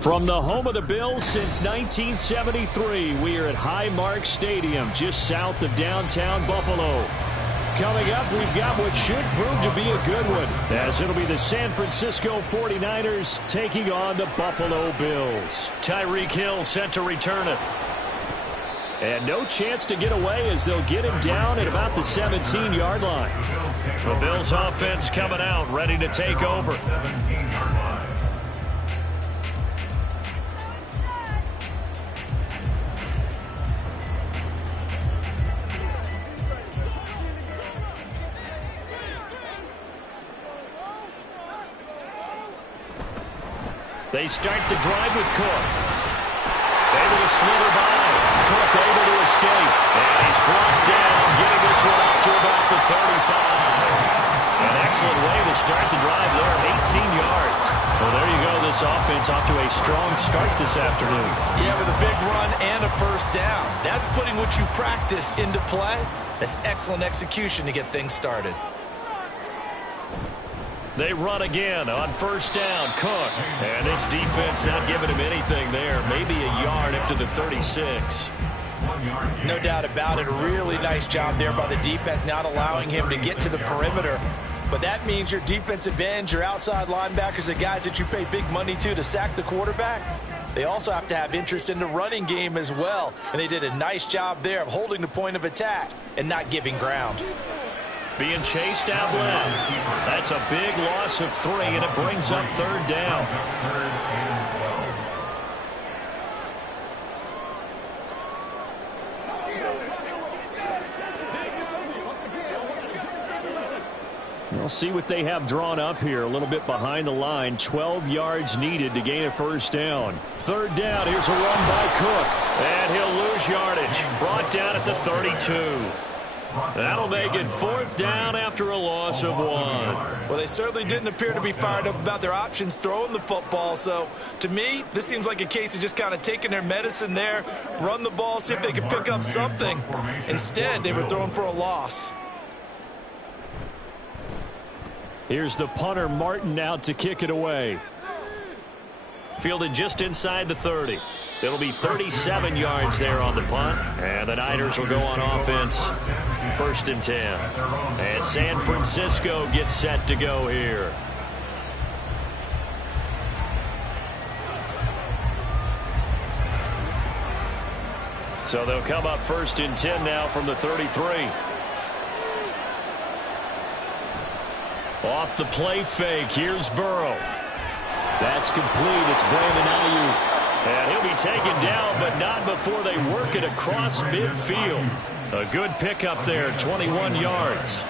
From the home of the Bills since 1973, we are at Highmark Stadium, just south of downtown Buffalo. Coming up, we've got what should prove to be a good one, as it'll be the San Francisco 49ers taking on the Buffalo Bills. Tyreek Hill set to return it. And no chance to get away as they'll get him down at about the 17-yard line. The Bills offense coming out, ready to take over. They start the drive with Cook. Able to slither by. Cook able to escape. And he's brought down, getting this one up to about the 35. An excellent way to start the drive there, 18 yards. Well, there you go. This offense off to a strong start this afternoon. Yeah, with a big run and a first down. That's putting what you practice into play. That's excellent execution to get things started. They run again on first down. Cook. And this defense not giving him anything there. Maybe a yard up to the 36. No doubt about it. A really nice job there by the defense, not allowing him to get to the perimeter. But that means your defensive ends, your outside linebackers, the guys that you pay big money to sack the quarterback, they also have to have interest in the running game as well. And they did a nice job there of holding the point of attack and not giving ground. Being chased out left. That's a big loss of 3, and it brings up third down. We'll see what they have drawn up here. A little bit behind the line. 12 yards needed to gain a first down. Third down. Here's a run by Cook. And he'll lose yardage. Brought down at the 32. That'll make it fourth down after a loss of 1. Well, they certainly didn't appear to be fired up about their options throwing the football. So, to me, this seems like a case of just kind of taking their medicine there, run the ball, see if they can pick up something. Instead, they were throwing for a loss. Here's the punter, Martin, out to kick it away. Fielded just inside the 30. It'll be 37 yards there on the punt. And the Niners will go on offense. First and 10. And San Francisco gets set to go here. So they'll come up first and 10 now from the 33. Off the play fake. Here's Burrow. That's complete. It's Brandon Ayuk. And he'll be taken down, but not before they work it across midfield. A good pickup there, 21 yards.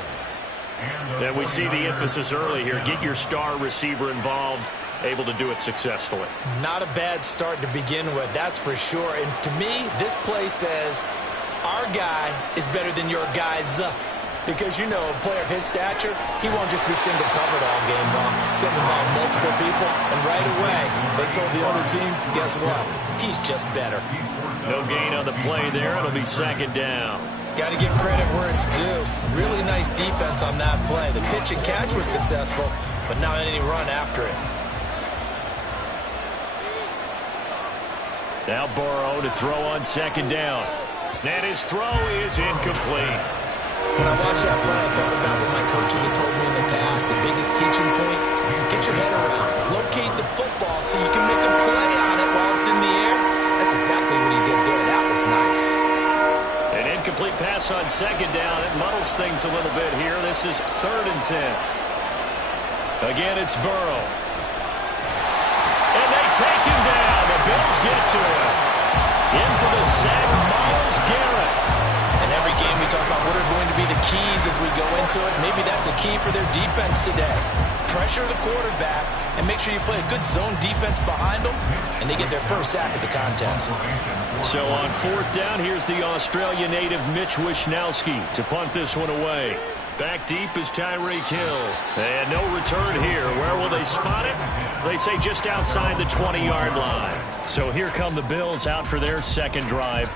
And we see the emphasis early here. Get your star receiver involved, able to do it successfully. Not a bad start to begin with, that's for sure. And to me, this play says our guy is better than your guy's. Because, you know, a player of his stature, he won't just be single covered all game long. He's going to involve multiple people, and right away, they told the other team, guess what? He's just better. No gain on the play there. It'll be second down. Got to give credit where it's due. Really nice defense on that play. The pitch and catch was successful, but not any run after it. Now Burrow to throw on second down. And his throw is incomplete. When I watched that play, I thought about what my coaches had told me in the past. The biggest teaching point, get your head around. Locate the football so you can make a play on it while it's in the air. That's exactly what he did there. That was nice. An incomplete pass on second down. It muddles things a little bit here. This is third and 10. Again, it's Burrow. And they take him down. The Bills get to him. In for the sack, Myles Garrett. And every game we talk about what are going to be the keys as we go into it. Maybe that's a key for their defense today. Pressure the quarterback and make sure you play a good zone defense behind them, and they get their first sack of the contest. So on fourth down, here's the Australia native Mitch Wishnowsky to punt this one away. Back deep is Tyreek Hill. And no return here. Where will they spot it? They say just outside the 20-yard line. So here come the Bills out for their second drive.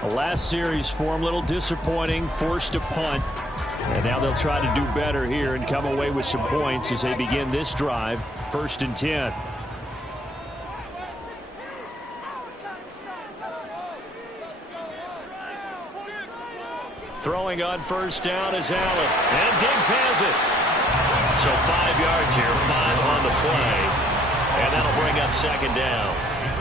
The last series for them, a little disappointing, forced to punt. And now they'll try to do better here and come away with some points as they begin this drive, first and 10. Throwing on first down is Allen. And Diggs has it. So 5 yards here, 5 on the play. And that'll bring up second down.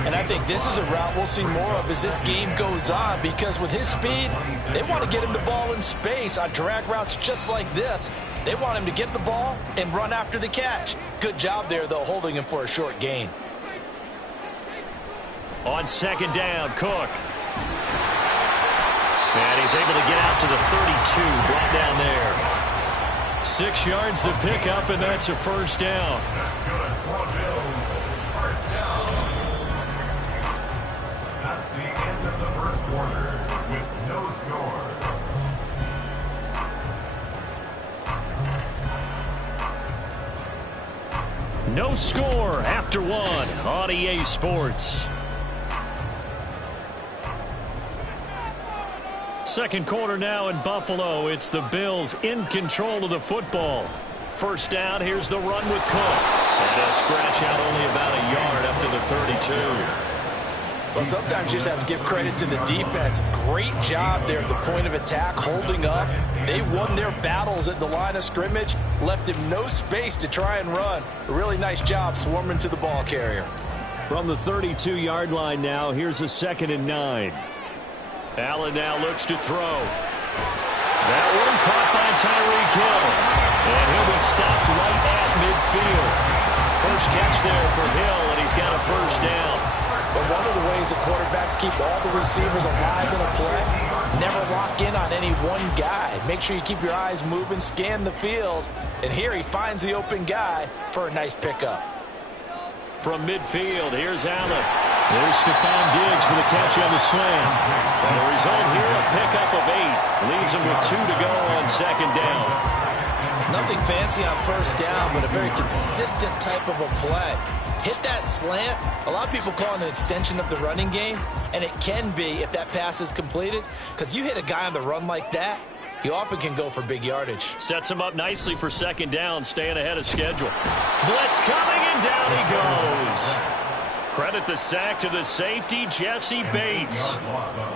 And I think this is a route we'll see more of as this game goes on, because with his speed, they want to get him the ball in space on drag routes just like this. They want him to get the ball and run after the catch. Good job there, though, holding him for a short gain. On second down, Cook. And he's able to get out to the 32, brought down there. 6 yards the pickup, and that's a first down. That's the end of the first quarter with no score. No score after one on EA Sports. Second quarter now in Buffalo. It's the Bills in control of the football. First down, here's the run with Cook. And a scratch out only about a yard up to the 32. Well, sometimes you just have to give credit to the defense. Great job there at the point of attack, holding up. They won their battles at the line of scrimmage, left him no space to try and run. A really nice job swarming to the ball carrier. From the 32-yard line now, here's a 2nd and 9. Allen now looks to throw. That one caught by Tyreek Hill. And he'll be stopped right at midfield. First catch there for Hill, and he's got a first down. But one of the ways the quarterbacks keep all the receivers alive in a play, never lock in on any one guy. Make sure you keep your eyes moving, scan the field. And here he finds the open guy for a nice pickup. From midfield, here's Allen. There's Stephon Diggs for the catch on the slam. And the result here, a pickup of 8. Leaves him with 2 to go on second down. Nothing fancy on first down, but a very consistent type of a play. Hit that slant. A lot of people call it an extension of the running game, and it can be if that pass is completed, because you hit a guy on the run like that, he often can go for big yardage. Sets him up nicely for second down, staying ahead of schedule. Blitz coming, and down he goes. Credit the sack to the safety, Jesse Bates.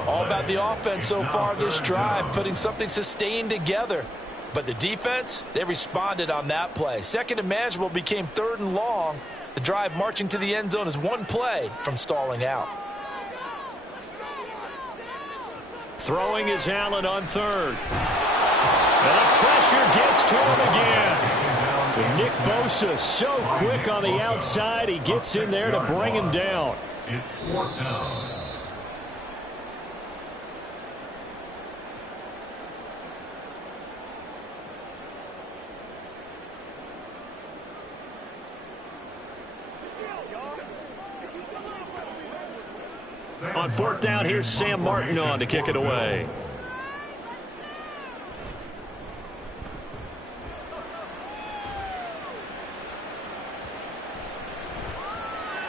All about the offense so far this drive, putting something sustained together. But the defense, they responded on that play. Second and manageable became 3rd and long. The drive marching to the end zone is one play from stalling out. Throwing is Allen on 3rd. And the pressure gets to him again. Nick Bosa so quick on the outside. He gets in there to bring him down. It's 4th down. On 4th down, here's Sam Martin on to kick it away.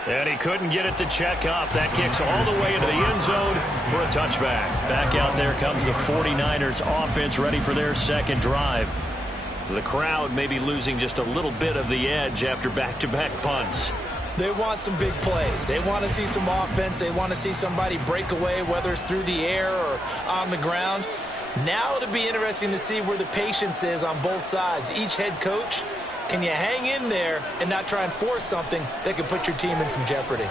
And he couldn't get it to check up. That kicks all the way into the end zone for a touchback. Back out there comes the 49ers offense, ready for their second drive. The crowd may be losing just a little bit of the edge after back-to-back punts. They want some big plays. They want to see some offense. They want to see somebody break away, whether it's through the air or on the ground. Now it'll be interesting to see where the patience is on both sides. Each head coach, can you hang in there and not try and force something that could put your team in some jeopardy?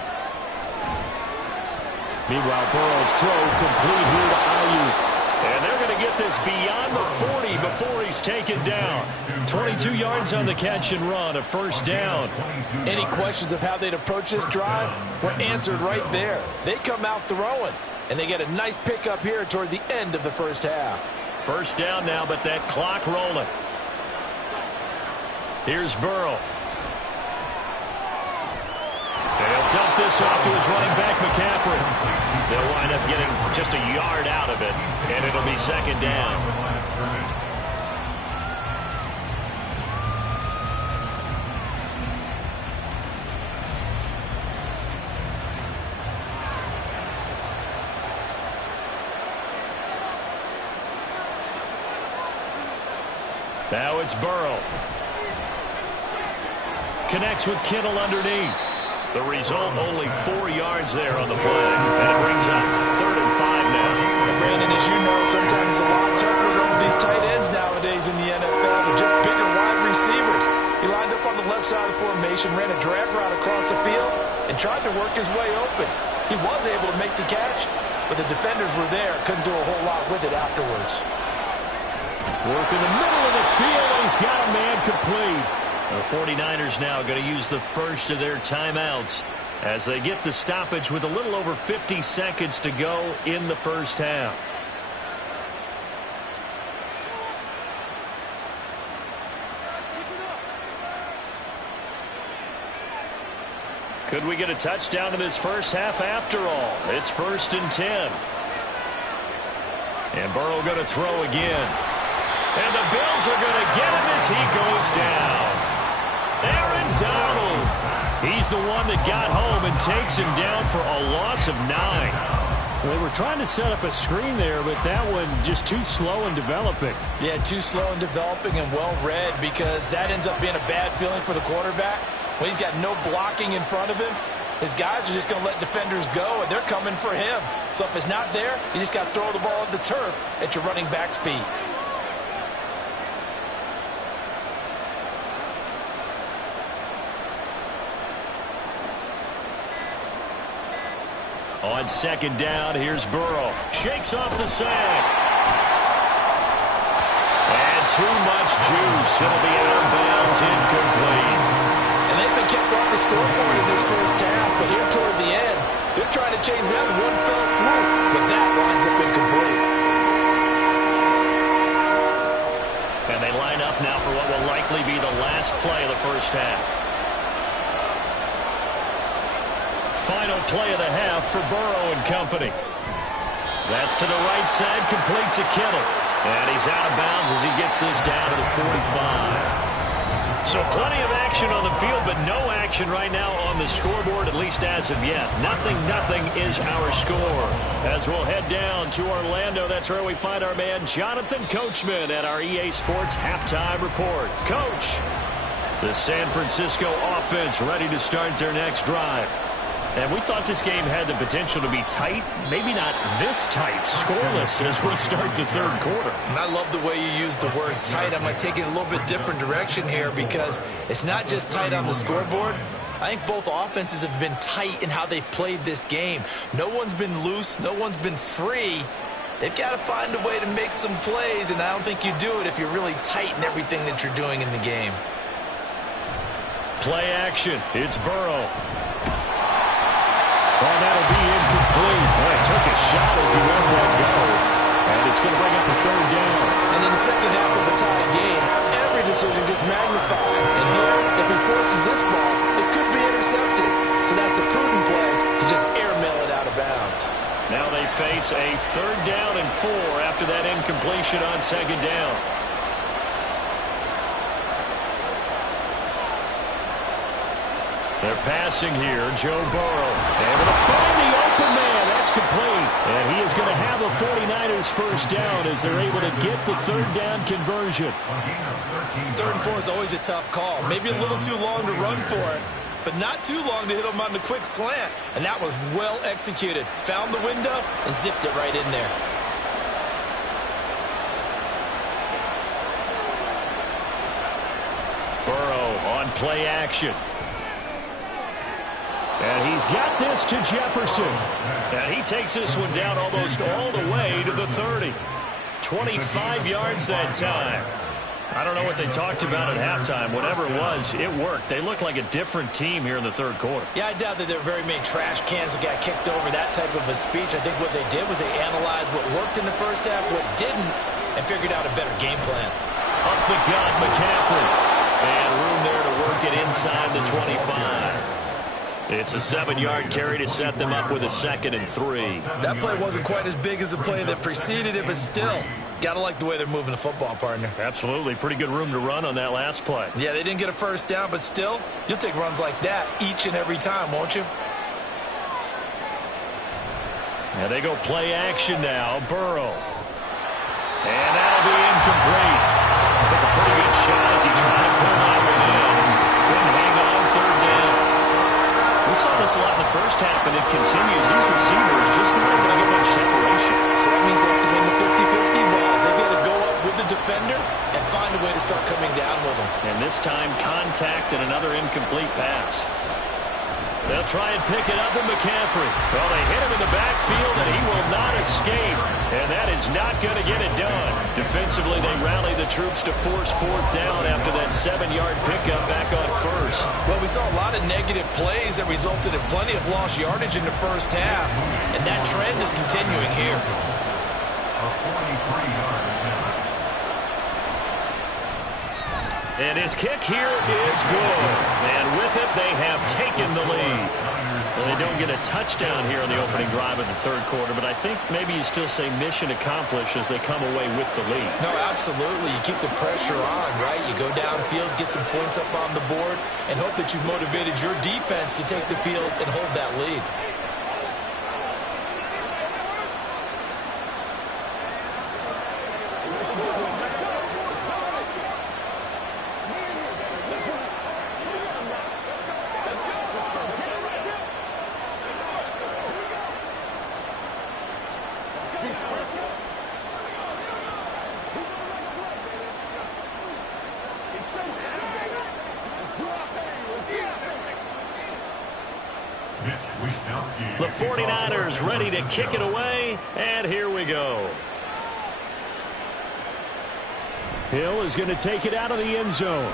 Meanwhile, Burrow's throw complete here to Ayuk. And they're going to get this beyond the 40 before he's taken down. 22 yards on the catch and run, a first down. Any questions of how they'd approach this drive were answered right there. They come out throwing, and they get a nice pickup here toward the end of the first half. First down now, but that clock rolling. Here's Burrow. They'll dump this off to his running back, McCaffrey. They'll wind up getting just a yard out of it, and it'll be second down. Now it's Burrow. Connects with Kittle underneath. The result, only 4 yards there on the play. And it brings up 3rd and 5 now. Brandon, as you know, sometimes it's a lot tougher to formation, ran a drag route across the field, and tried to work his way open. He was able to make the catch, but the defenders were there. Couldn't do a whole lot with it afterwards. Work in the middle of the field, and he's got a man complete. The 49ers now going to use the first of their timeouts as they get the stoppage with a little over 50 seconds to go in the first half. Could we get a touchdown in this first half after all? It's 1st and 10. And Burrow going to throw again. And the Bills are going to get him as he goes down. Aaron Donald. He's the one that got home and takes him down for a loss of 9. They were trying to set up a screen there, but that one just too slow in developing. Yeah, too slow in developing and well read, because that ends up being a bad feeling for the quarterback. When he's got no blocking in front of him, his guys are just going to let defenders go, and they're coming for him. So if it's not there, you just got to throw the ball at the turf at your running back's feet. On 2nd down, here's Burrow. Shakes off the sack. And too much juice. It'll be out of bounds, incomplete. And they've been kept off the scoreboard in this first half, but here toward the end, they're trying to change that in one fell swoop, but that winds up incomplete. And they line up now for what will likely be the last play of the first half. Final play of the half for Burrow and company. That's to the right side, complete to Kittle. And he's out of bounds as he gets this down to the 45. So plenty of action on the field, but no action right now on the scoreboard, at least as of yet. 0-0 is our score. As we'll head down to Orlando, that's where we find our man Jonathan Coachman at our EA Sports Halftime Report. Coach, the San Francisco offense ready to start their next drive. And we thought this game had the potential to be tight, maybe not this tight, scoreless as we start the third quarter. And I love the way you use the word tight. I'm going to take it a little bit different direction here, because it's not just tight on the scoreboard. I think both offenses have been tight in how they've played this game. No one's been loose. No one's been free. They've got to find a way to make some plays, and I don't think you do it if you're really tight in everything that you're doing in the game. Play action. It's Burrow. And that'll be incomplete. Boy, took a shot as he let that go. And it's going to bring up a 3rd down. And in the second half of the tie game, every decision gets magnified. And here, if he forces this ball, it could be intercepted. So that's the prudent play to just airmail it out of bounds. Now they face a 3rd down and 4 after that incompletion on 2nd down. They're passing here. Joe Burrow able to find the open man. That's complete. And he is going to have a 49ers first down as they're able to get the 3rd down conversion. 3rd and 4 is always a tough call. Maybe a little too long to run for it, but not too long to hit him on the quick slant. And that was well executed. Found the window and zipped it right in there. Burrow on play action. And he's got this to Jefferson. And he takes this one down almost all the way to the 30. 25 yards that time. I don't know what they talked about at halftime. Whatever it was, it worked. They look like a different team here in the 3rd quarter. Yeah, I doubt that there were very many trash cans that got kicked over, that type of a speech. I think what they did was they analyzed what worked in the first half, what didn't, and figured out a better game plan. Up the gut, McCaffrey. And room there to work it inside the 25. It's a 7-yard carry to set them up with a 2nd and 3. That play wasn't quite as big as the play that preceded it, but still, got to like the way they're moving the football, partner. Absolutely. Pretty good room to run on that last play. Yeah, they didn't get a first down, but still, you'll take runs like that each and every time, won't you? And they go play action now. Burrow. And that'll be incomplete. Took a pretty good shot as he tried to pull that one in. Couldn't hang on 3rd down. We saw this a lot in the first half, and it continues. These receivers just not able to get much separation. So that means they have to win the 50-50 balls. They've got to go up with the defender and find a way to start coming down with them. And this time, contact and another incomplete pass. They'll try and pick it up in McCaffrey. Well, they hit him in the backfield, and he will not escape. And that is not going to get it done. Defensively, they rally the troops to force fourth down after that 7-yard pickup back on first. Well, we saw a lot of negative plays that resulted in plenty of lost yardage in the first half. And that trend is continuing here. A 43-yard attempt. And his kick here is good. And with it, they have taken the lead. Well, they don't get a touchdown here in the opening drive of the third quarter, but I think maybe you still say mission accomplished as they come away with the lead. No, absolutely. You keep the pressure on, right? You go downfield, get some points up on the board, and hope that you've motivated your defense to take the field and hold that lead. The 49ers ready to kick it away, and here we go. Hill is going to take it out of the end zone.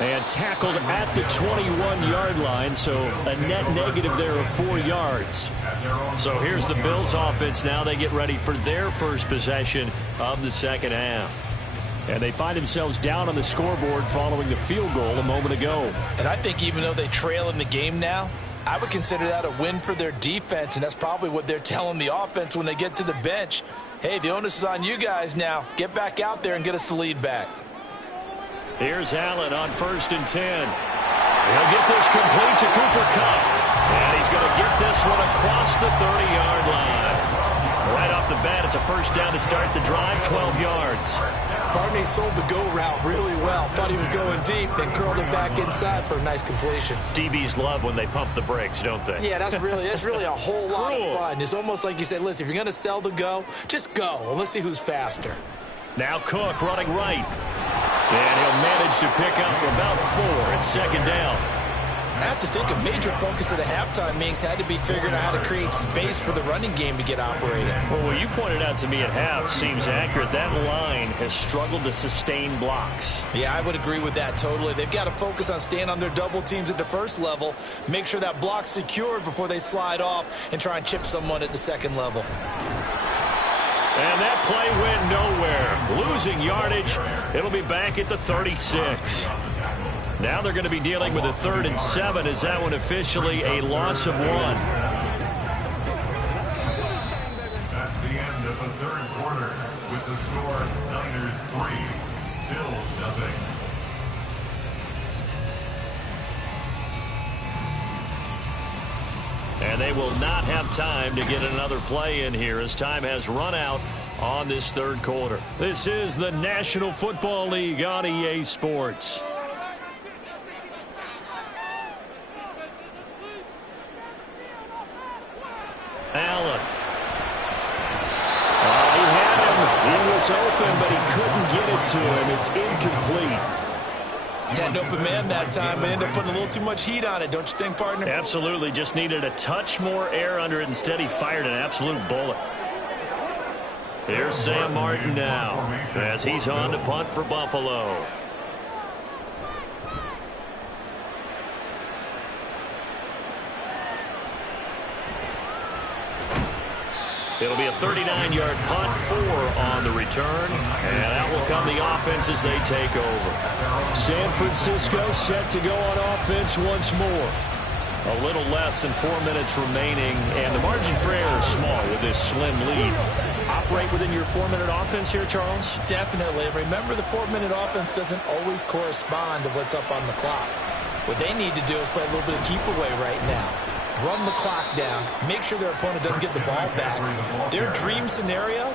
And tackled at the 21-yard line, so a net negative there of 4 yards. So here's the Bills offense now. They get ready for their first possession of the second half. And they find themselves down on the scoreboard following the field goal a moment ago. And I think even though they trail in the game now, I would consider that a win for their defense, and that's probably what they're telling the offense when they get to the bench. Hey, the onus is on you guys now. Get back out there and get us the lead back. Here's Allen on 1st and 10. He'll get this complete to Cooper Kupp. And he's going to get this one across the 30-yard line. Right off the bat, it's a first down to start the drive, 12 yards. Barney sold the go route really well. Thought he was going deep, then curled it back inside for a nice completion. DBs love when they pump the brakes, don't they? Yeah, that's really a whole lot of fun. It's almost like you said, listen, if you're going to sell the go, just go. Well, let's see who's faster. Now Cook running right. And he'll manage to pick up about 4 at second down. I have to think a major focus of the halftime meetings had to be figuring out how to create space for the running game to get operating. Well, what you pointed out to me at half seems accurate. That line has struggled to sustain blocks. Yeah, I would agree with that totally. They've got to focus on staying on their double teams at the first level, make sure that block's secured before they slide off and try and chip someone at the second level. And that play went nowhere. Losing yardage. It'll be back at the 36. Now they're going to be dealing with a 3rd and 7. Is that one officially a loss of 1? That's the end of the third quarter with the score Niners 3, Bills 0. And they will not have time to get another play in here as time has run out on this third quarter. This is the National Football League on EA Sports. Allen. He had him. He was open, but he couldn't get it to him. It's incomplete. Had an open man that time, but ended up putting a little too much heat on it, don't you think, partner? Absolutely. Just needed a touch more air under it. Instead, he fired an absolute bullet. Here's Sam Martin now as he's on to punt for Buffalo. It'll be a 39-yard punt, 4 on the return, and out will come the offense as they take over. San Francisco set to go on offense once more. A little less than 4 minutes remaining, and the margin for error is small with this slim lead. Operate within your 4-minute offense here, Charles? Definitely. Remember, the 4-minute offense doesn't always correspond to what's up on the clock. What they need to do is play a little bit of keep away right now. Run the clock down, make sure their opponent doesn't get the ball back. Their dream scenario,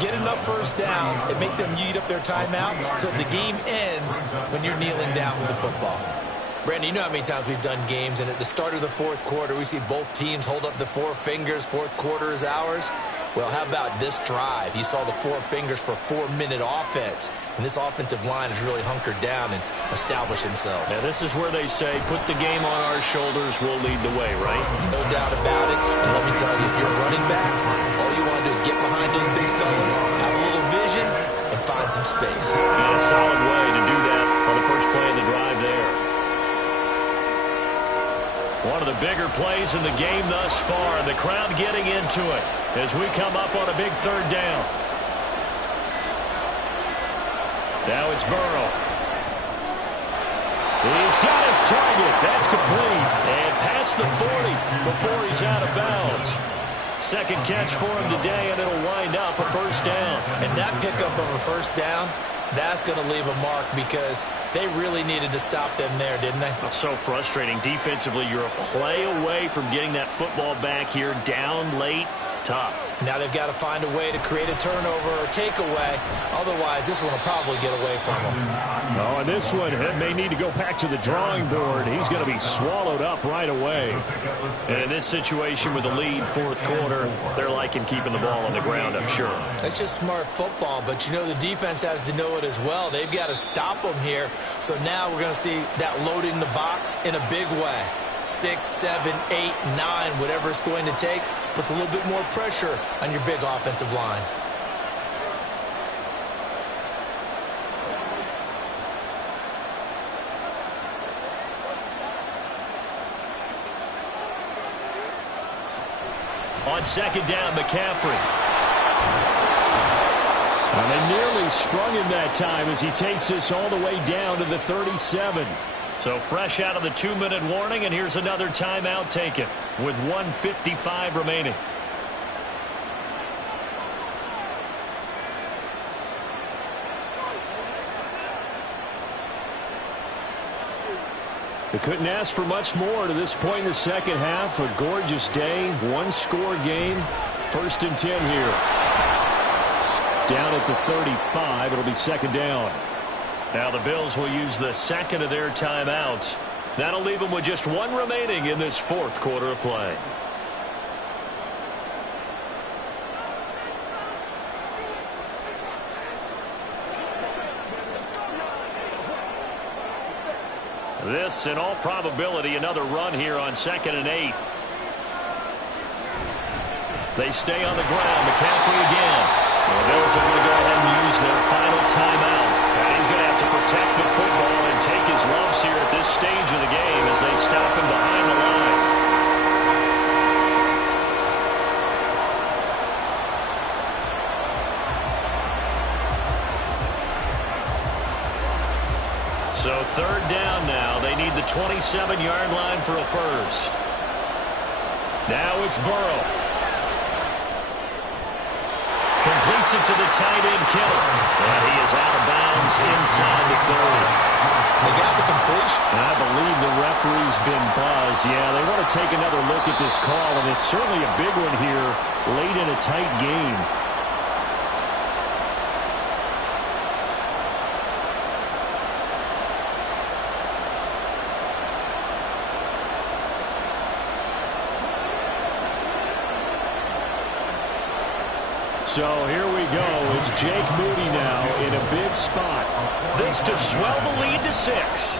get enough first downs and make them eat up their timeouts so the game ends when you're kneeling down with the football. Brandon, you know how many times we've done games, and at the start of the fourth quarter, we see both teams hold up the 4 fingers, fourth quarter is ours. Well, how about this drive? You saw the four fingers for a 4-minute offense, and this offensive line has really hunkered down and established themselves. Now, this is where they say, put the game on our shoulders, we'll lead the way, right? No doubt about it. And let me tell you, if you're a running back, all you want to do is get behind those big fellas, have a little vision, and find some space. And a solid way to do that on the first play of the drive there. One of the bigger plays in the game thus far, and the crowd getting into it as we come up on a big third down. Now it's Burrow. He's got his target. That's complete. And past the 40 before he's out of bounds. Second catch for him today, and it'll wind up a first down. And that pickup of a first down, that's going to leave a mark because they really needed to stop them there, didn't they? So frustrating. Defensively, you're a play away from getting that football back here down late. Tough. Now they've got to find a way to create a turnover or takeaway. Otherwise, this one will probably get away from them. Oh, and this one may need to go back to the drawing board. He's going to be swallowed up right away. And in this situation with the lead, fourth quarter, they're liking keeping the ball on the ground, I'm sure. That's just smart football, but you know the defense has to know it as well. They've got to stop them here. So now we're going to see that loading the box in a big way. 6, 7, 8, 9, whatever it's going to take, puts a little bit more pressure on your big offensive line. On second down, McCaffrey. And they nearly sprung him that time as he takes this all the way down to the 37. So fresh out of the 2-minute warning, and here's another timeout taken with 1:55 remaining. They couldn't ask for much more to this point in the second half. A gorgeous day, one-score game. 1st and 10 here. Down at the 35, it'll be second down. Now the Bills will use the second of their timeouts. That'll leave them with just one remaining in this fourth quarter of play. This, in all probability, another run here on 2nd and 8. They stay on the ground. McCaffrey again. The Bills are going to go ahead and use their final timeout. And he's going to have to protect the football and take his lumps here at this stage of the game as they stop him behind the line. So third down now. They need the 27-yard line for a first. Now it's Burrow. Completes it to the tight end, Kittle. And he is out of bounds inside the 30. They got the completion. I believe the referee's been buzzed. Yeah, they want to take another look at this call, and it's certainly a big one here late in a tight game. So here we go. It's Jake Moody now in a big spot. This to swell the lead to 6.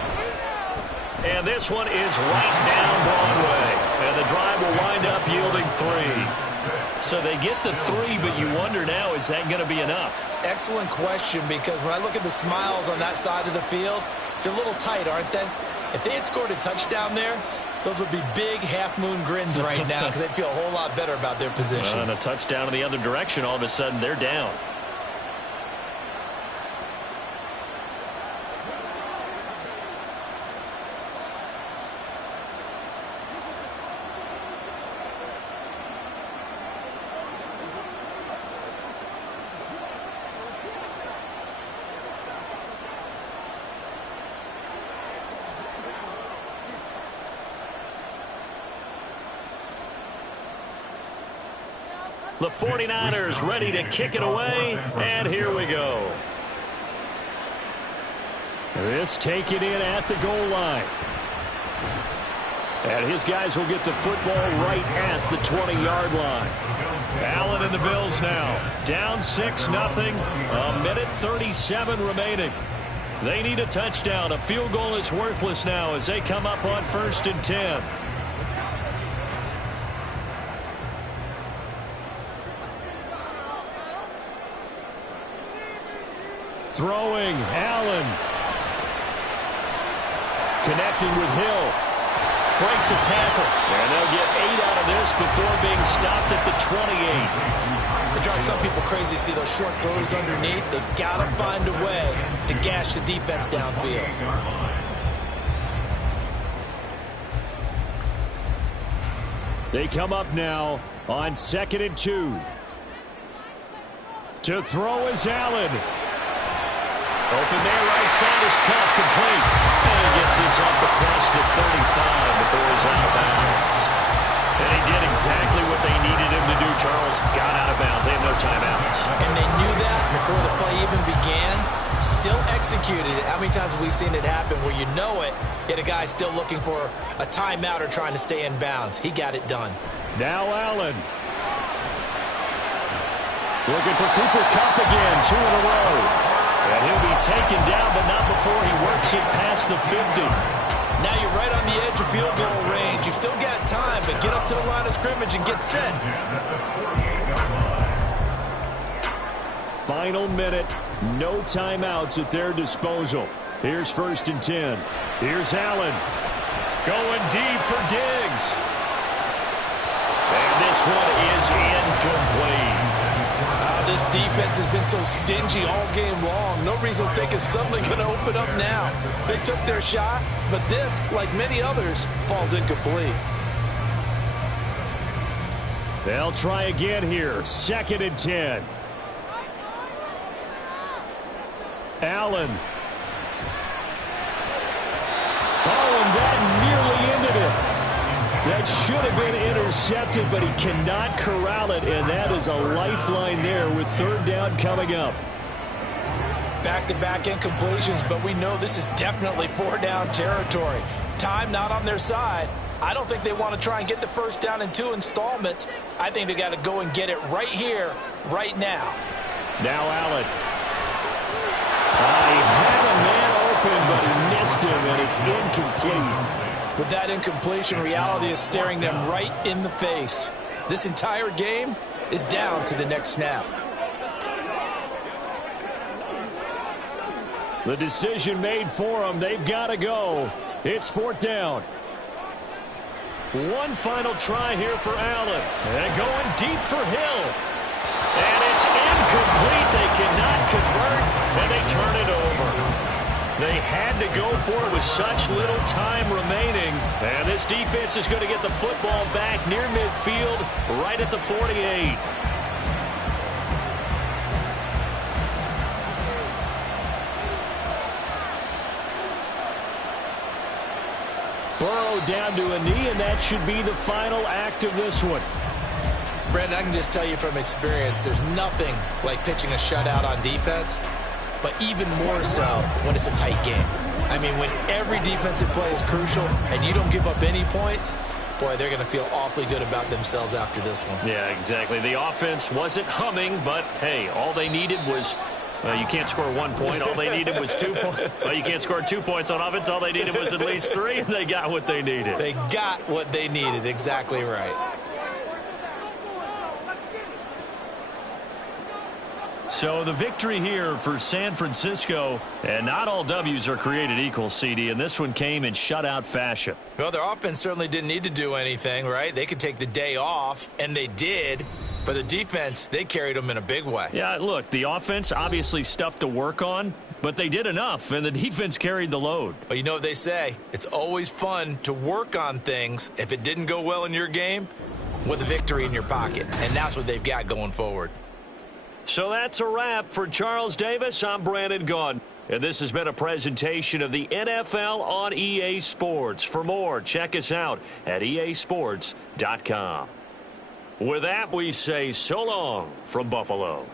And this one is right down Broadway. And the drive will wind up yielding 3. So they get the 3, but you wonder now, is that going to be enough? Excellent question, because when I look at the smiles on that side of the field, they're a little tight, aren't they? If they had scored a touchdown there, those would be big half-moon grins right now because they'd feel a whole lot better about their position. And a touchdown in the other direction, all of a sudden they're down. The 49ers ready to kick it away, and here we go. This taken in at the goal line. And his guys will get the football right at the 20-yard line. Allen and the Bills now. Down 6-0. A minute 37 remaining. They need a touchdown. A field goal is worthless now as they come up on 1st and 10. Throwing, Allen. Connecting with Hill. Breaks a tackle. And they'll get 8 out of this before being stopped at the 28. It drives some people crazy to see those short throws underneath. They've got to find a way to gash the defense downfield. They come up now on 2nd and 2. To throw is Allen. Open there, right side is caught, complete. And he gets this up across the 35 before he's out of bounds. And he did exactly what they needed him to do, Charles. Got out of bounds. They have no timeouts. And they knew that before the play even began. Still executed it. How many times have we seen it happen where you know it, yet a guy's still looking for a timeout or trying to stay in bounds? He got it done. Now Allen. Looking for Cooper Kupp again, 2 in a row. And he'll be taken down, but not before he works it past the 50. Now you're right on the edge of field goal range. You've still got time, but get up to the line of scrimmage and get set. Final minute. No timeouts at their disposal. Here's 1st and 10. Here's Allen. Going deep for Diggs. And this one is incomplete. This defense has been so stingy all game long. No reason to think it's suddenly going to open up now. They took their shot, but this, like many others, falls incomplete. They'll try again here. 2nd and 10. Allen. Oh, and that nearly ended it. That should have been intercepted, but he cannot corral it, and that is a lifeline there with 3rd down coming up. Back-to-back incompletions, but we know this is definitely 4-down territory. Time not on their side. I don't think they want to try and get the 1st down in 2 installments. I think they got to go and get it right here, right now. Now Allen. He had a man open, but he missed him, and it's incomplete. With that incompletion, reality is staring them right in the face. This entire game is down to the next snap. The decision made for them. They've got to go. It's 4th down. One final try here for Allen. And going deep for Hill. And it's incomplete. They cannot convert, and they turn it over. They had to go for it with such little time remaining. And this defense is going to get the football back near midfield, right at the 48. Burrow down to a knee, and that should be the final act of this one. Brandon, I can just tell you from experience, there's nothing like pitching a shutout on defense. But even more so when it's a tight game. I mean, when every defensive play is crucial and you don't give up any points, boy, they're going to feel awfully good about themselves after this one. Yeah, exactly. The offense wasn't humming, but, hey, all they needed was, you can't score 1 point. All they needed was 2 points. Well, you can't score 2 points on offense. All they needed was at least 3, and they got what they needed. They got what they needed. Exactly right. So the victory here for San Francisco. And not all W's are created equal, CD, and this one came in shutout fashion. Well, their offense certainly didn't need to do anything, right? They could take the day off, and they did. But the defense, they carried them in a big way. Yeah, look, the offense, obviously stuff to work on, but they did enough, and the defense carried the load. Well, you know what they say. It's always fun to work on things. If it didn't go well in your game, with a victory in your pocket. And that's what they've got going forward. So that's a wrap for Charles Davis. I'm Brandon Gunn. And this has been a presentation of the NFL on EA Sports. For more, check us out at easports.com. With that, we say so long from Buffalo.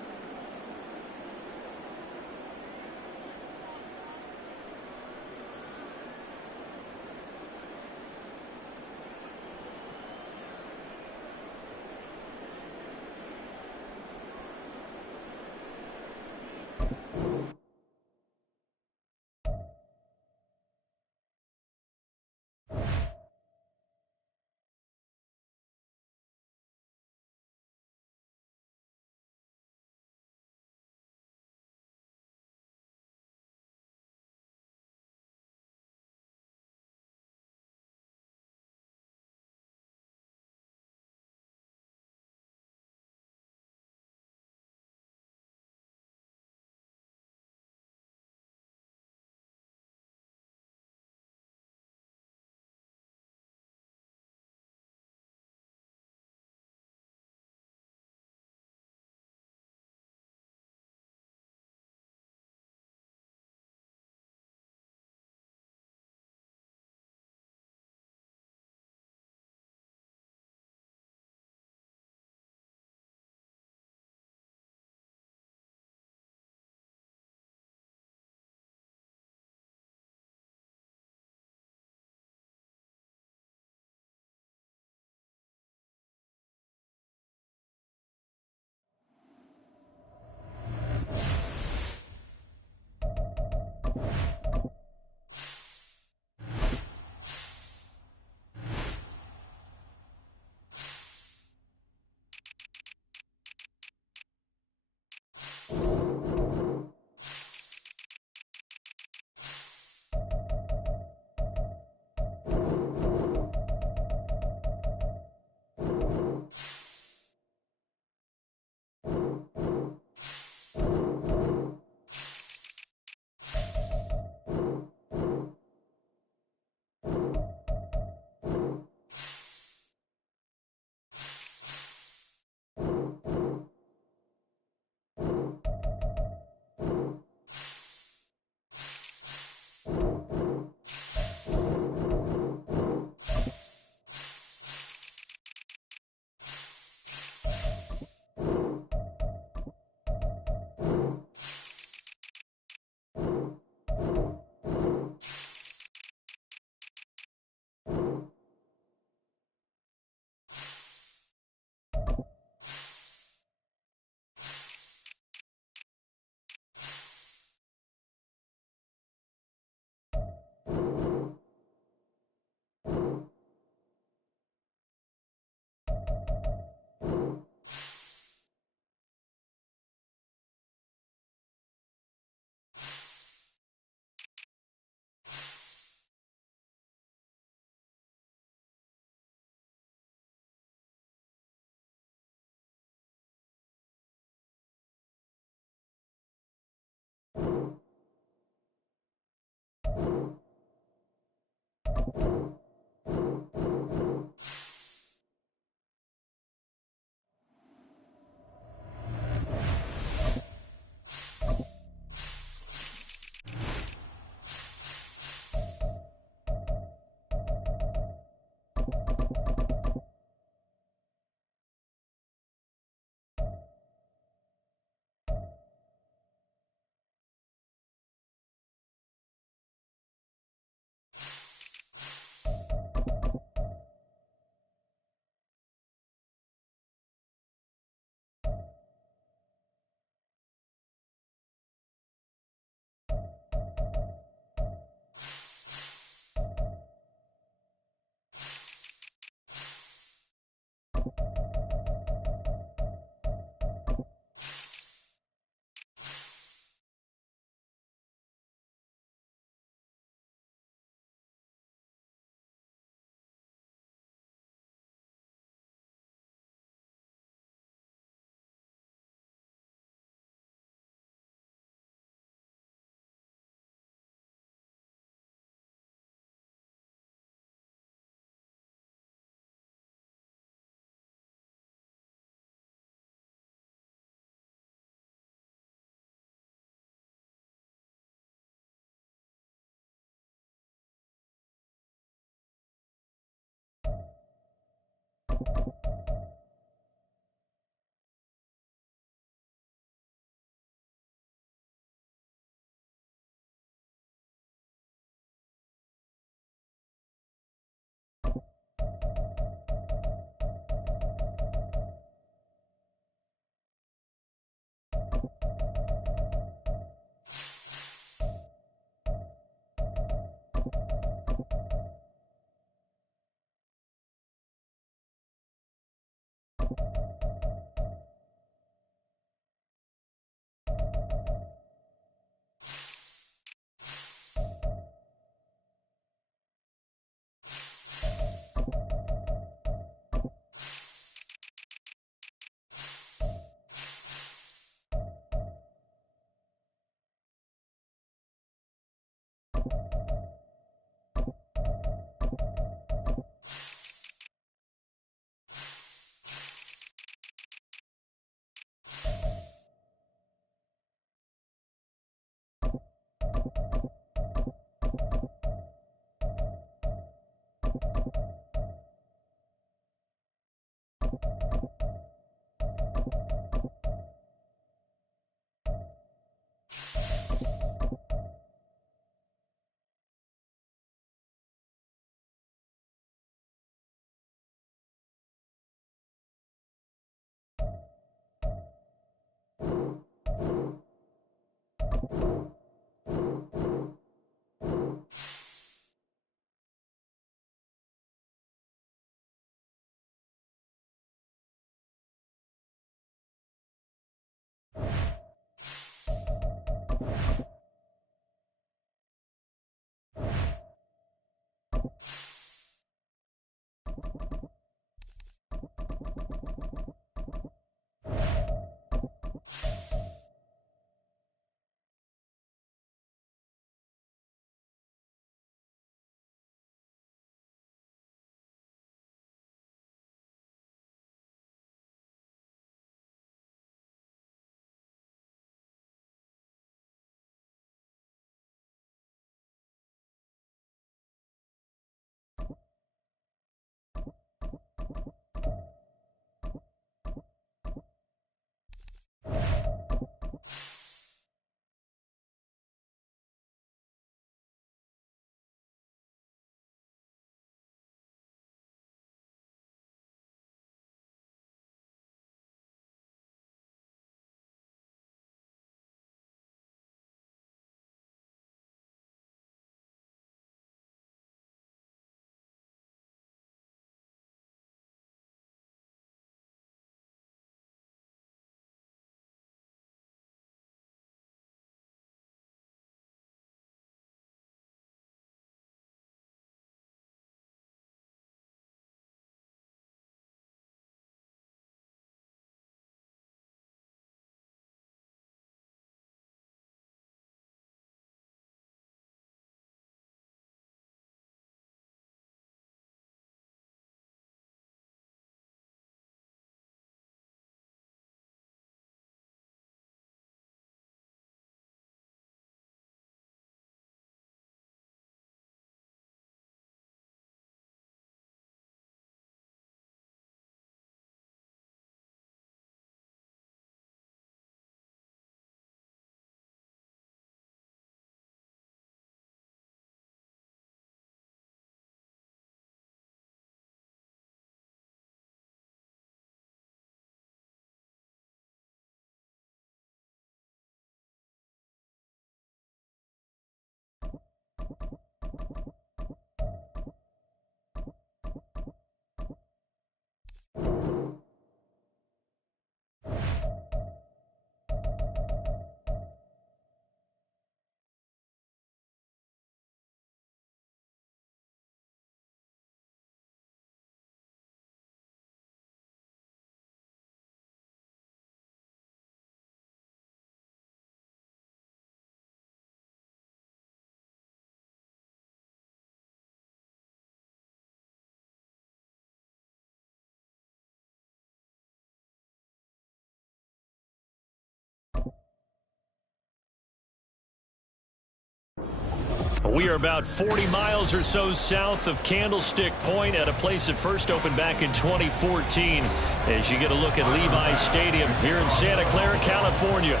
We are about 40 miles or so south of Candlestick Point at a place that first opened back in 2014 as you get a look at Levi's Stadium here in Santa Clara, California.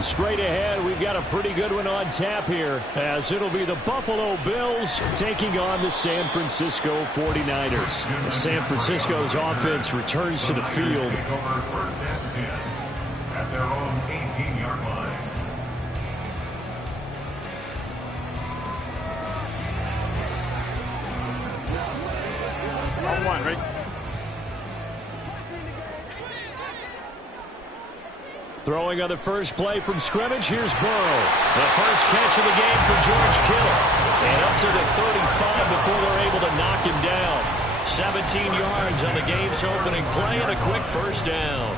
Straight ahead, we've got a pretty good one on tap here as it'll be the Buffalo Bills taking on the San Francisco 49ers. San Francisco's offense returns to the field. First and 10 at their own 18-yard line. One, right? Throwing on the first play from scrimmage, here's Burrow. The first catch of the game for George Kittle. And up to the 35 before they're able to knock him down. 17 yards on the game's opening play and a quick first down.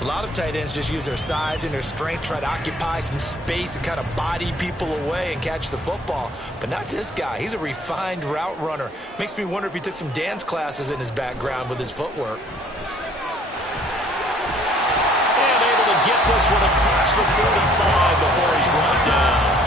A lot of tight ends just use their size and their strength, try to occupy some space and kind of body people away and catch the football. But not this guy. He's a refined route runner. Makes me wonder if he took some dance classes in his background with his footwork. And able to get this one across the 45 before he's brought down.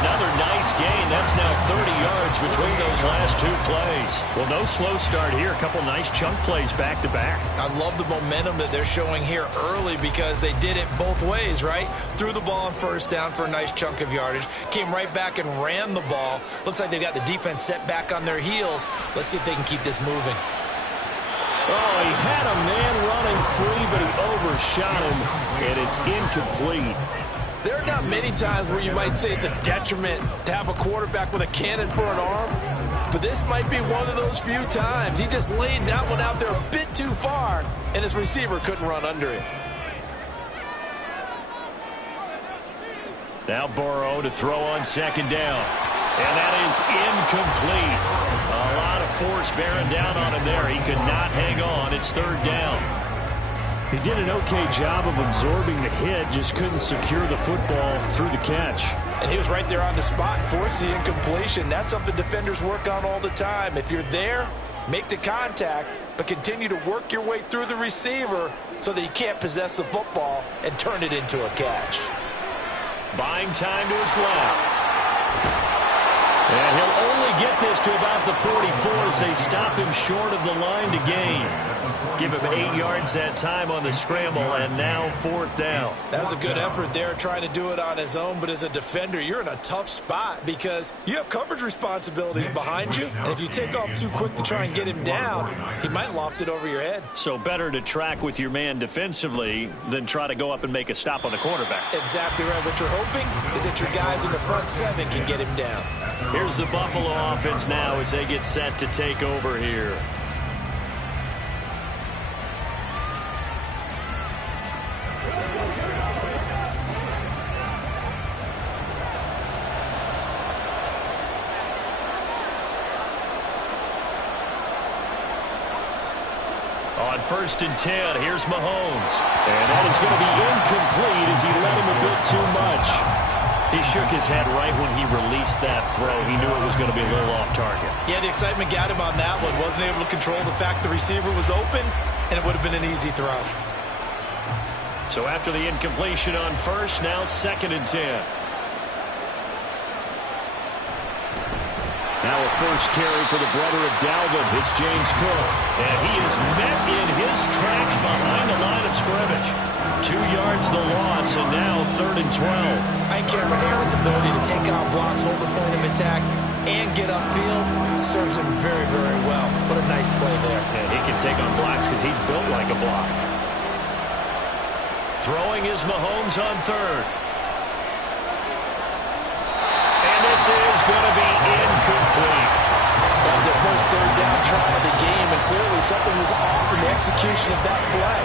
Another nice gain. That's now 30 yards between those last two plays. Well, no slow start here. A couple nice chunk plays back-to-back. I love the momentum that they're showing here early because they did it both ways, right? Threw the ball on first down for a nice chunk of yardage. Came right back and ran the ball. Looks like they've got the defense set back on their heels. Let's see if they can keep this moving. Oh, he had a man running free, but he overshot him, and it's incomplete. There are not many times where you might say it's a detriment to have a quarterback with a cannon for an arm, but this might be one of those few times. He just laid that one out there a bit too far, and his receiver couldn't run under it. Now Burrow to throw on second down. And that is incomplete. A lot of force bearing down on him there. He could not hang on. It's third down. He did an okay job of absorbing the hit, just couldn't secure the football through the catch. And he was right there on the spot, forced the incompletion. That's something defenders work on all the time. If you're there, make the contact, but continue to work your way through the receiver so that you can't possess the football and turn it into a catch. Buying time to his left. And he'll only get this to about the 44 as they stop him short of the line to gain. Give him 8 yards that time on the scramble, and now fourth down. That was a good effort there, trying to do it on his own, but as a defender, you're in a tough spot because you have coverage responsibilities behind you, and if you take off too quick to try and get him down, he might loft it over your head. So better to track with your man defensively than try to go up and make a stop on the quarterback. Exactly right. What you're hoping is that your guys in the front seven can get him down. Here's the Buffalo offense now as they get set to take over here. On first and 10, here's Mahomes. And that is going to be incomplete as he led him a bit too much. He shook his head right when he released that throw. He knew it was going to be a little off target. Yeah, the excitement got him on that one. Wasn't able to control the fact the receiver was open, and it would have been an easy throw. So after the incompletion on first, now second and 10. Now a first carry for the brother of Dalvin. It's James Cook. And he is met in his tracks behind the line of scrimmage. 2 yards the loss, and now third and 12. I think Cameron Heron's ability to take out blocks, hold the point of attack, and get upfield serves him very, very well. What a nice play there. And he can take on blocks because he's built like a block. Throwing is Mahomes on third. And this is going to be incomplete. That was their first third down try of the game, and clearly something was off in the execution of that play.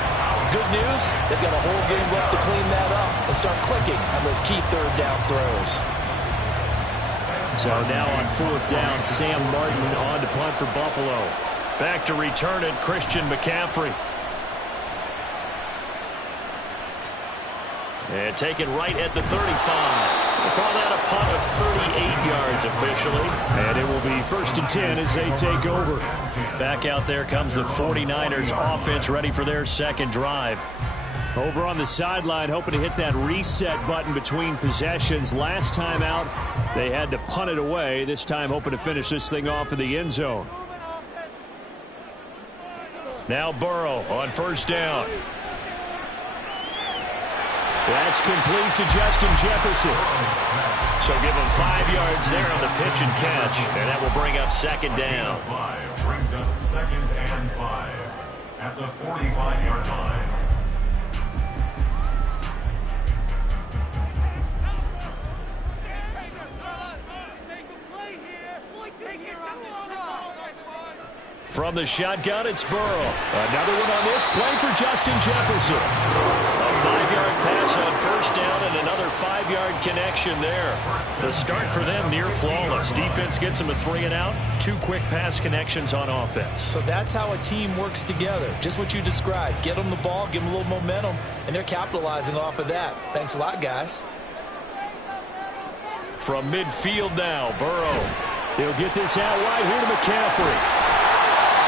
Good news, they've got a whole game left to clean that up and start clicking on those key third down throws. So now on fourth down, Sam Martin on to punt for Buffalo. Back to return it, Christian McCaffrey. And taken right at the 35. We'll call that a punt of 38 yards officially. And it will be first and 10 as they take over. Back out there comes the 49ers offense ready for their second drive. Over on the sideline, hoping to hit that reset button between possessions. Last time out, they had to punt it away. This time, hoping to finish this thing off in the end zone. Now Burrow on first down. That's complete to Justin Jefferson. So give him 5 yards there on the pitch and catch, and that will bring up second down. Brings up 2nd and 5 at the 45-yard line. From the shotgun, it's Burrow. Another one on this play for Justin Jefferson. A 5-yard pass on first down and another 5-yard connection there. The start for them near flawless. Defense gets them a 3 and out. 2 quick pass connections on offense. So that's how a team works together. Just what you described. Get them the ball, give them a little momentum, and they're capitalizing off of that. Thanks a lot, guys. From midfield now, Burrow. He'll get this out wide here to McCaffrey.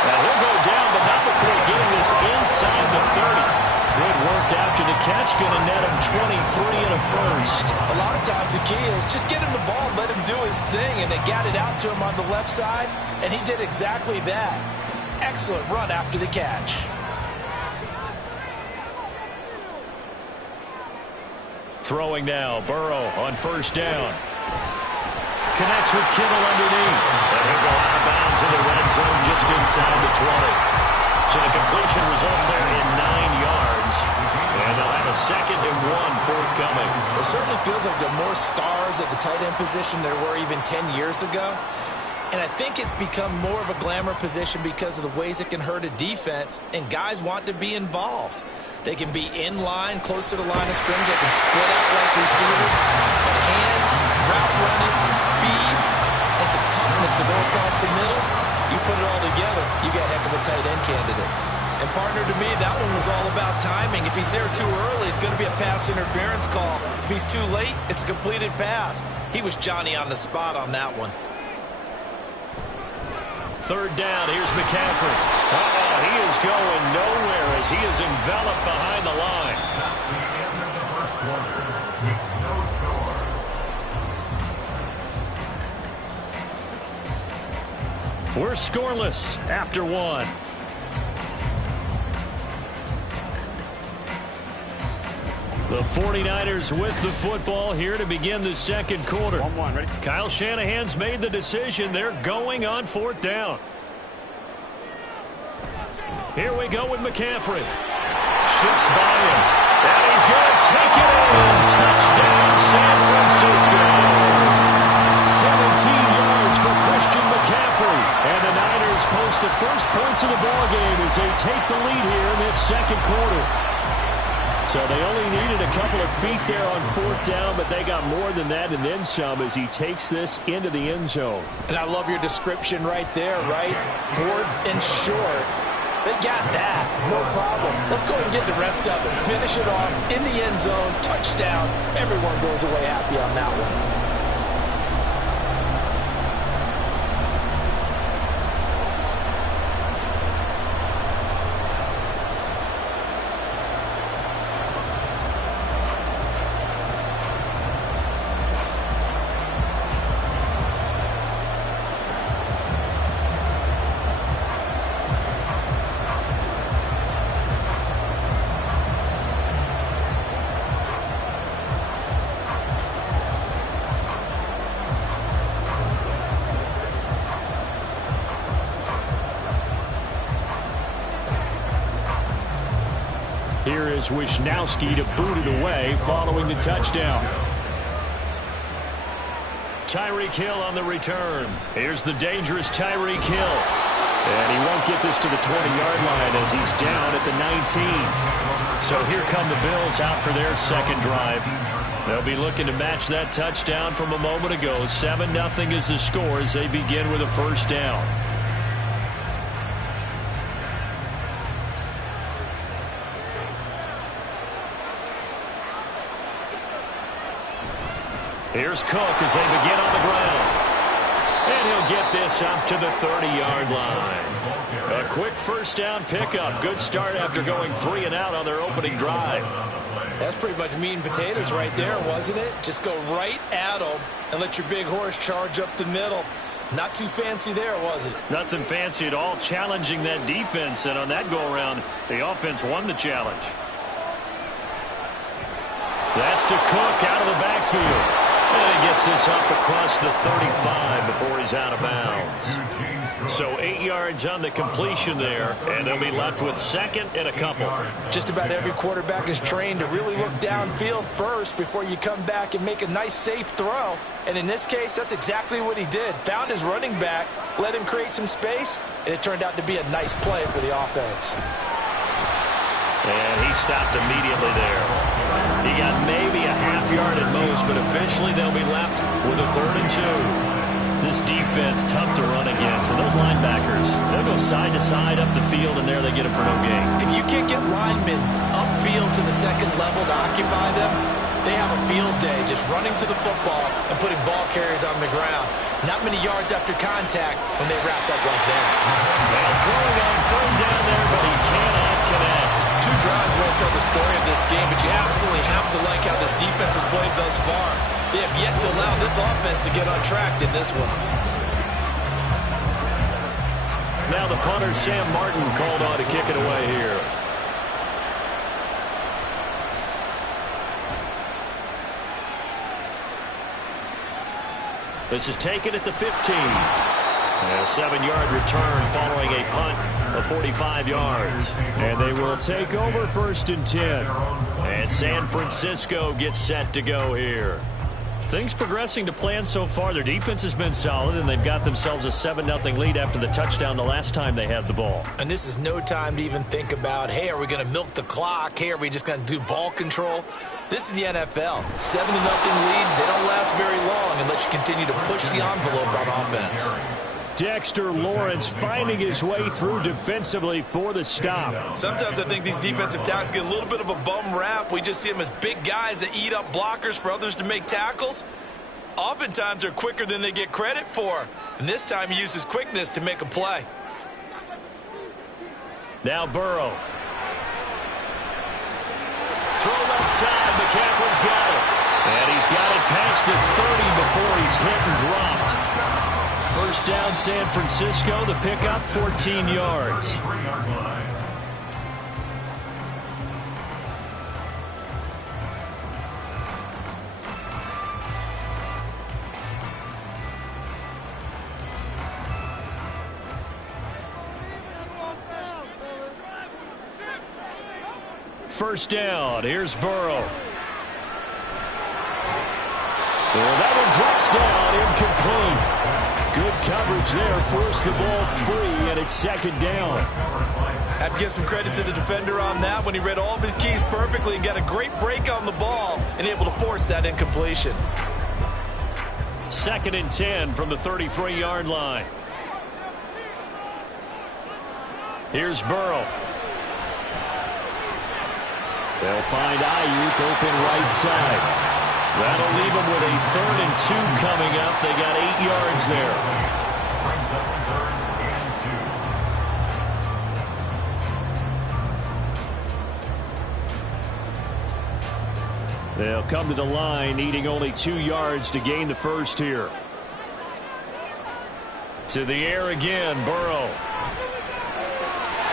Now he'll go down, but not before getting this inside the 30. Good work after the catch. Going to net him 23 and a first. A lot of times the key is just get him the ball, let him do his thing, and they got it out to him on the left side, and he did exactly that. Excellent run after the catch. Throwing now, Burrow on first down. Connects with Kittle underneath. And he'll go out of bounds in the red zone just inside the 20. So the completion results there in 9 yards. And they'll have a 2nd and 1 forthcoming. It certainly feels like there are more stars at the tight end position than there were even 10 years ago. And I think it's become more of a glamour position because of the ways it can hurt a defense, and guys want to be involved. They can be in line, close to the line of scrimmage. They can split out like receivers. But hands, route running, speed, and some toughness to go across the middle. You put it all together, you got a heck of a tight end candidate. And partner, to me, that one was all about timing. If he's there too early, it's going to be a pass interference call. If he's too late, it's a completed pass. He was Johnny on the spot on that one. Third down, here's McCaffrey. He is going nowhere as he is enveloped behind the line. That's the end of the first quarter with no score. We're scoreless after 1. The 49ers with the football here to begin the second quarter. 1-1, ready? Kyle Shanahan's made the decision. They're going on 4th down. Here we go with McCaffrey. Shifts by him. And he's going to take it in. Touchdown, San Francisco. 17 yards for Christian McCaffrey. And the Niners post the first points of the ballgame as they take the lead here in this second quarter. So they only needed a couple of feet there on 4th down, but they got more than that and then some as he takes this into the end zone. And I love your description right there, right? 4th and short. They got that. No problem. Let's go and get the rest of it. Finish it off in the end zone. Touchdown. Everyone goes away happy on that one. Here is Wisnowski to boot it away following the touchdown. Tyreek Hill on the return. Here's the dangerous Tyreek Hill. And he won't get this to the 20-yard line as he's down at the 19. So here come the Bills out for their second drive. They'll be looking to match that touchdown from a moment ago. 7-0 is the score as they begin with a first down. Here's Cook as they begin on the ground. And he'll get this up to the 30-yard line. A quick first down pickup. Good start after going 3 and out on their opening drive. That's pretty much meat and potatoes right there, wasn't it? Just go right at them and let your big horse charge up the middle. Not too fancy there, was it? Nothing fancy at all, challenging that defense. And on that go-around, the offense won the challenge. That's to Cook out of the backfield. And he gets this up across the 35 before he's out of bounds. So 8 yards on the completion there, and they'll be left with second and a couple. Just about every quarterback is trained to really look downfield first before you come back and make a nice, safe throw. And in this case, that's exactly what he did. Found his running back, let him create some space, and it turned out to be a nice play for the offense. And he stopped immediately there. He got maybe a half yard at most, but eventually they'll be left with a 3rd and 2. This defense, tough to run against. And those linebackers, they'll go side to side up the field, and there they get them for no gain. If you can't get linemen upfield to the second level to occupy them, they have a field day just running to the football and putting ball carriers on the ground. Not many yards after contact when they wrap up like that. Well, throwing on 3rd down there, but he cannot connect. 2 drives won't tell the story of this game, but you absolutely have to like how this defense has played thus far. They have yet to allow this offense to get on track in this one. Now the punter, Sam Martin, called on to kick it away here. This is taken at the 15. And a 7-yard return following a punt of 45 yards. And they will take over 1st and 10. And San Francisco gets set to go here. Things progressing to plan so far. Their defense has been solid, and they've got themselves a 7-0 lead after the touchdown the last time they had the ball. And this is no time to even think about, hey, are we going to milk the clock? Hey, are we just going to do ball control? This is the NFL. 7-0 leads, they don't last very long unless you continue to push the envelope on offense. Dexter Lawrence finding his way through defensively for the stop. Sometimes I think these defensive tackles get a little bit of a bum rap. We just see them as big guys that eat up blockers for others to make tackles. Oftentimes they're quicker than they get credit for. And this time he uses quickness to make a play. Now Burrow. Throw left side. McCaffrey's got it. And he's got it past the 30 before he's hit and dropped. First down, San Francisco. The pickup, 14 yards. First down. Here's Burrow. Well, that one drops down, incomplete. Good coverage there, forced the ball free, and it's 2nd down. I have to give some credit to the defender on that when he read all of his keys perfectly and got a great break on the ball and able to force that incompletion. 2nd and 10 from the 33-yard line. Here's Burrow. They'll find Ayuk open right side. That'll leave them with a 3rd and 2 coming up. They got 8 yards there. They'll come to the line, needing only 2 yards to gain the first here. To the air again, Burrow.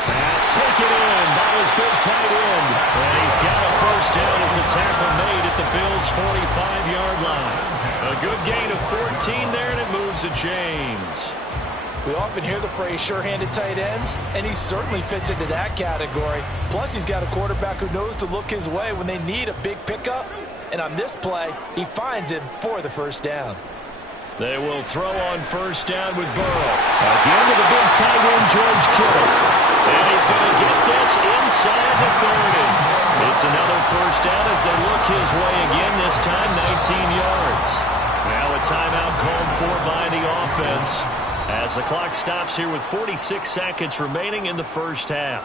Pass taken in by his big tight end. And he's got a first down as a tackle made at the Bills' 45-yard line. A good gain of 14 there, and it moves the chains. We often hear the phrase sure-handed tight ends, and he certainly fits into that category. Plus, he's got a quarterback who knows to look his way when they need a big pickup. And on this play, he finds him for the first down. They will throw on first down with Burrow. Again with the big tight end, George Kittle. And he's going to get this inside the 30. It's another first down as they look his way again, this time 19 yards. Now a timeout called for by the offense as the clock stops here with 46 seconds remaining in the first half.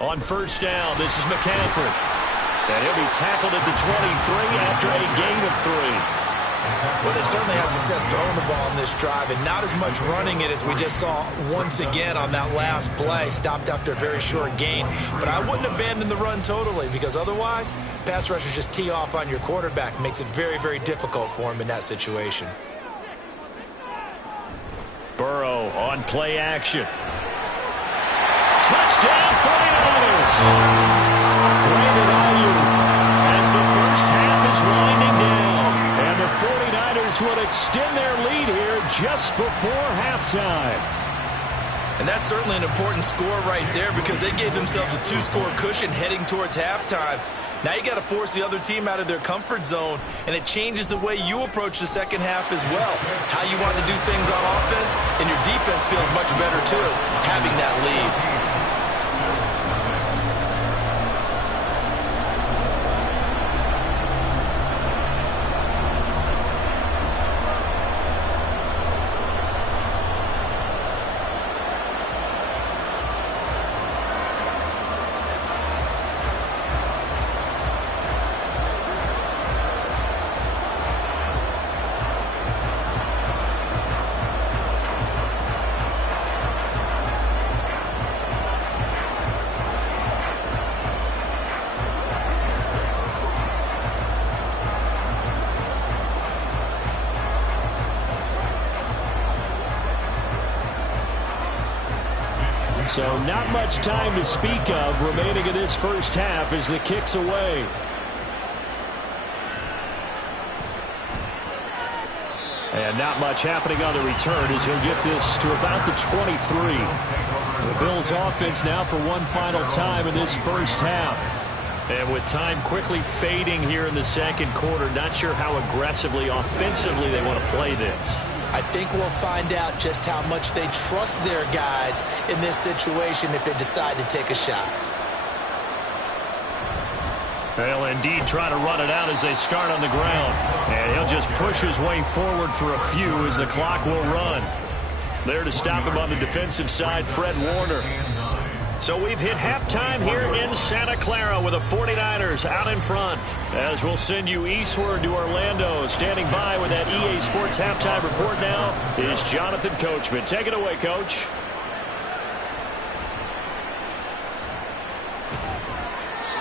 On first down, this is McCaffrey. And he'll be tackled at the 23 after a gain of 3. Well, they certainly had success throwing the ball in this drive, and not as much running it as we just saw once again on that last play. Stopped after a very short gain. But I wouldn't abandon the run totally, because otherwise, pass rushers just tee off on your quarterback. Makes it very, very difficult for him in that situation. Burrow on play action. Touchdown 49ers! Brandon Ayuk as the first half is winding down. And the 49ers will extend their lead here just before halftime. And that's certainly an important score right there, because they gave themselves a 2-score cushion heading towards halftime. Now you got to force the other team out of their comfort zone, and it changes the way you approach the second half as well. How you want to do things on offense, and your defense feels much better too, having that lead. So not much time to speak of remaining in this first half as the kick's away. And not much happening on the return as he'll get this to about the 23. The Bills offense now for one final time in this first half. And with time quickly fading here in the second quarter, not sure how aggressively, offensively they want to play this. I think we'll find out just how much they trust their guys in this situation if they decide to take a shot. They'll indeed try to run it out as they start on the ground. And he'll just push his way forward for a few as the clock will run. There to stop him on the defensive side, Fred Warner. So we've hit halftime here in Santa Clara with the 49ers out in front. As we'll send you eastward to Orlando. Standing by with that EA Sports halftime report now is Jonathan Coachman. Take it away, Coach.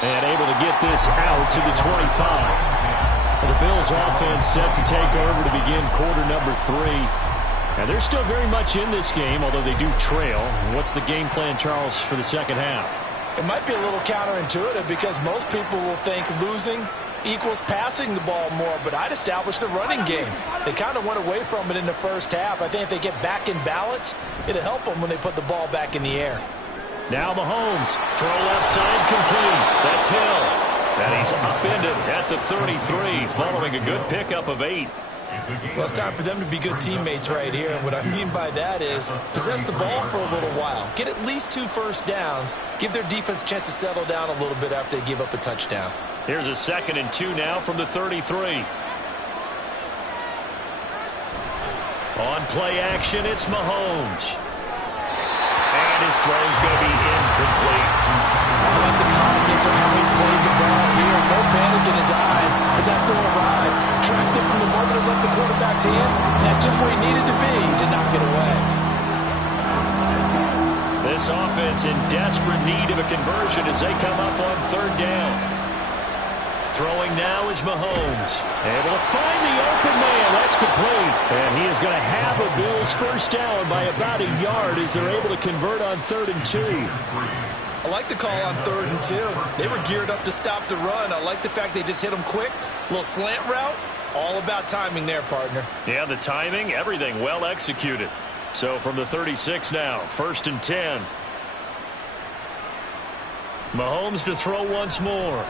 And able to get this out to the 25. The Bills offense set to take over to begin quarter number 3. And they're still very much in this game, although they do trail. What's the game plan, Charles, for the second half? It might be a little counterintuitive because most people will think losing equals passing the ball more, but I'd establish the running game. They kind of went away from it in the first half. I think if they get back in balance, it'll help them when they put the ball back in the air. Now Mahomes, throw left side complete. That's Hill. And he's upended at the 33, following a good pickup of 8. Well, it's time for them to be good teammates right here. And what I mean by that is possess the ball for a little while. Get at least 2 first downs. Give their defense a chance to settle down a little bit after they give up a touchdown. Here's a 2nd and 2 now from the 33. On play action, it's Mahomes. And his throw's going to be incomplete. I like the calmness of how he played the ball here. No panic in his eyes as that throw arrived. Tracked it from the moment it left the quarterback's hand. And that's just where he needed to be to knock it away. This offense in desperate need of a conversion as they come up on 3rd down. Throwing now is Mahomes. Able to find the open man. That's complete. And he is going to have a Bills first down by about a yard as they're able to convert on 3rd and 2. I like the call on 3rd and 2. They were geared up to stop the run. I like the fact they just hit them quick. Little slant route. All about timing there, partner. Yeah, the timing, everything well executed. So from the 36 now, 1st and 10. Mahomes to throw once more.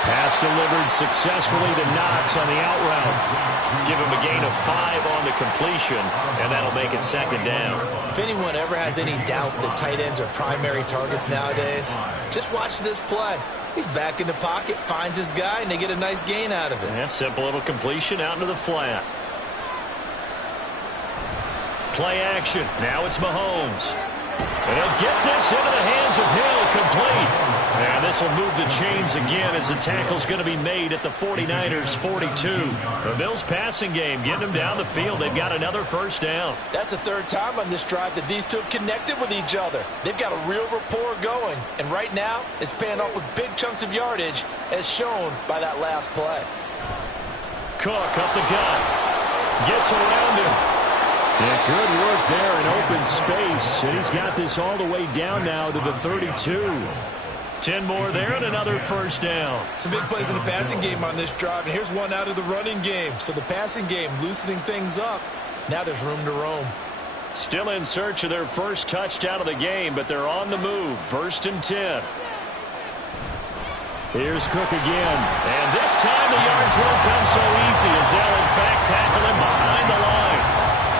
Pass delivered successfully to Knox on the out route. Give him a gain of 5 on the completion, and that'll make it 2nd down. If anyone ever has any doubt that tight ends are primary targets nowadays, just watch this play. He's back in the pocket, finds his guy, and they get a nice gain out of it. Yeah, simple little completion out into the flat. Play action. Now it's Mahomes. And he'll get this into the hands of Hill, complete. And this will move the chains again as the tackle's going to be made at the 49ers' 42. The Bills' passing game getting them down the field. They've got another first down. That's the third time on this drive that these two have connected with each other. They've got a real rapport going. And right now, it's paying off with big chunks of yardage, as shown by that last play. Cook up the gut. Gets around him. Yeah, good work there in open space. And he's got this all the way down now to the 32. 10 more there and another first down. Some big plays in the passing game on this drive, and here's one out of the running game. So the passing game loosening things up. Now there's room to roam. Still in search of their first touchdown of the game, but they're on the move. 1st and 10. Here's Cook again. And this time the yards won't come so easy as they'll in fact tackle him behind the line.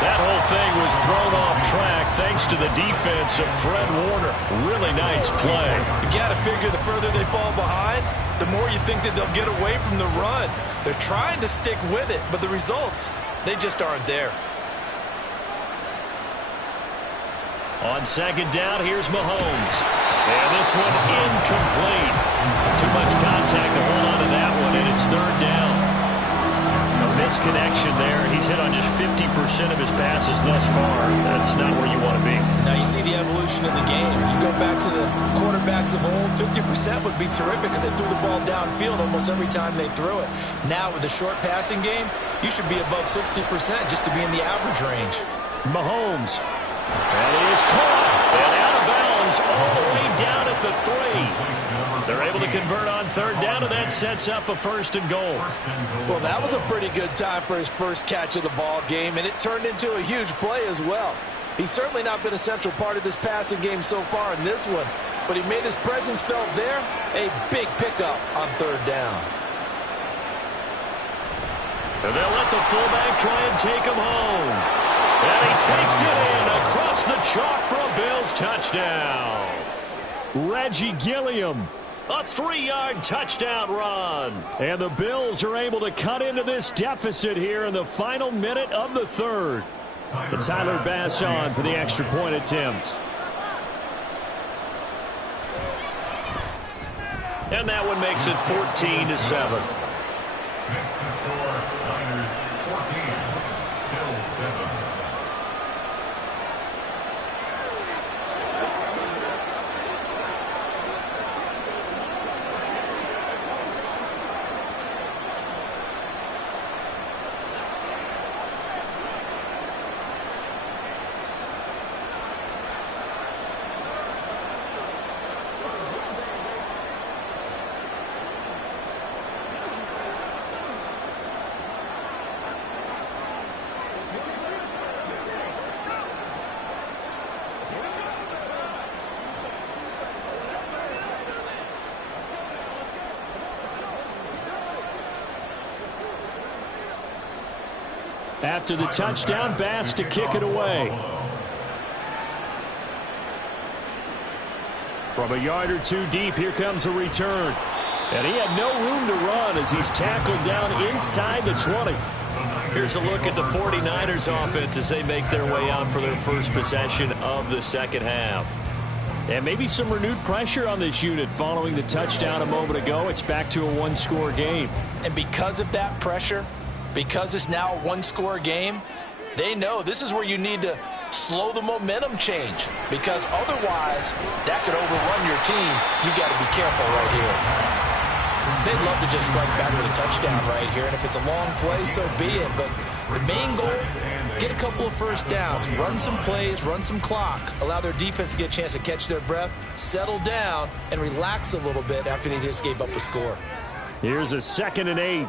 That whole thing was thrown off track thanks to the defense of Fred Warner. Really nice play. You've got to figure the further they fall behind, the more you think that they'll get away from the run. They're trying to stick with it, but the results, they just aren't there. On 2nd down, here's Mahomes. And this one incomplete. Too much contact to hold on to that one, and it's 3rd down. A misconnection there. He's hit on just 50% of his passes thus far. That's not where you want to be. Now you see the evolution of the game. You go back to the quarterbacks of old, 50% would be terrific because they threw the ball downfield almost every time they threw it. Now with the short passing game, you should be above 60% just to be in the average range. Mahomes. And he is caught. And out of bounds all the way down at the 3. They're able to convert on 3rd down, and that sets up a 1st and goal. Well, that was a pretty good time for his first catch of the ball game, and it turned into a huge play as well. He's certainly not been a central part of this passing game so far in this one, but he made his presence felt there. A big pickup on 3rd down. And they'll let the fullback try and take him home. And he takes it in across the chalk for a Bills touchdown. Reggie Gilliam. A 3-yard touchdown run. And the Bills are able to cut into this deficit here in the final minute of the 3rd. But Tyler Bass on for the extra point attempt. And that one makes it 14-7. Next to score, Niners 14, Bills 7. After the touchdown, Bass to kick it away. From a yard or two deep, here comes a return. And he had no room to run as he's tackled down inside the 20. Here's a look at the 49ers offense as they make their way out for their first possession of the 2nd half. And maybe some renewed pressure on this unit following the touchdown a moment ago. It's back to a 1-score game. And because of that pressure, because it's now a 1-score game, they know this is where you need to slow the momentum change, because otherwise that could overrun your team. You got to be careful right here. They'd love to just strike back with a touchdown right here, and if it's a long play, so be it. But the main goal, get a couple of first downs, run some plays, run some clock, allow their defense to get a chance to catch their breath, settle down, and relax a little bit after they just gave up a score. Here's a 2nd and 8.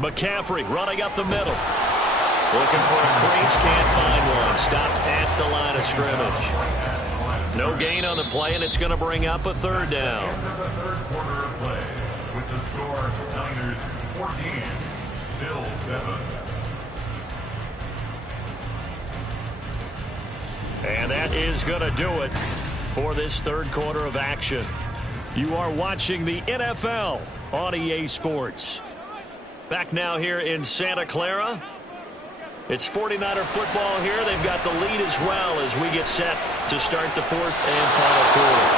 McCaffrey running up the middle. Looking for a crease, can't find one. Stopped at the line of scrimmage. No gain on the play, and it's going to bring up a 3rd down. The 3rd quarter of play with the score Niners 14, Bills 7. And that is going to do it for this 3rd quarter of action. You are watching the NFL on EA Sports. Back now here in Santa Clara. It's 49er football here. They've got the lead as well as we get set to start the fourth and final quarter.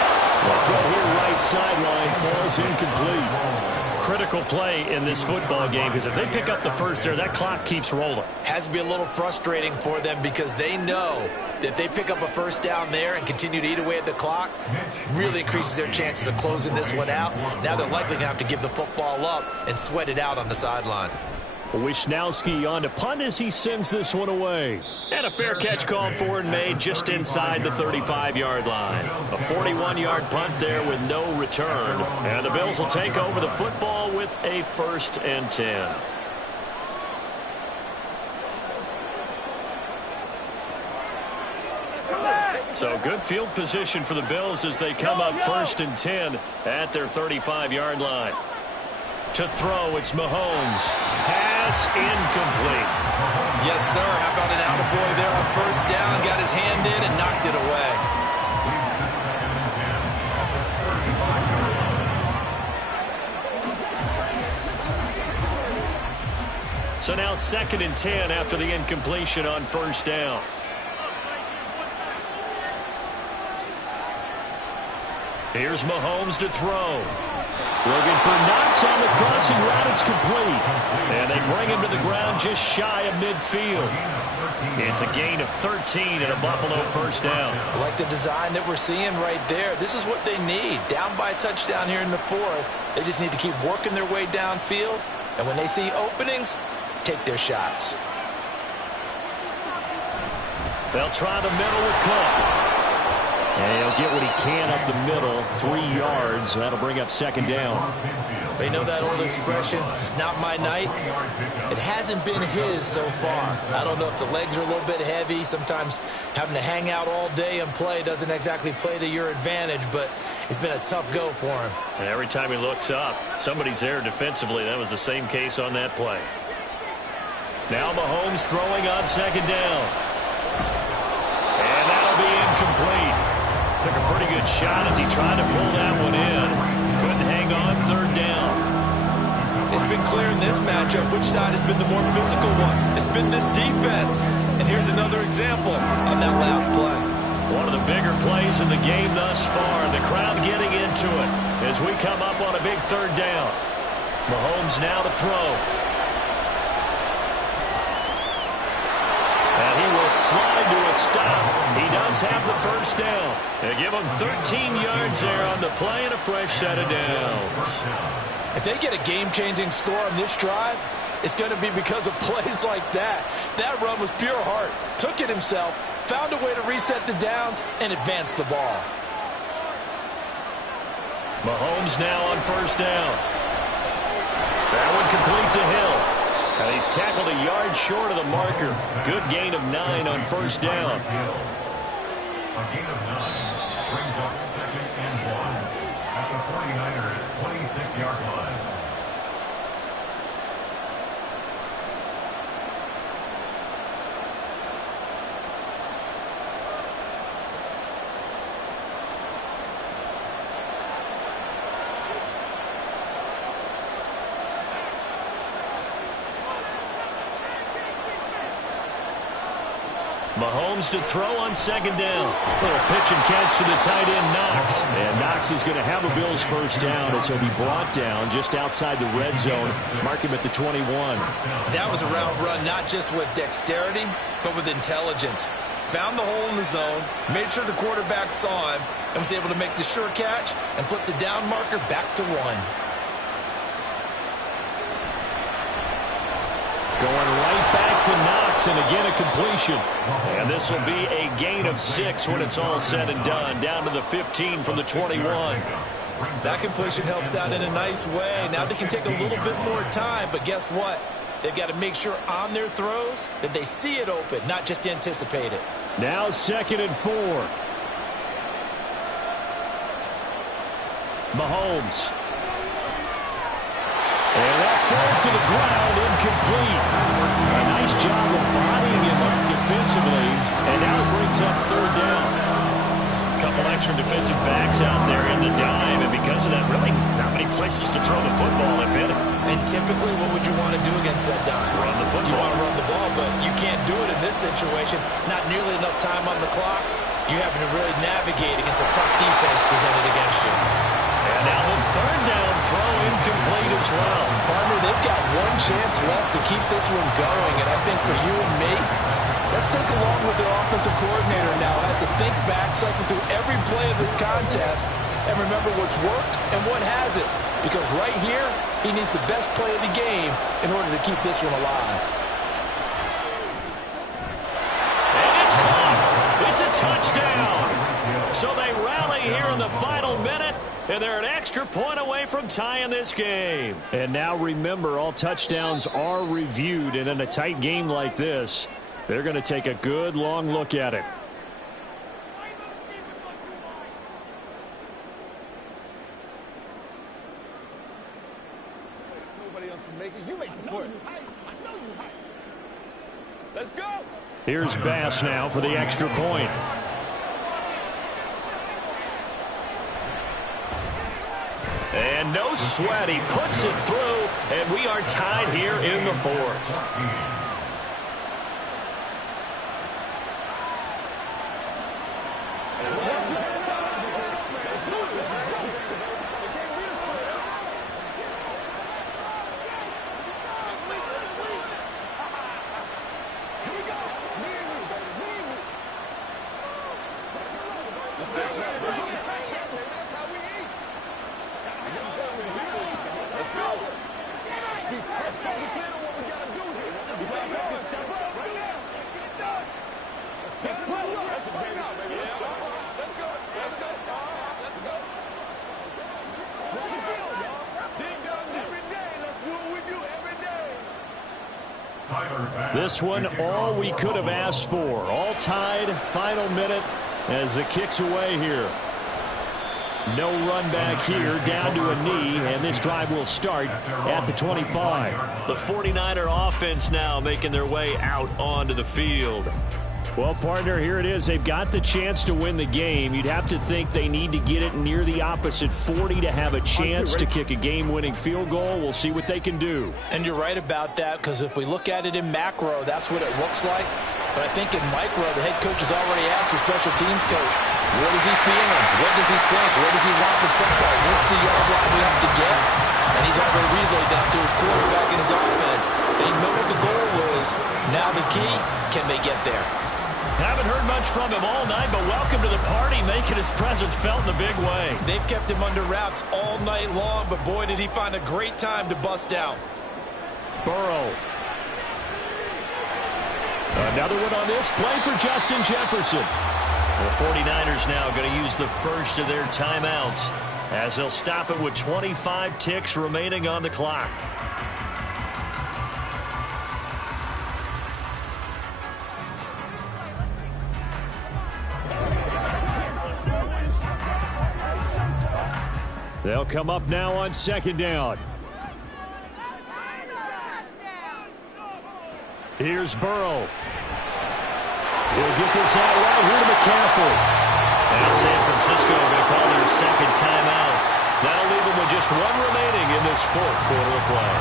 The throw here right sideline falls incomplete. Critical play in this football game because if they pick up the first there, that clock keeps rolling. Has to be a little frustrating for them because they know that if they pick up a first down there and continue to eat away at the clock, really increases their chances of closing this one out. Now they're likely going to have to give the football up and sweat it out on the sideline. Wisnowski on to punt as he sends this one away. And a fair catch called for and made just inside the 35-yard line. A 41-yard punt there with no return. And the Bills will take over the football with a 1st and 10. So good field position for the Bills as they come up 1st and 10 at their 35-yard line. To throw, it's Mahomes. Pass incomplete. Yes, sir. How about an attaboy there on first down? Got his hand in and knocked it away. So now 2nd and 10 after the incompletion on first down. Here's Mahomes to throw. Looking for Knox on the crossing route. It's complete. And they bring him to the ground just shy of midfield. It's a gain of 13 and a Buffalo first down. I like the design that we're seeing right there. This is what they need. Down by a touchdown here in the 4th. They just need to keep working their way downfield. And when they see openings, take their shots. They'll try the middle with Cook. And he'll get what he can up the middle, 3 yards. That'll bring up 2nd down. They know that old expression, it's not my night. It hasn't been his so far. I don't know if the legs are a little bit heavy. Sometimes having to hang out all day and play doesn't exactly play to your advantage, but it's been a tough go for him. And every time he looks up, somebody's there defensively. That was the same case on that play. Now Mahomes throwing on 2nd down. And that'll be incomplete. Took a pretty good shot as he tried to pull that one in. Couldn't hang on 3rd down. It's been clear in this matchup which side has been the more physical one. It's been this defense. And here's another example on that last play. One of the bigger plays in the game thus far. The crowd getting into it as we come up on a big 3rd down. Mahomes now to throw. And he will slide to a stop. He does have the first down. They give him 13 yards there on the play and a fresh set of downs. If they get a game-changing score on this drive, it's going to be because of plays like that. That run was pure heart. Took it himself, found a way to reset the downs, and advance the ball. Mahomes now on first down. That one complete to Hill. And he's tackled a yard short of the marker. Good gain of 9 on first down. A gain of 9 brings up 2nd and 1 at the 49ers' 26-yard line. Mahomes to throw on 2nd down. Little pitch and catch to the tight end, Knox. And Knox is going to have a Bills first down as he'll be brought down just outside the red zone. Mark him at the 21. That was a route run not just with dexterity, but with intelligence. Found the hole in the zone, made sure the quarterback saw him, and was able to make the sure catch and flip the down marker back to 1. Going right back to Knox, and again a completion. And this will be a gain of 6 when it's all said and done. Down to the 15 from the 21. That completion helps out in a nice way. Now they can take a little bit more time, but guess what? They've got to make sure on their throws that they see it open, not just anticipate it. Now 2nd and 4. Mahomes. And that falls to the ground, incomplete. A nice job of bodying him up defensively, and now it brings up 3rd down. A couple extra defensive backs out there in the dime, and because of that, really not many places to throw the football, if any. And typically, what would you want to do against that dime? Run the football. You want to run the ball, but you can't do situation. Not nearly enough time on the clock. You having to really navigate against a tough defense presented against you. And now the third down throw incomplete as well. Partner, they've got one chance left to keep this one going, and I think for you and me, let's think along with their offensive coordinator now. Has to think back, cycle through every play of this contest, and remember what's worked and what hasn't. Because right here, he needs the best play of the game in order to keep this one alive. And it's caught. It's a touchdown. So they rally here in the final minute, and they're an extra point away from tying this game. And now remember, all touchdowns are reviewed, and in a tight game like this, they're going to take a good long look at it. Let's go. Here's Bass now for the extra point. And no sweat. He puts it through, and we are tied here in the fourth. This one, all we could have asked for. All tied, final minute as it kicks away here. No run back here, down to a knee, and this drive will start at the 25. The 49er offense now making their way out onto the field. Well, partner, here it is. They've got the chance to win the game. You'd have to think they need to get it near the opposite 40 to have a chance to kick a game-winning field goal. We'll see what they can do. And you're right about that, because if we look at it in macro, that's what it looks like. But I think in micro, the head coach has already asked the special teams coach, what is he feeling? What does he think? Where does he want the football? What's the yard line we have to get? And he's already relayed that to his quarterback and his offense. They know what the goal is. Now the key, can they get there? Haven't heard much from him all night, but welcome to the party, making his presence felt in a big way. They've kept him under wraps all night long, but boy, did he find a great time to bust out. Burrow. Another one on this play for Justin Jefferson. The 49ers now going to use the first of their timeouts as they'll stop it with 25 ticks remaining on the clock. They'll come up now on second down. Here's Burrow. He'll get this out right here to McCaffrey. And San Francisco going to call their second timeout. That'll leave them with just one remaining in this fourth quarter of play.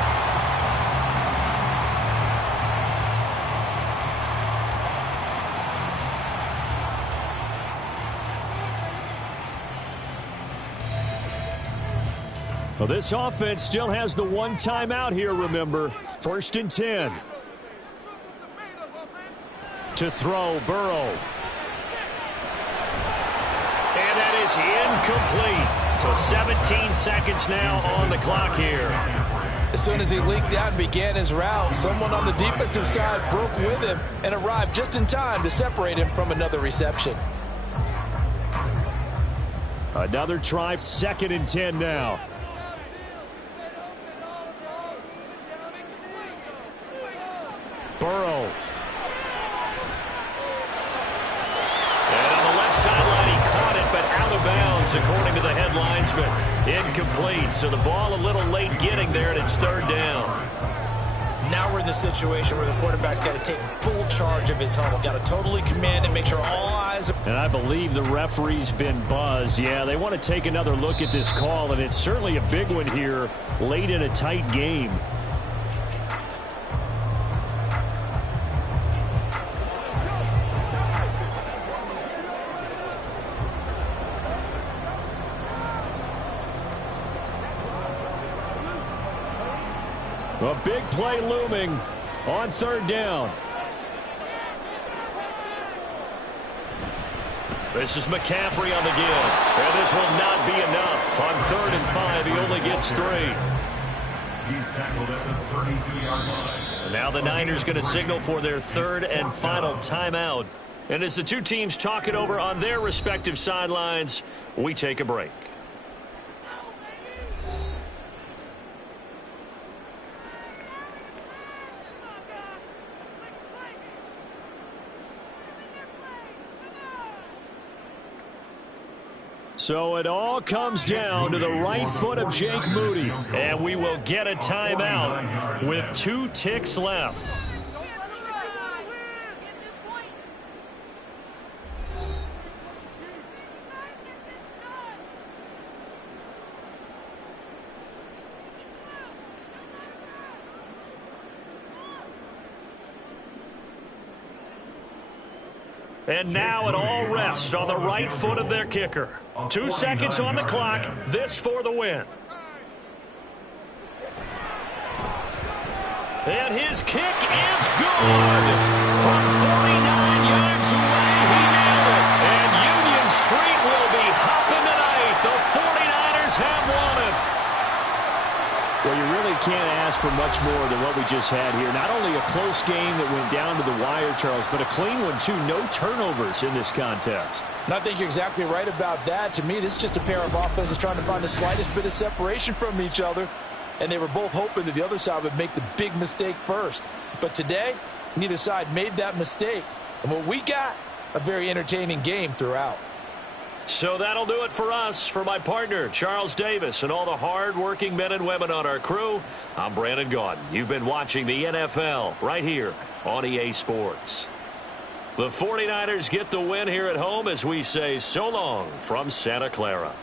Well, this offense still has the one timeout here, remember. 1st and 10. To throw, Burrow. And that is incomplete. So 17 seconds now on the clock here. As soon as he leaked out and began his route, someone on the defensive side broke with him and arrived just in time to separate him from another reception. Another try, 2nd and 10 now. Burrow. And on the left sideline, he caught it, but out of bounds, according to the head linesman. Incomplete, so the ball a little late getting there, and it's 3rd down. Now we're in the situation where the quarterback's got to take full charge of his huddle. Got to totally command and make sure all eyes are... And I believe the referee's been buzzed. Yeah, they want to take another look at this call, and it's certainly a big one here late in a tight game. A big play looming on third down. This is McCaffrey on the give. And this will not be enough. On 3rd and 5, he only gets 3. He's tackled at the 32-yard line. Now the Niners going to signal for their 3rd and final timeout. And as the two teams talk it over on their respective sidelines, we take a break. So it all comes down to the right foot of Jake Moody. And we will get a timeout with 2 ticks left. And now it all rests on the right foot of their kicker. 2 seconds on the clock. This for the win. And his kick is good. From 49 yards away, he nailed it. And Union Street will be hopping tonight. The 49ers have won it. Well, you really can't ask for much more than what we just had here. Not only a close game that went down to the wire, Charles, but a clean one, too. No turnovers in this contest. And I think you're exactly right about that. To me, this is just a pair of offenses trying to find the slightest bit of separation from each other. And they were both hoping that the other side would make the big mistake first. But today, neither side made that mistake. And what we got, a very entertaining game throughout. So that'll do it for us. For my partner, Charles Davis, and all the hard-working men and women on our crew, I'm Brandon Gaudin. You've been watching the NFL right here on EA Sports. The 49ers get the win here at home as we say so long from Santa Clara.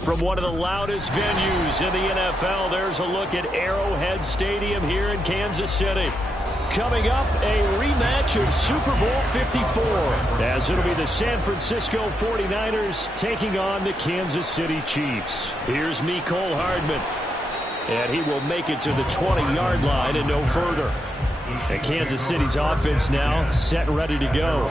From one of the loudest venues in the NFL, there's a look at Arrowhead Stadium here in Kansas City. Coming up, a rematch of Super Bowl 54, as it'll be the San Francisco 49ers taking on the Kansas City Chiefs. Here's Mecole Hardman, and he will make it to the 20-yard line and no further. And Kansas City's offense now set and ready to go.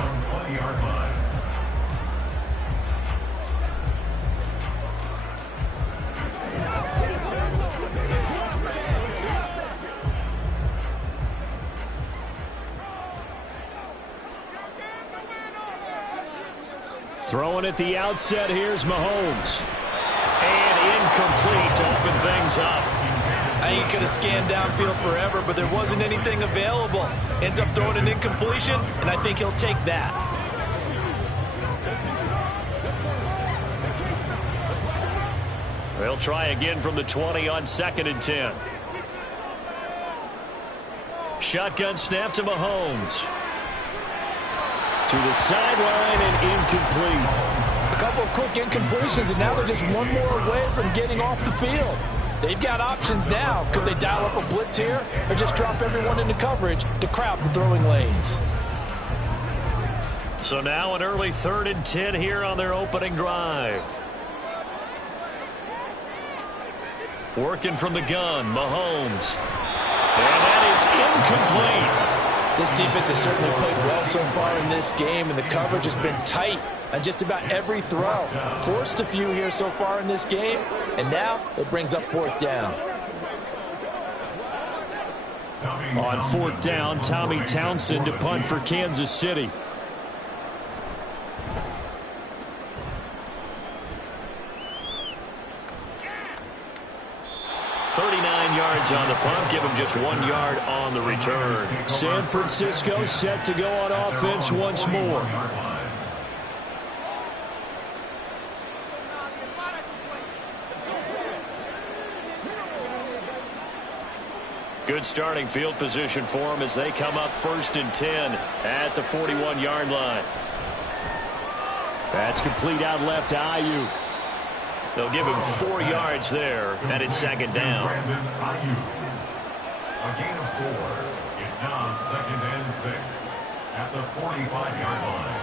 Throwing at the outset, here's Mahomes. And incomplete to open things up. I think he could have scanned downfield forever, but there wasn't anything available. Ends up throwing an incompletion, and I think he'll take that. They'll try again from the 20 on 2nd and 10. Shotgun snap to Mahomes. To the sideline and incomplete. A couple of quick incompletions, and now they're just one more away from getting off the field. They've got options now. Could they dial up a blitz here or just drop everyone into coverage to crowd the throwing lanes? So now an early 3rd and 10 here on their opening drive. Working from the gun, Mahomes. And that is incomplete. This defense has certainly played well so far in this game, and the coverage has been tight on just about every throw. Forced a few here so far in this game, and now it brings up 4th down. On 4th down, Tommy Townsend to punt for Kansas City. On the punt, give him just 1 yard on the return. San Francisco set to go on offense once more. Good starting field position for them as they come up 1st and 10 at the 41-yard line. That's complete out left to Ayuk. They'll give him 4 yards there, and it's 2nd down. A gain of 4. It's now 2nd and 6 at the 45-yard line.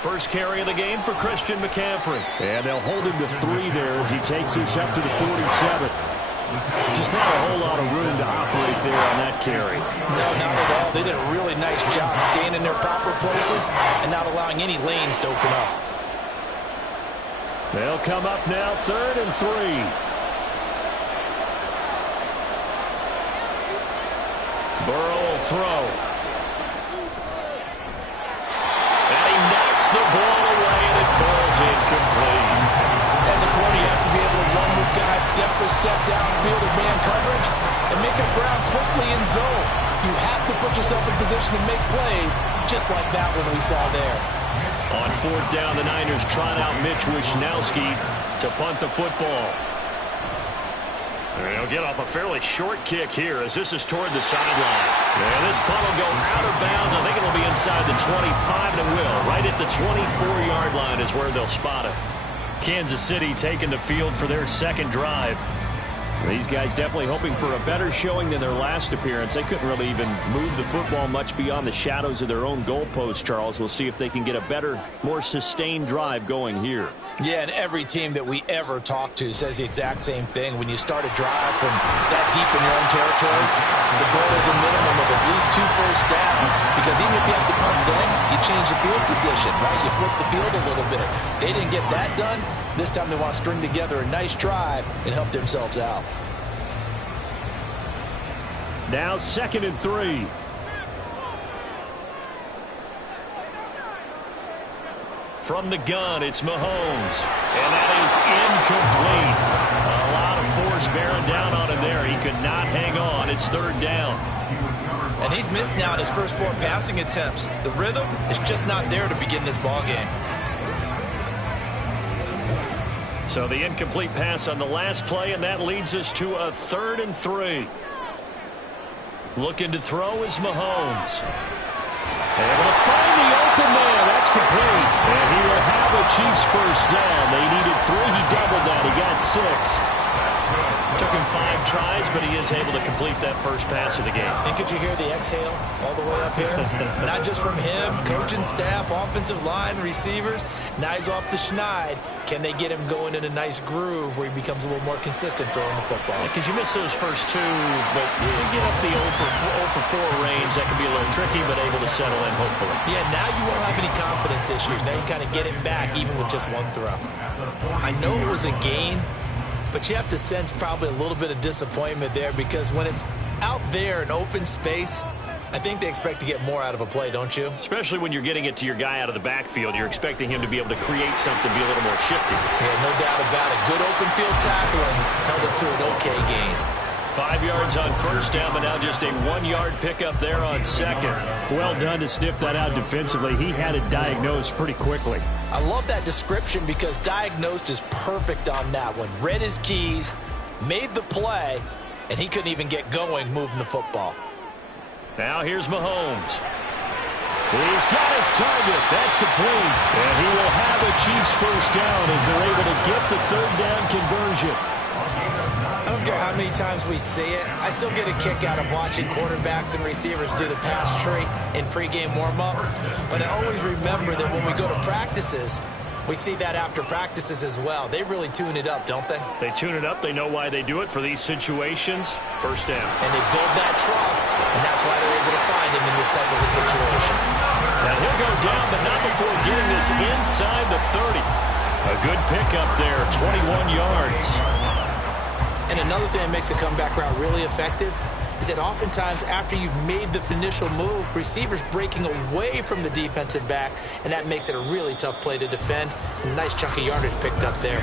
First carry of the game for Christian McCaffrey. And they'll hold him to 3 there as he takes us up to the 47. Just not a whole lot of room to operate there on that carry. No, not at all. They did a really nice job staying in their proper places and not allowing any lanes to open up. They'll come up now 3rd and 3. Burrow will throw. And he knocks the ball away, and it falls incomplete. As a corner, you have to be able to run with guys step for step downfield in man coverage and make up ground quickly in zone. You have to put yourself in position to make plays, just like that one we saw there. On 4th down, the Niners trot out Mitch Wishnowsky to punt the football. They'll get off a fairly short kick here as this is toward the sideline. And this punt will go out of bounds. I think it'll be inside the 25, and it will. Right at the 24-yard line is where they'll spot it. Kansas City taking the field for their 2nd drive. These guys definitely hoping for a better showing than their last appearance. They couldn't really even move the football much beyond the shadows of their own goalpost, Charles. We'll see if they can get a better, more sustained drive going here. Yeah, and every team that we ever talk to says the exact same thing. When you start a drive from that deep in your own territory, the goal is a minimum of at least 2 first downs, because even if you have to punt then, you change the field position, right? You flip the field a little bit. They didn't get that done. This time they want to string together a nice drive and help themselves out. Now 2nd and 3. From the gun, it's Mahomes. And that is incomplete. A lot of force bearing down on him there. He could not hang on. It's 3rd down. And he's missed now in his first 4 passing attempts. The rhythm is just not there to begin this ball game. So the incomplete pass on the last play, and that leads us to a 3rd and 3. Looking to throw is Mahomes. Able to find the open man. That's complete. And he will have a Chiefs first down. They needed 3. He doubled that. He got 6. Took him 5 tries, but he is able to complete that first pass of the game. And could you hear the exhale all the way up here? Not just from him, coaching staff, offensive line, receivers. Now he's off the schneid. Can they get him going in a nice groove where he becomes a little more consistent throwing the football? Because you miss those first 2, but you get up the 0 for 4 range. That can be a little tricky, but able to settle in, hopefully. Yeah, now you won't have any confidence issues. Now you kind of get it back even with just 1 throw. I know it was a gain, but you have to sense probably a little bit of disappointment there because when it's out there in open space, I think they expect to get more out of a play, don't you? Especially when you're getting it to your guy out of the backfield. You're expecting him to be able to create something, be a little more shifty. Yeah, no doubt about it. Good open field tackling held it to an okay gain. 5 yards on first down, but now just a 1-yard pickup there on second. Well done to sniff that out defensively. He had it diagnosed pretty quickly. I love that description because diagnosed is perfect on that one. Read his keys, made the play, and he couldn't even get going moving the football. Now here's Mahomes. He's got his target. That's complete. And he will have a Chiefs first down as they're able to get the 3rd down conversion. I don't care how many times we see it. I still get a kick out of watching quarterbacks and receivers do the pass tree in pregame warm-up. But I always remember that when we go to practices, we see that after practices as well. They really tune it up, don't they? They tune it up. They know why they do it for these situations. First down. And they build that trust, and that's why they're able to find him in this type of a situation. Now he'll go down, but not before getting this inside the 30. A good pickup there, 21 yards. And another thing that makes a comeback route really effective is that oftentimes after you've made the initial move, receivers breaking away from the defensive back, and that makes it a really tough play to defend. A nice chunk of yardage picked up there.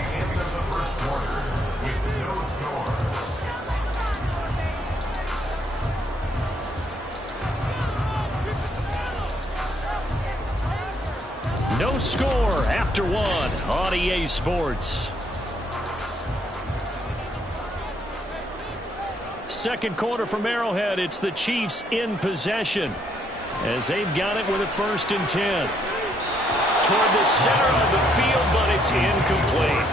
No score after 1 on EA Sports. Second quarter from Arrowhead. It's the Chiefs in possession as they've got it with a 1st and 10. Toward the center of the field, but it's incomplete.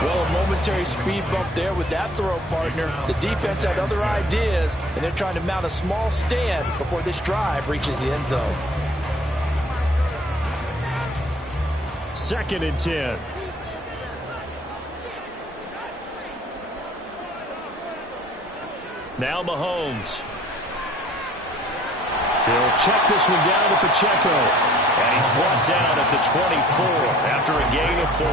Well, a momentary speed bump there with that throw partner. The defense had other ideas, and they're trying to mount a small stand before this drive reaches the end zone. 2nd and 10. Now Mahomes. He'll check this one down to Pacheco. And he's brought down at the 24 after a gain of 4.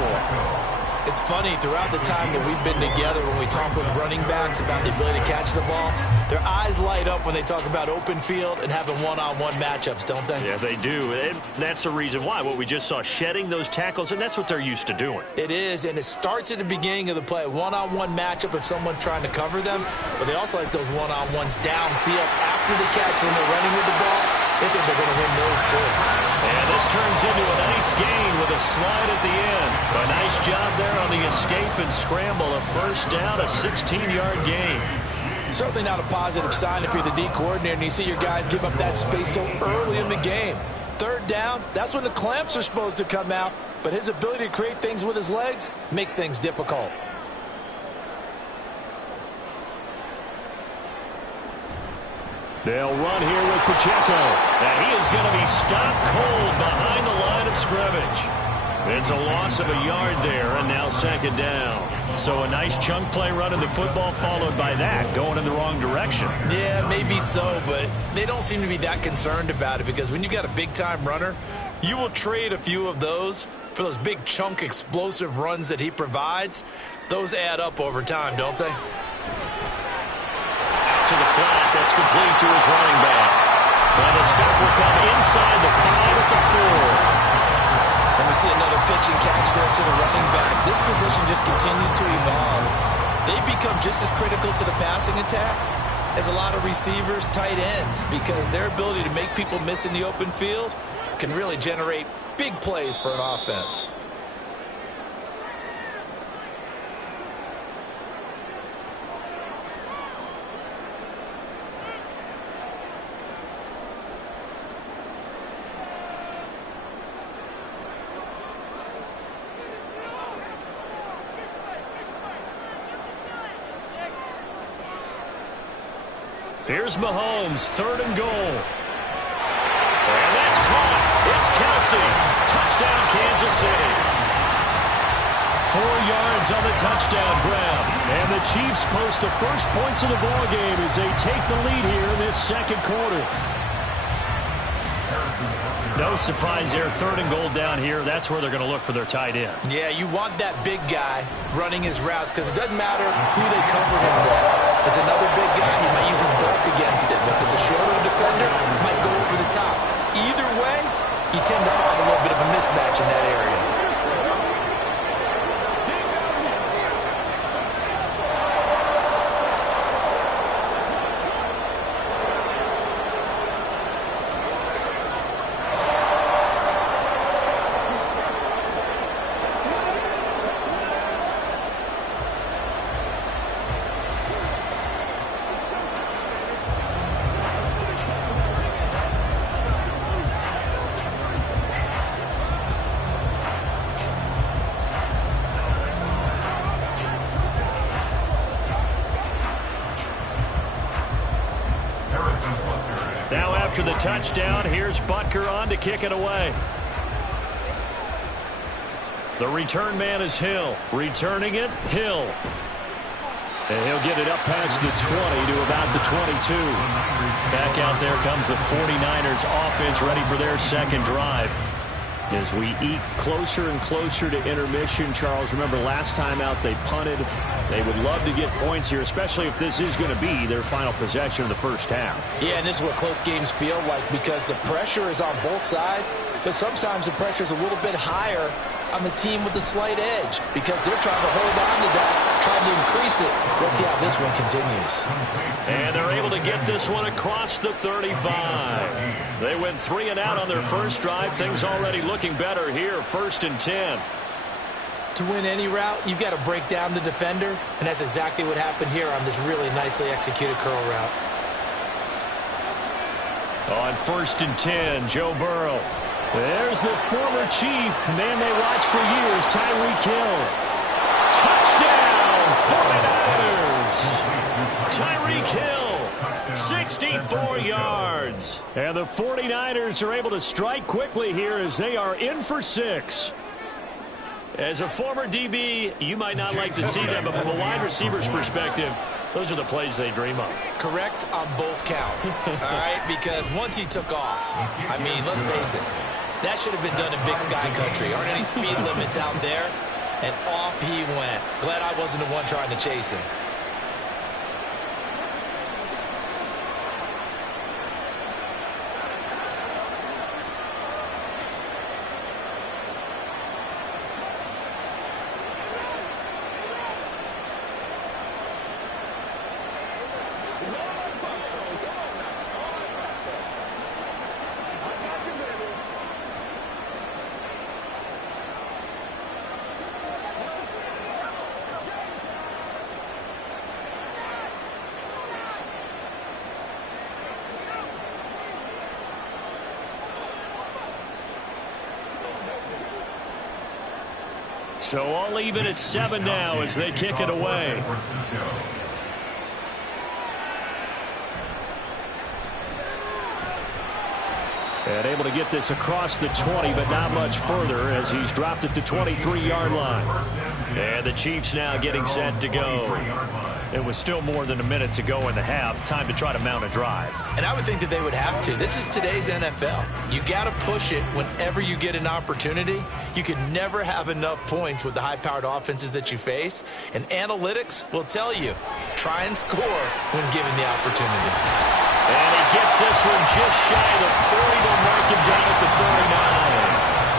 It's funny, throughout the time that we've been together, when we talk with running backs about the ability to catch the ball, their eyes light up when they talk about open field and having one-on-one matchups, don't they? Yeah, they do. And that's the reason why. What we just saw, shedding those tackles, and that's what they're used to doing. It is, and it starts at the beginning of the play. One-on-one matchup if someone's trying to cover them, but they also like those one-on-ones downfield after the catch when they're running with the ball. They think they're going to win those, too. And this turns into a nice gain with a slide at the end. A nice job there on the escape and scramble. A first down, a 16-yard gain. Certainly not a positive sign if you're the D coordinator and you see your guys give up that space so early in the game. 3rd down, that's when the clamps are supposed to come out, but his ability to create things with his legs makes things difficult. They'll run here with Pacheco. And he is going to be stopped cold behind the line of scrimmage. It's a loss of a yard there, and now 2nd down. So a nice chunk play running the football, followed by that, going in the wrong direction. Yeah, maybe so, but they don't seem to be that concerned about it because when you got a big-time runner, you will trade a few of those for those big chunk explosive runs that he provides. Those add up over time, don't they? To the flat, that's complete to his running back. And the stop will come inside the 5 at the 4. And we see another pitch and catch there to the running back. This position just continues to evolve. They become just as critical to the passing attack as a lot of receivers, tight ends, because their ability to make people miss in the open field can really generate big plays for an offense. Here's Mahomes, 3rd and goal. And that's caught. It's Kelsey. Touchdown, Kansas City. 4 yards on the touchdown grab. And the Chiefs post the first points of the ball game as they take the lead here in this second quarter. No surprise there, 3rd and goal down here. That's where they're going to look for their tight end. Yeah, you want that big guy running his routes because it doesn't matter who they cover him with. If it's another big guy, he might use his bulk against it. If it's a shorter defender, he might go over the top. Either way, you tend to find a little bit of a mismatch in that area. Now after the touchdown, here's Butker on to kick it away. The return man is Hill. Returning it, Hill. And he'll get it up past the 20 to about the 22. Back out there comes the 49ers offense ready for their second drive. As we eat closer and closer to intermission, Charles, remember last time out they punted. They would love to get points here, especially if this is going to be their final possession of the first half. Yeah, and this is what close games feel like because the pressure is on both sides, but sometimes the pressure is a little bit higher on the team with the slight edge because they're trying to hold on to that, trying to increase it. Let's see how this one continues. And they're able to get this one across the 35. They went 3 and out on their first drive. Things already looking better here, 1st and 10. To win any route, you've got to break down the defender, and that's exactly what happened here on this really nicely executed curl route. On 1st and 10, Joe Burrow. There's the former Chief, man they watched for years, Tyreek Hill. Touchdown, 49ers! Tyreek Hill, 64 yards. And the 49ers are able to strike quickly here as they are in for 6. As a former DB, you might not like to see them, but from a wide receiver's perspective, those are the plays they dream of. Correct on both counts, all right? Because once he took off, I mean, let's face it, that should have been done in Big Sky Country. Aren't any speed limits out there? And off he went. Glad I wasn't the one trying to chase him. So all even at 7 now as they kick it away. And able to get this across the 20, but not much further as he's dropped it to 23-yard line. And the Chiefs now getting set to go. It was still more than a minute to go in the half. Time to try to mount a drive. And I would think that they would have to. This is today's NFL. You got to push it whenever you get an opportunity. You can never have enough points with the high-powered offenses that you face. And analytics will tell you, try and score when given the opportunity. And he gets this one just shy of the 40 to mark him down at the 39.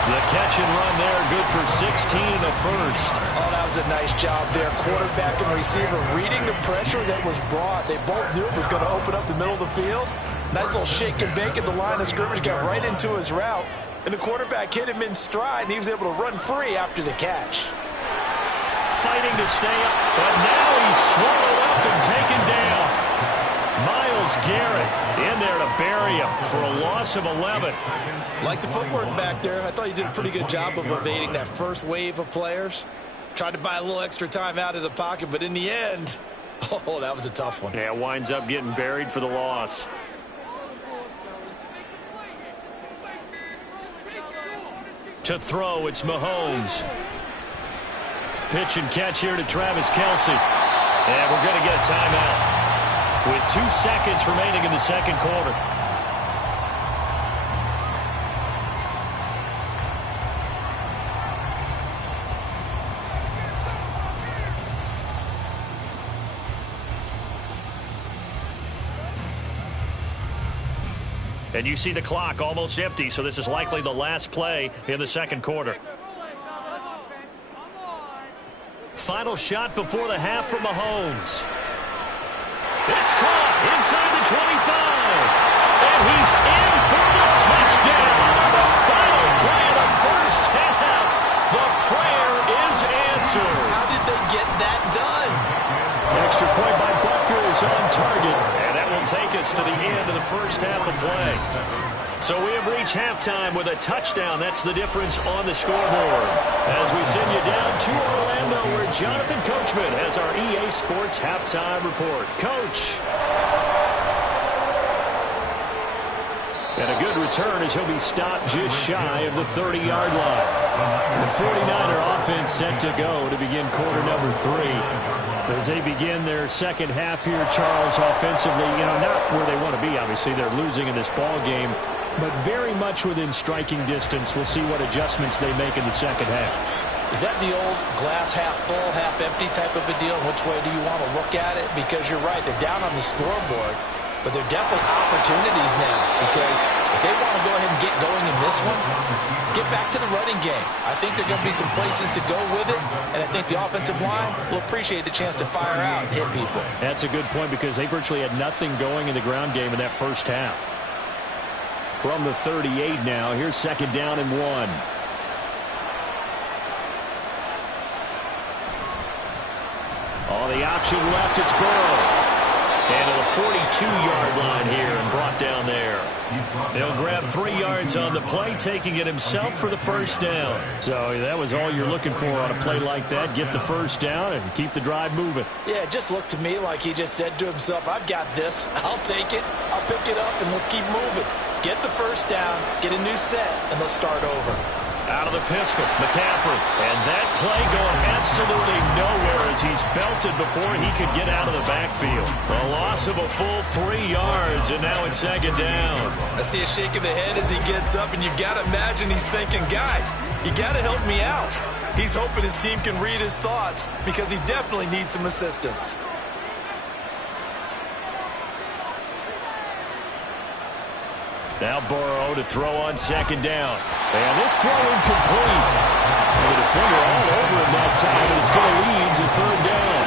The catch and run there, good for 16 in the first. Oh, that was a nice job there. Quarterback and receiver reading the pressure that was brought. They both knew it was going to open up the middle of the field. Nice little shake and bake at the line of scrimmage, got right into his route. And the quarterback hit him in stride, and he was able to run free after the catch. Fighting to stay up, but now he's swallowed up and taken down. Myles Garrett in there to bury him for a loss of 11. Like the footwork back there, I thought he did a pretty good job of evading that first wave of players. Tried to buy a little extra time out of the pocket, but in the end, Oh, that was a tough one. Yeah, winds up getting buried for the loss. To throw, it's Mahomes. Pitch and catch here to Travis Kelce. And we're going to get a timeout with 2 seconds remaining in the second quarter. And you see the clock almost empty, so this is likely the last play in the second quarter. Final shot before the half from Mahomes. It's caught inside the 25. And he's in for the touchdown on the final play of the first half. The prayer is answered. How did they get that done? Extra point by Butker is on target. And that will take us to the end of the first half of play. So we have reached halftime with a touchdown. That's the difference on the scoreboard. As we send you down to Orlando, where Jonathan Coachman has our EA Sports halftime report. Coach. And a good return as he'll be stopped just shy of the 30-yard line. The 49er offense set to go to begin quarter number 3. As they begin their second half here, Charles, offensively, not where they want to be, obviously. They're losing in this ball game, but very much within striking distance. We'll see what adjustments they make in the second half. Is that the old glass half full, half empty type of a deal? Which way do you want to look at it? Because you're right, they're down on the scoreboard, but they're definitely opportunities now. Because if they want to go ahead and get going in this one, get back to the running game. I think there are going to be some places to go with it, and I think the offensive line will appreciate the chance to fire out and hit people. That's a good point because they virtually had nothing going in the ground game in that first half. From the 38 now, here's second down and 1. On the option left, it's Burrow. And to the 42-yard line here and brought down there. They'll grab 3 yards on the play, taking it himself for the first down. So that was all you're looking for on a play like that. Get the first down and keep the drive moving. Yeah, it just looked to me like he just said to himself, I've got this. I'll take it. I'll pick it up, and let's keep moving. Get the first down, get a new set, and let's start over. Out of the pistol, McCaffrey. And that play going absolutely nowhere as he's belted before he could get out of the backfield. A loss of a full 3 yards, and now it's second down. I see a shake of the head as he gets up, and you've got to imagine he's thinking, guys, you got to help me out. He's hoping his team can read his thoughts because he definitely needs some assistance. Now Burrow to throw on second down. And this throw incomplete. And the defender all over him that time, and it's going to lead to third down.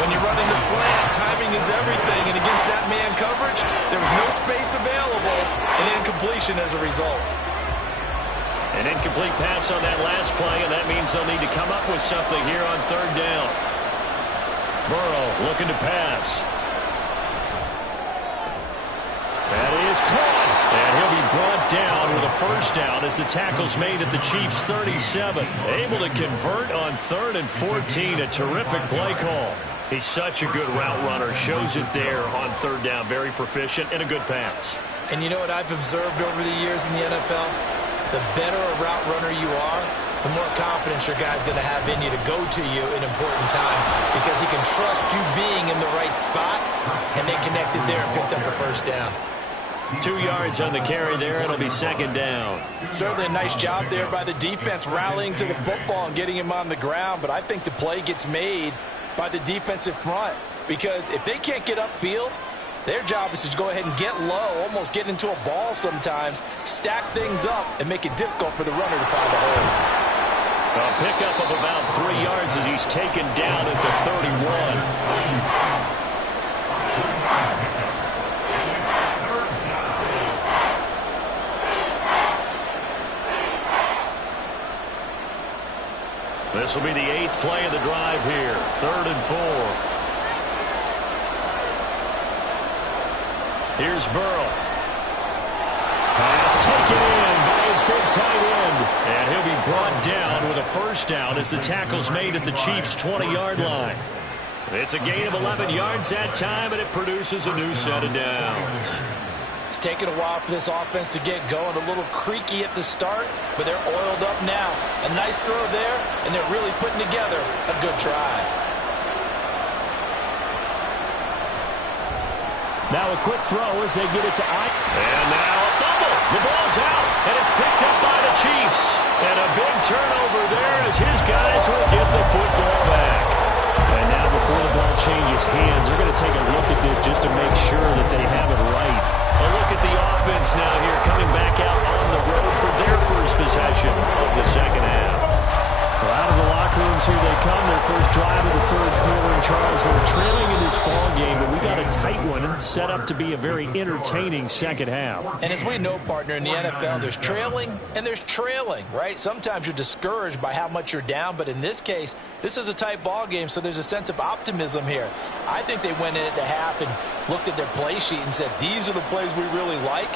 When you run into slant, timing is everything. And against that man coverage, there was no space available, and incompletion as a result. An incomplete pass on that last play, and that means they'll need to come up with something here on third down. Burrow looking to pass. That is caught. And he'll be brought down with a first down as the tackle's made at the Chiefs' 37. Able to convert on 3rd and 14. A terrific play call. He's such a good route runner. Shows it there on third down. Very proficient and a good pass. And you know what I've observed over the years in the NFL? The better a route runner you are, the more confidence your guy's going to have in you to go to you in important times because he can trust you being in the right spot, and they connected there and picked up the first down. 2 yards on the carry there. It'll be second down. Certainly a nice job there by the defense rallying to the football and getting him on the ground, but I think the play gets made by the defensive front because if they can't get upfield, their job is to go ahead and get low, almost get into a ball sometimes, stack things up, and make it difficult for the runner to find a hole. A pickup of about 3 yards as he's taken down at the 31. This will be the 8th play of the drive here. 3rd and 4. Here's Burrow. Pass taken in by his big tight end. And he'll be brought down with a first down as the tackle's made at the Chiefs' 20-yard line. It's a gain of 11 yards that time, and it produces a new set of downs. It's taken a while for this offense to get going. A little creaky at the start, but they're oiled up now. A nice throw there, and they're really putting together a good drive. Now a quick throw as they get it to And now a fumble. The ball's out, and it's picked up by the Chiefs. And a big turnover there as his guys will get the football back. And now before the ball changes hands, they're going to take a look at this just to make sure that they have it right. A look at the offense now here, coming back out on the road for their first possession of the second half. Well, out of the locker rooms here they come. Their first drive of the third quarter. And Charles, they're trailing in this ball game, but we got a tight one set up to be a very entertaining second half. And as we know, partner, in the NFL, there's trailing and there's trailing, right? Sometimes you're discouraged by how much you're down, but in this case, this is a tight ball game, so there's a sense of optimism here. I think they went in at the half and looked at their play sheet and said, these are the plays we really like.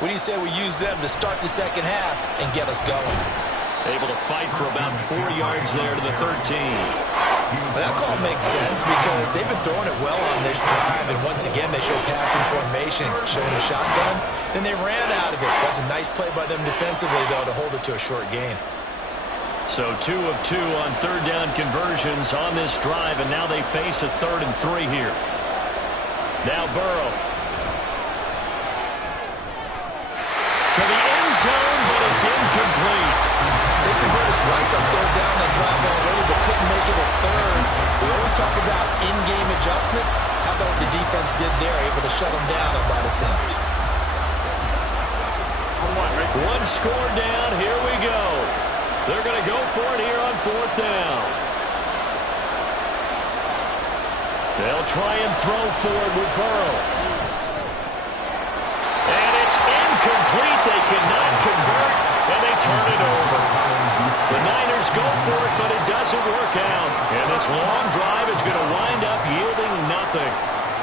What do you say we use them to start the second half and get us going? Able to fight for about 4 yards there to the 13. Well, that call makes sense because they've been throwing it well on this drive, and once again they show passing formation, showing a shotgun. Then they ran out of it. That's a nice play by them defensively, though, to hold it to a short gain. So 2 of 2 on third down conversions on this drive, and now they face a 3rd and 3 here. Now Burrow. To the end zone, but it's incomplete. They converted twice on third down that drive already, but couldn't make it a third. We always talk about in-game adjustments. How about what the defense did there, able to shut them down on that attempt? One score down. Here we go. They're going to go for it here on 4th down. They'll try and throw forward with Burrow. And it's incomplete. They cannot convert, and they turn it over. The Niners go for it, but it doesn't work out. And this long drive is going to wind up yielding nothing.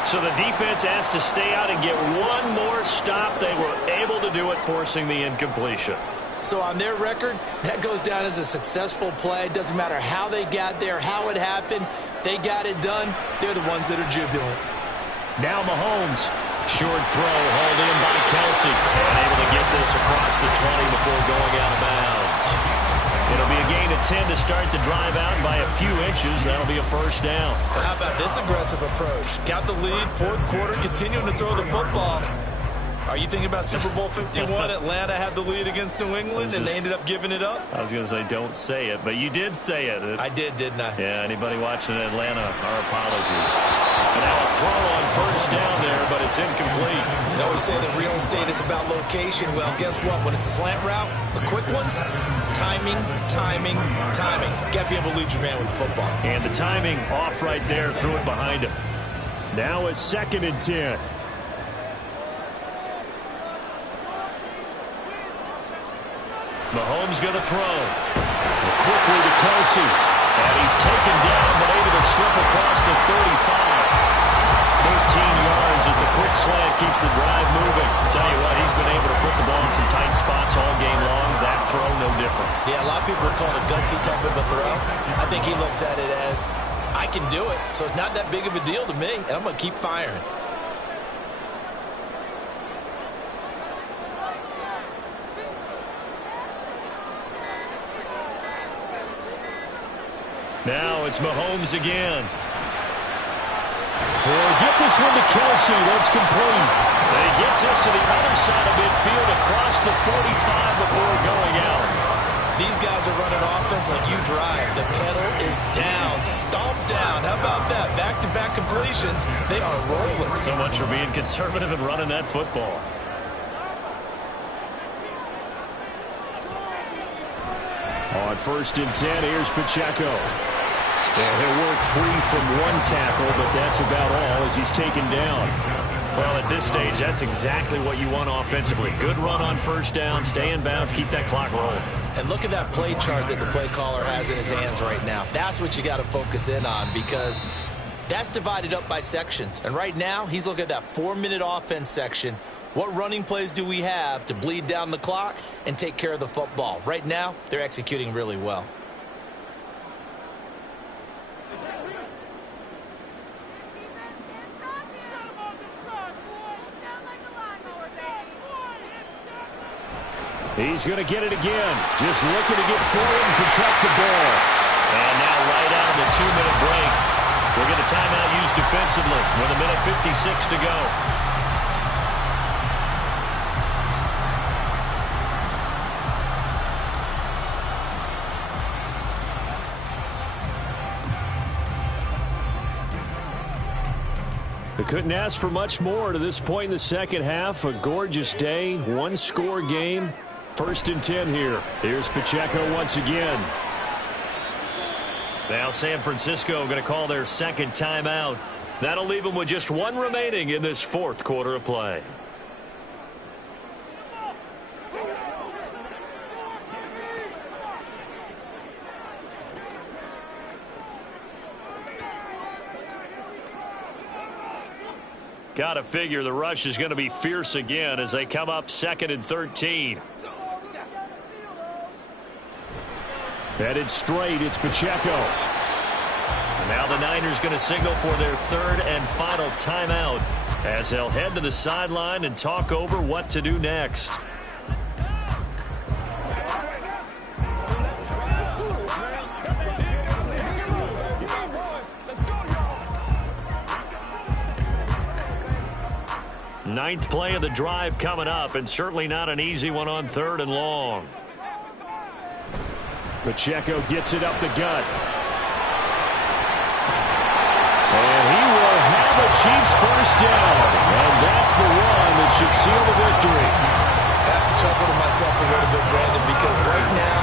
So the defense has to stay out and get one more stop. They were able to do it, forcing the incompletion. So on their record, that goes down as a successful play. Doesn't matter how they got there, how it happened. They got it done. They're the ones that are jubilant. Now Mahomes. Short throw hauled in by Kelsey. And able to get this across the 20 before going out of bounds. It'll be a gain of 10 to start the drive out by a few inches. That'll be a first down. But how about this aggressive approach? Got the lead, 4th quarter, continuing to throw the football. Are you thinking about Super Bowl 51? Atlanta had the lead against New England, and they ended up giving it up? I was going to say don't say it, but you did say it. I did, didn't I? Yeah, anybody watching Atlanta, our apologies. And now a throw on first down there, but it's incomplete. They always say that real estate is about location. Well, guess what? When it's a slant route, the quick ones, timing, timing, timing. Got to be able to lead your man with the football. And the timing off right there, threw it behind him. Now a 2nd and 10. Mahomes going to throw. Quickly to Kelsey. And he's taken down, but able to slip across the 35. 13 yards as the quick slant keeps the drive moving. Tell you what, he's been able to put the ball in some tight spots all game long. That throw, no different. Yeah, a lot of people would call it a gutsy type of a throw. I think he looks at it as, I can do it, so it's not that big of a deal to me, and I'm going to keep firing. Now it's Mahomes again. We'll get this one to Kelsey. That's complete. And he gets us to the other side of midfield across the 45 before going out. These guys are running offense like you drive. The pedal is down, stomped down. How about that? Back-to-back completions. They are rolling. So much for being conservative and running that football. On 1st and 10, here's Pacheco. And he'll work free from one tackle, but that's about all as he's taken down. Well, at this stage, that's exactly what you want offensively. Good run on first down, stay in bounds, keep that clock rolling. And look at that play chart that the play caller has in his hands right now. That's what you got to focus in on because that's divided up by sections. And right now, he's looking at that 4-minute offense section. What running plays do we have to bleed down the clock and take care of the football? Right now, they're executing really well. He's going to get it again. Just looking to get forward and protect the ball. And now right out of the 2-minute break, we'll get a timeout used defensively with 1:56 to go. They couldn't ask for much more to this point in the second half. A gorgeous day, one-score game. 1st and 10 here. Here's Pacheco once again. Now San Francisco going to call their second timeout. That'll leave them with just one remaining in this 4th quarter of play. Got to figure the rush is going to be fierce again as they come up 2nd and 13. Headed straight, it's Pacheco. Now the Niners going to signal for their 3rd and final timeout as they'll head to the sideline and talk over what to do next. Ninth play of the drive coming up, and certainly not an easy one on 3rd and long. Pacheco gets it up the gut. And he will have a Chiefs first down. And that's the one that should seal the victory. I have to chuckle to myself a little bit, Brandon, because right now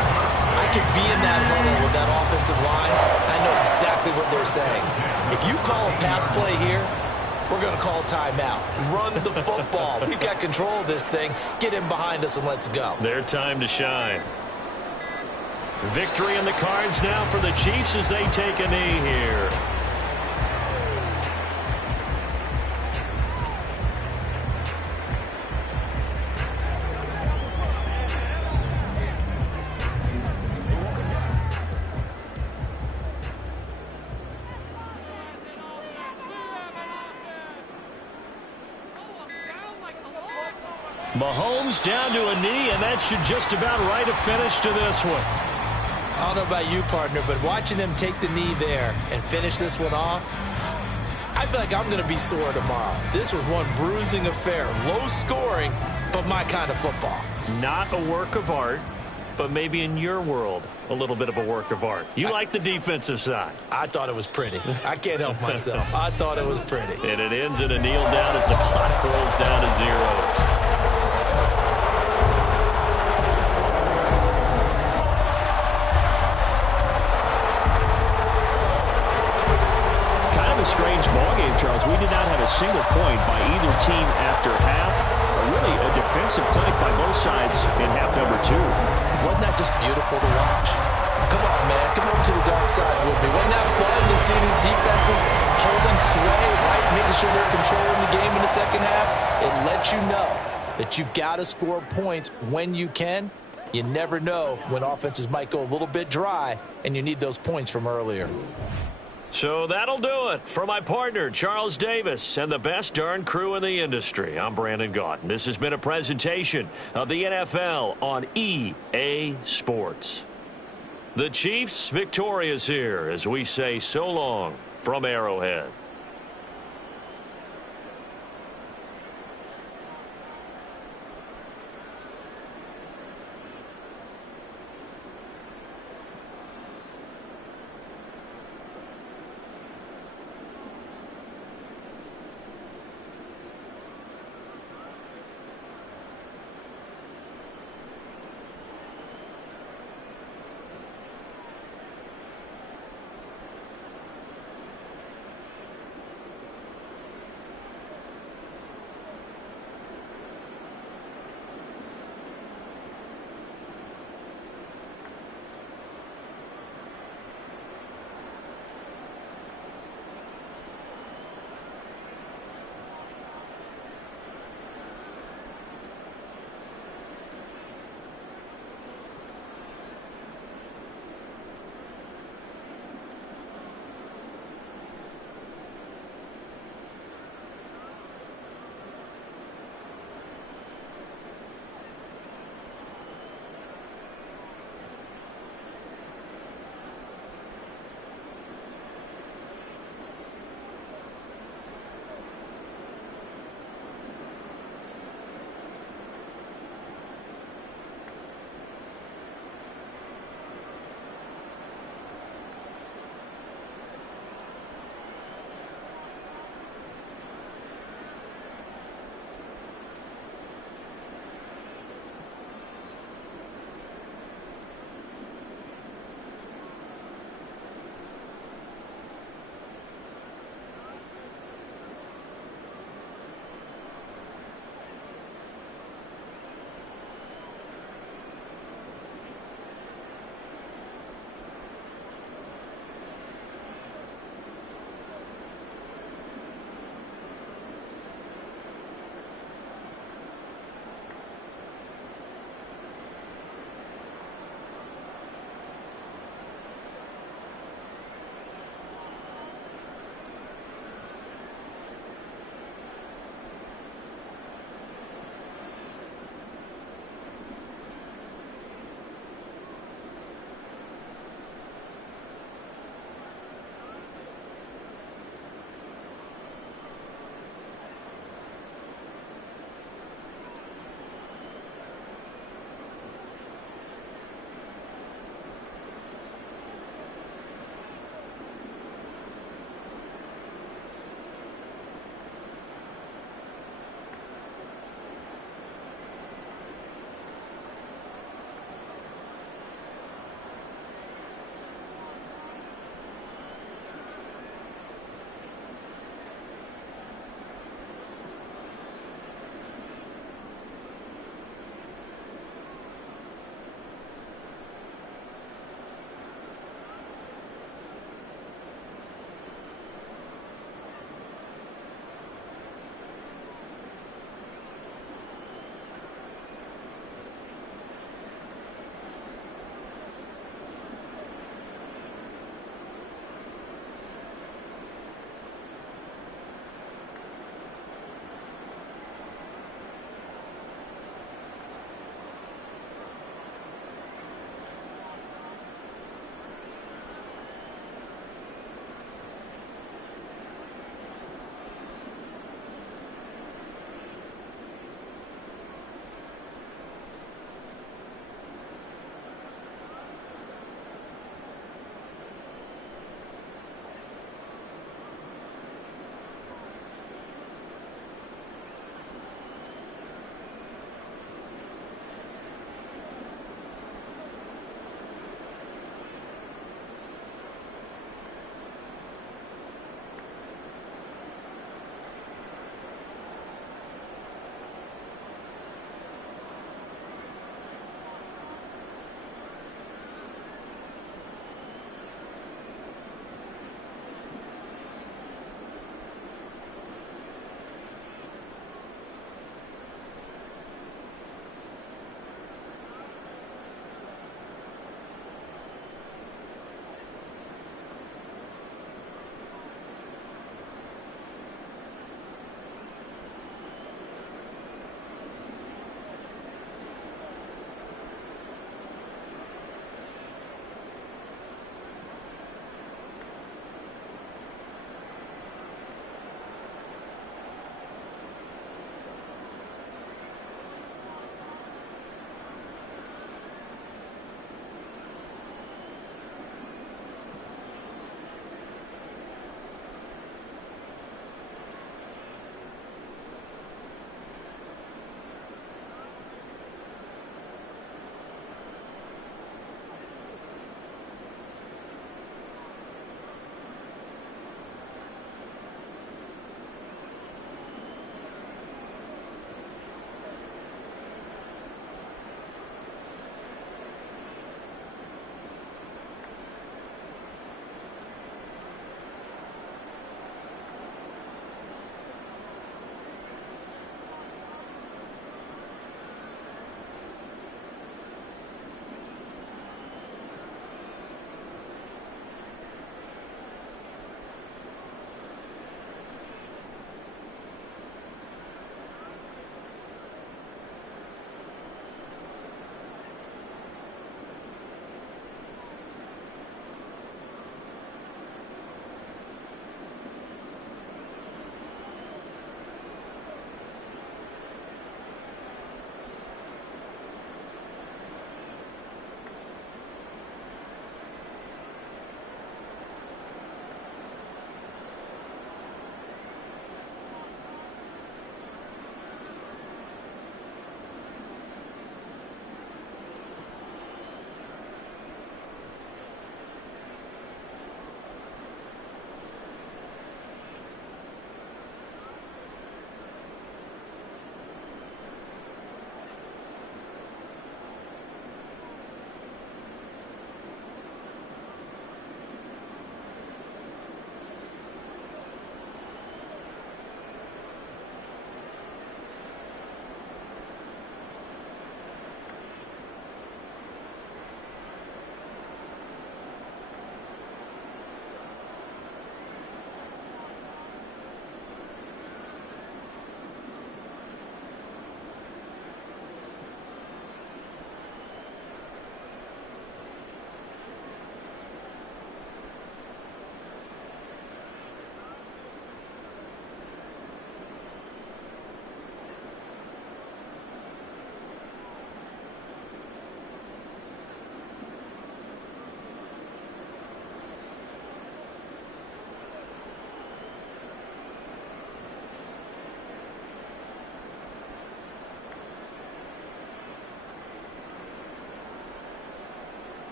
I could be in that huddle with that offensive line. I know exactly what they're saying. If you call a pass play here, we're going to call timeout. Run the football. We've got control of this thing. Get in behind us and let's go. Their time to shine. Victory in the cards now for the Chiefs as they take a knee here. Mahomes down to a knee, and that should just about write a finish to this one. I don't know about you, partner, but watching them take the knee there and finish this one off, I feel like I'm going to be sore tomorrow. This was one bruising affair. Low scoring, but my kind of football. Not a work of art, but maybe in your world, a little bit of a work of art. You like the defensive side. I thought it was pretty. I can't help myself. I thought it was pretty. And it ends in a kneel down as the clock rolls down to zeros. Strange ball game, Charles. We did not have a single point by either team after half. Really a defensive clinic by both sides in half number 2. Wasn't that just beautiful to watch? Come on, man. Come over to the dark side with me. Wasn't that fun to see these defenses holding sway, right? Making sure they're controlling the game in the second half. It lets you know that you've got to score points when you can. You never know when offenses might go a little bit dry, and you need those points from earlier. So that'll do it for my partner, Charles Davis, and the best darn crew in the industry. I'm Brandon Gaudin. This has been a presentation of the NFL on EA Sports. The Chiefs victorious here as we say so long from Arrowhead.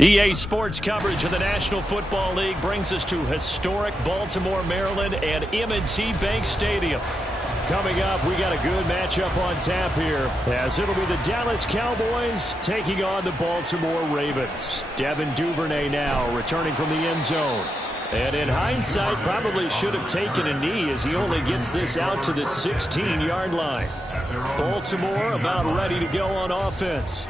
EA Sports coverage of the National Football League brings us to historic Baltimore, Maryland, and M&T Bank Stadium. Coming up, we got a good matchup on tap here, as it'll be the Dallas Cowboys taking on the Baltimore Ravens. Devin Duvernay now returning from the end zone. And in hindsight, probably should have taken a knee as he only gets this out to the 16-yard line. Baltimore about ready to go on offense.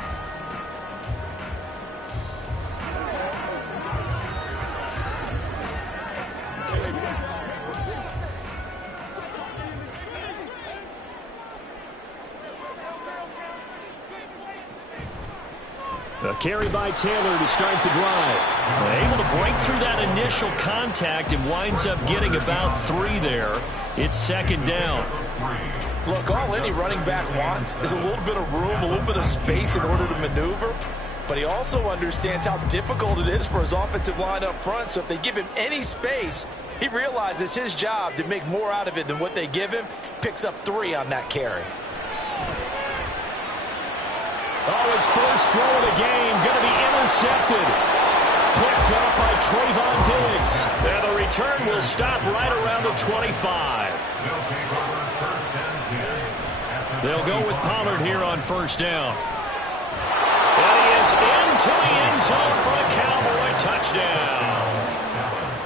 A carry by Taylor to start the drive. Able to break through that initial contact and winds up getting about 3 there. It's second down. Look, all any running back wants is a little bit of room, a little bit of space in order to maneuver. But he also understands how difficult it is for his offensive line up front. So if they give him any space, he realizes his job to make more out of it than what they give him. Picks up 3 on that carry. Oh, his first throw of the game going to be intercepted. Picked up by Trayvon Diggs. And the return will stop right around the 25. They'll go with Pollard here on first down. And he is into the end zone for a Cowboy touchdown.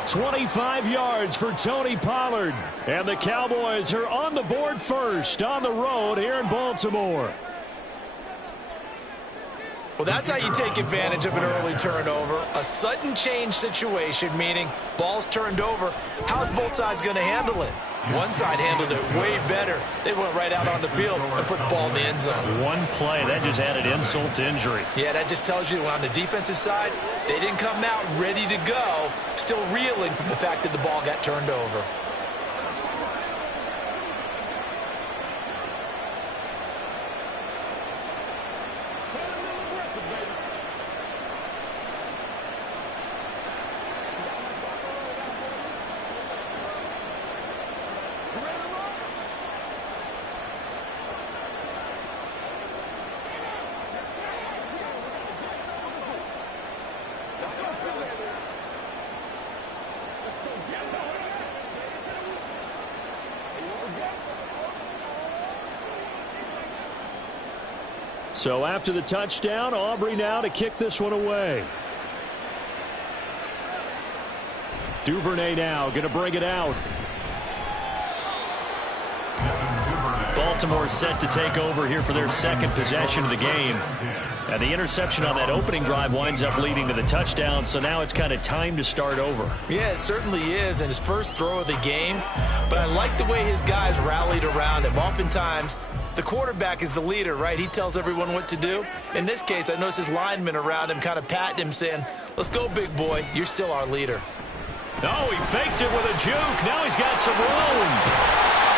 25 yards for Tony Pollard. And the Cowboys are on the board first on the road here in Baltimore. Well, that's how you take advantage of an early turnover. A sudden change situation, meaning ball's turned over. How's both sides going to handle it? One side handled it way better. They went right out on the field and put the ball in the end zone. One play, that just added insult to injury. Yeah, that just tells you on the defensive side, they didn't come out ready to go, still reeling from the fact that the ball got turned over. So after the touchdown, Aubrey now to kick this one away. Duvernay now going to bring it out. Baltimore set to take over here for their second possession of the game. And the interception on that opening drive winds up leading to the touchdown, so now it's kind of time to start over. Yeah, it certainly is, and his first throw of the game. But I like the way his guys rallied around him. Oftentimes, the quarterback is the leader, right? He tells everyone what to do. In this case, I noticed his linemen around him kind of patting him, saying, let's go, big boy. You're still our leader. Oh, he faked it with a juke. Now he's got some room.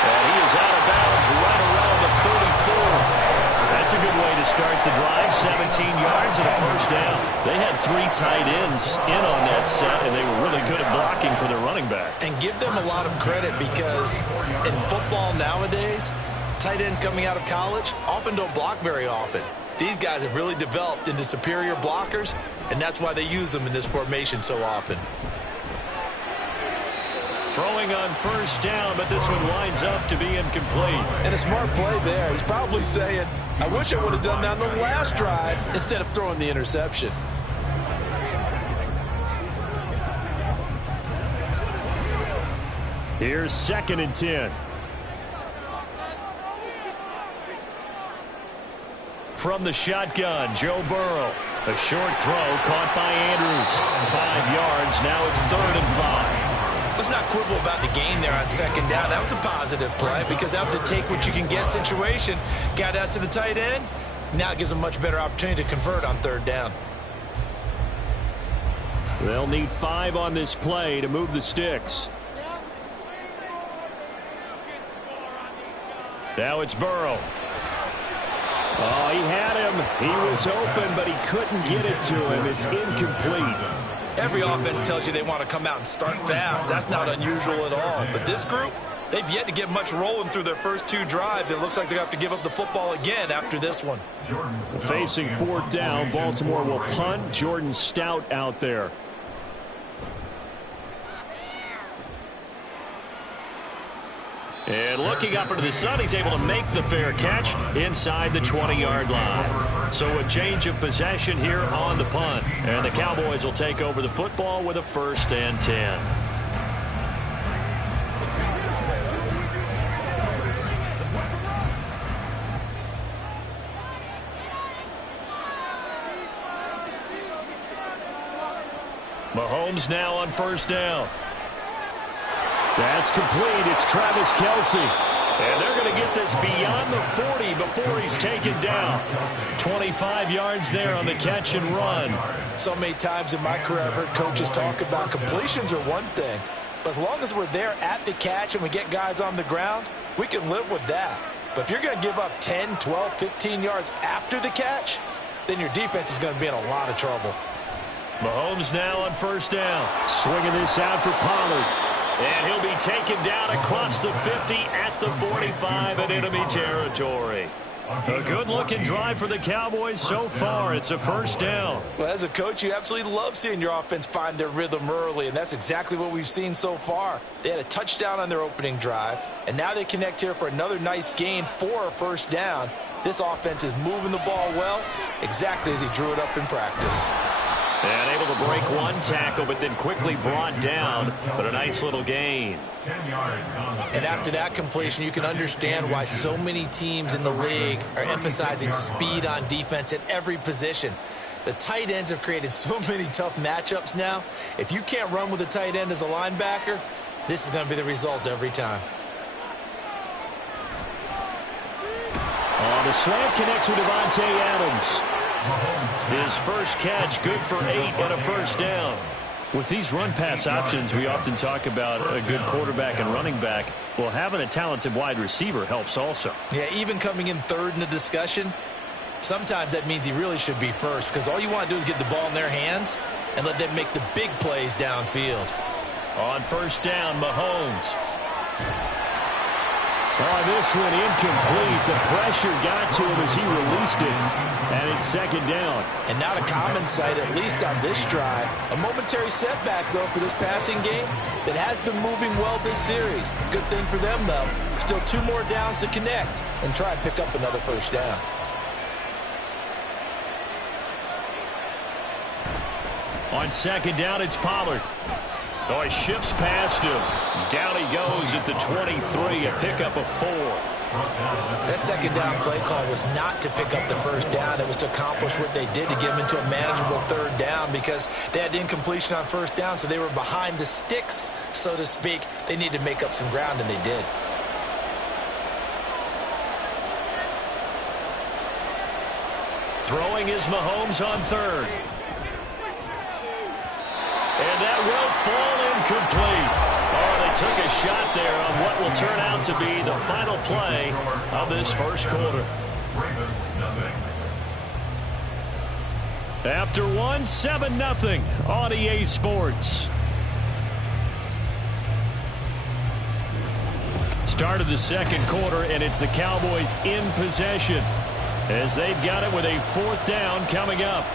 And he is out of bounds right around the 34. That's a good way to start the drive. 17 yards and a first down. They had 3 tight ends in on that set, and they were really good at blocking for their running back. And give them a lot of credit because in football nowadays, tight ends coming out of college often don't block very often. These guys have really developed into superior blockers, and that's why they use them in this formation so often. Throwing on first down, but this one winds up to be incomplete. And a smart play there. He's probably saying, I wish I would have done that on the last drive instead of throwing the interception. Here's 2nd and 10. From the shotgun, Joe Burrow. A short throw caught by Andrews. 5 yards. Now it's 3rd and 5. Let's not quibble about the gain there on second down. That was a positive play because that was a take-what-you-can-get situation. Got out to the tight end. Now it gives them a much better opportunity to convert on 3rd down. They'll need 5 on this play to move the sticks. Now it's Burrow. Oh, he had him. He was open, but he couldn't get it to him. It's incomplete. Every offense tells you they want to come out and start fast. That's not unusual at all. But this group, they've yet to get much rolling through their first 2 drives. It looks like they have to give up the football again after this one. Facing 4th down, Baltimore will punt. Jordan Stout out there. And looking up into the sun, he's able to make the fair catch inside the 20-yard line. So a change of possession here on the punt. And the Cowboys will take over the football with a 1st and 10. Mahomes now on 1st down. That's complete. It's Travis Kelce. And they're going to get this beyond the 40 before he's taken down. 25 yards there on the catch and run. So many times in my career I've heard coaches talk about completions are one thing, but as long as we're there at the catch and we get guys on the ground, we can live with that. But if you're going to give up 10, 12, 15 yards after the catch, then your defense is going to be in a lot of trouble. Mahomes now on first down. Swinging this out for Pollard. And he'll be taken down across the 50 at the 45 in enemy territory. A good-looking drive for the Cowboys so far. It's a first down. Well, as a coach, you absolutely love seeing your offense find their rhythm early, and that's exactly what we've seen so far. They had a touchdown on their opening drive, and now they connect here for another nice gain for a first down. This offense is moving the ball well, exactly as he drew it up in practice. And able to break one tackle, but then quickly brought down. But a nice little gain. 10 yards on the And after that completion, you can understand why so many teams in the league are emphasizing speed on defense at every position. The tight ends have created so many tough matchups now. If you can't run with a tight end as a linebacker, this is going to be the result every time. The slant connects with Davante Adams. His first catch, good for 8 and a first down. With these run-pass options, we often talk about a good quarterback and running back. Well, having a talented wide receiver helps also. Yeah, even coming in third in the discussion, sometimes that means he really should be first, because all you want to do is get the ball in their hands and let them make the big plays downfield. On first down, Mahomes. This one incomplete. The pressure got to him as he released it. And it's second down. And not a common sight, at least on this drive. A momentary setback, though, for this passing game that has been moving well this series. Good thing for them, though. Still 2 more downs to connect and try and pick up another first down. On second down, it's Pollard. Oh, he shifts past him. Down he goes at the 23, a pickup of 4. That second down play call was not to pick up the first down. It was to accomplish what they did, to get them into a manageable third down, because they had incompletion on first down, so they were behind the sticks, so to speak. They needed to make up some ground, and they did. Throwing is Mahomes on third. And that will fall incomplete. Oh, they took a shot there on what will turn out to be the final play of this first quarter. After 7-0 on EA Sports. Start of the second quarter, and it's the Cowboys in possession as they've got it with a fourth down coming up.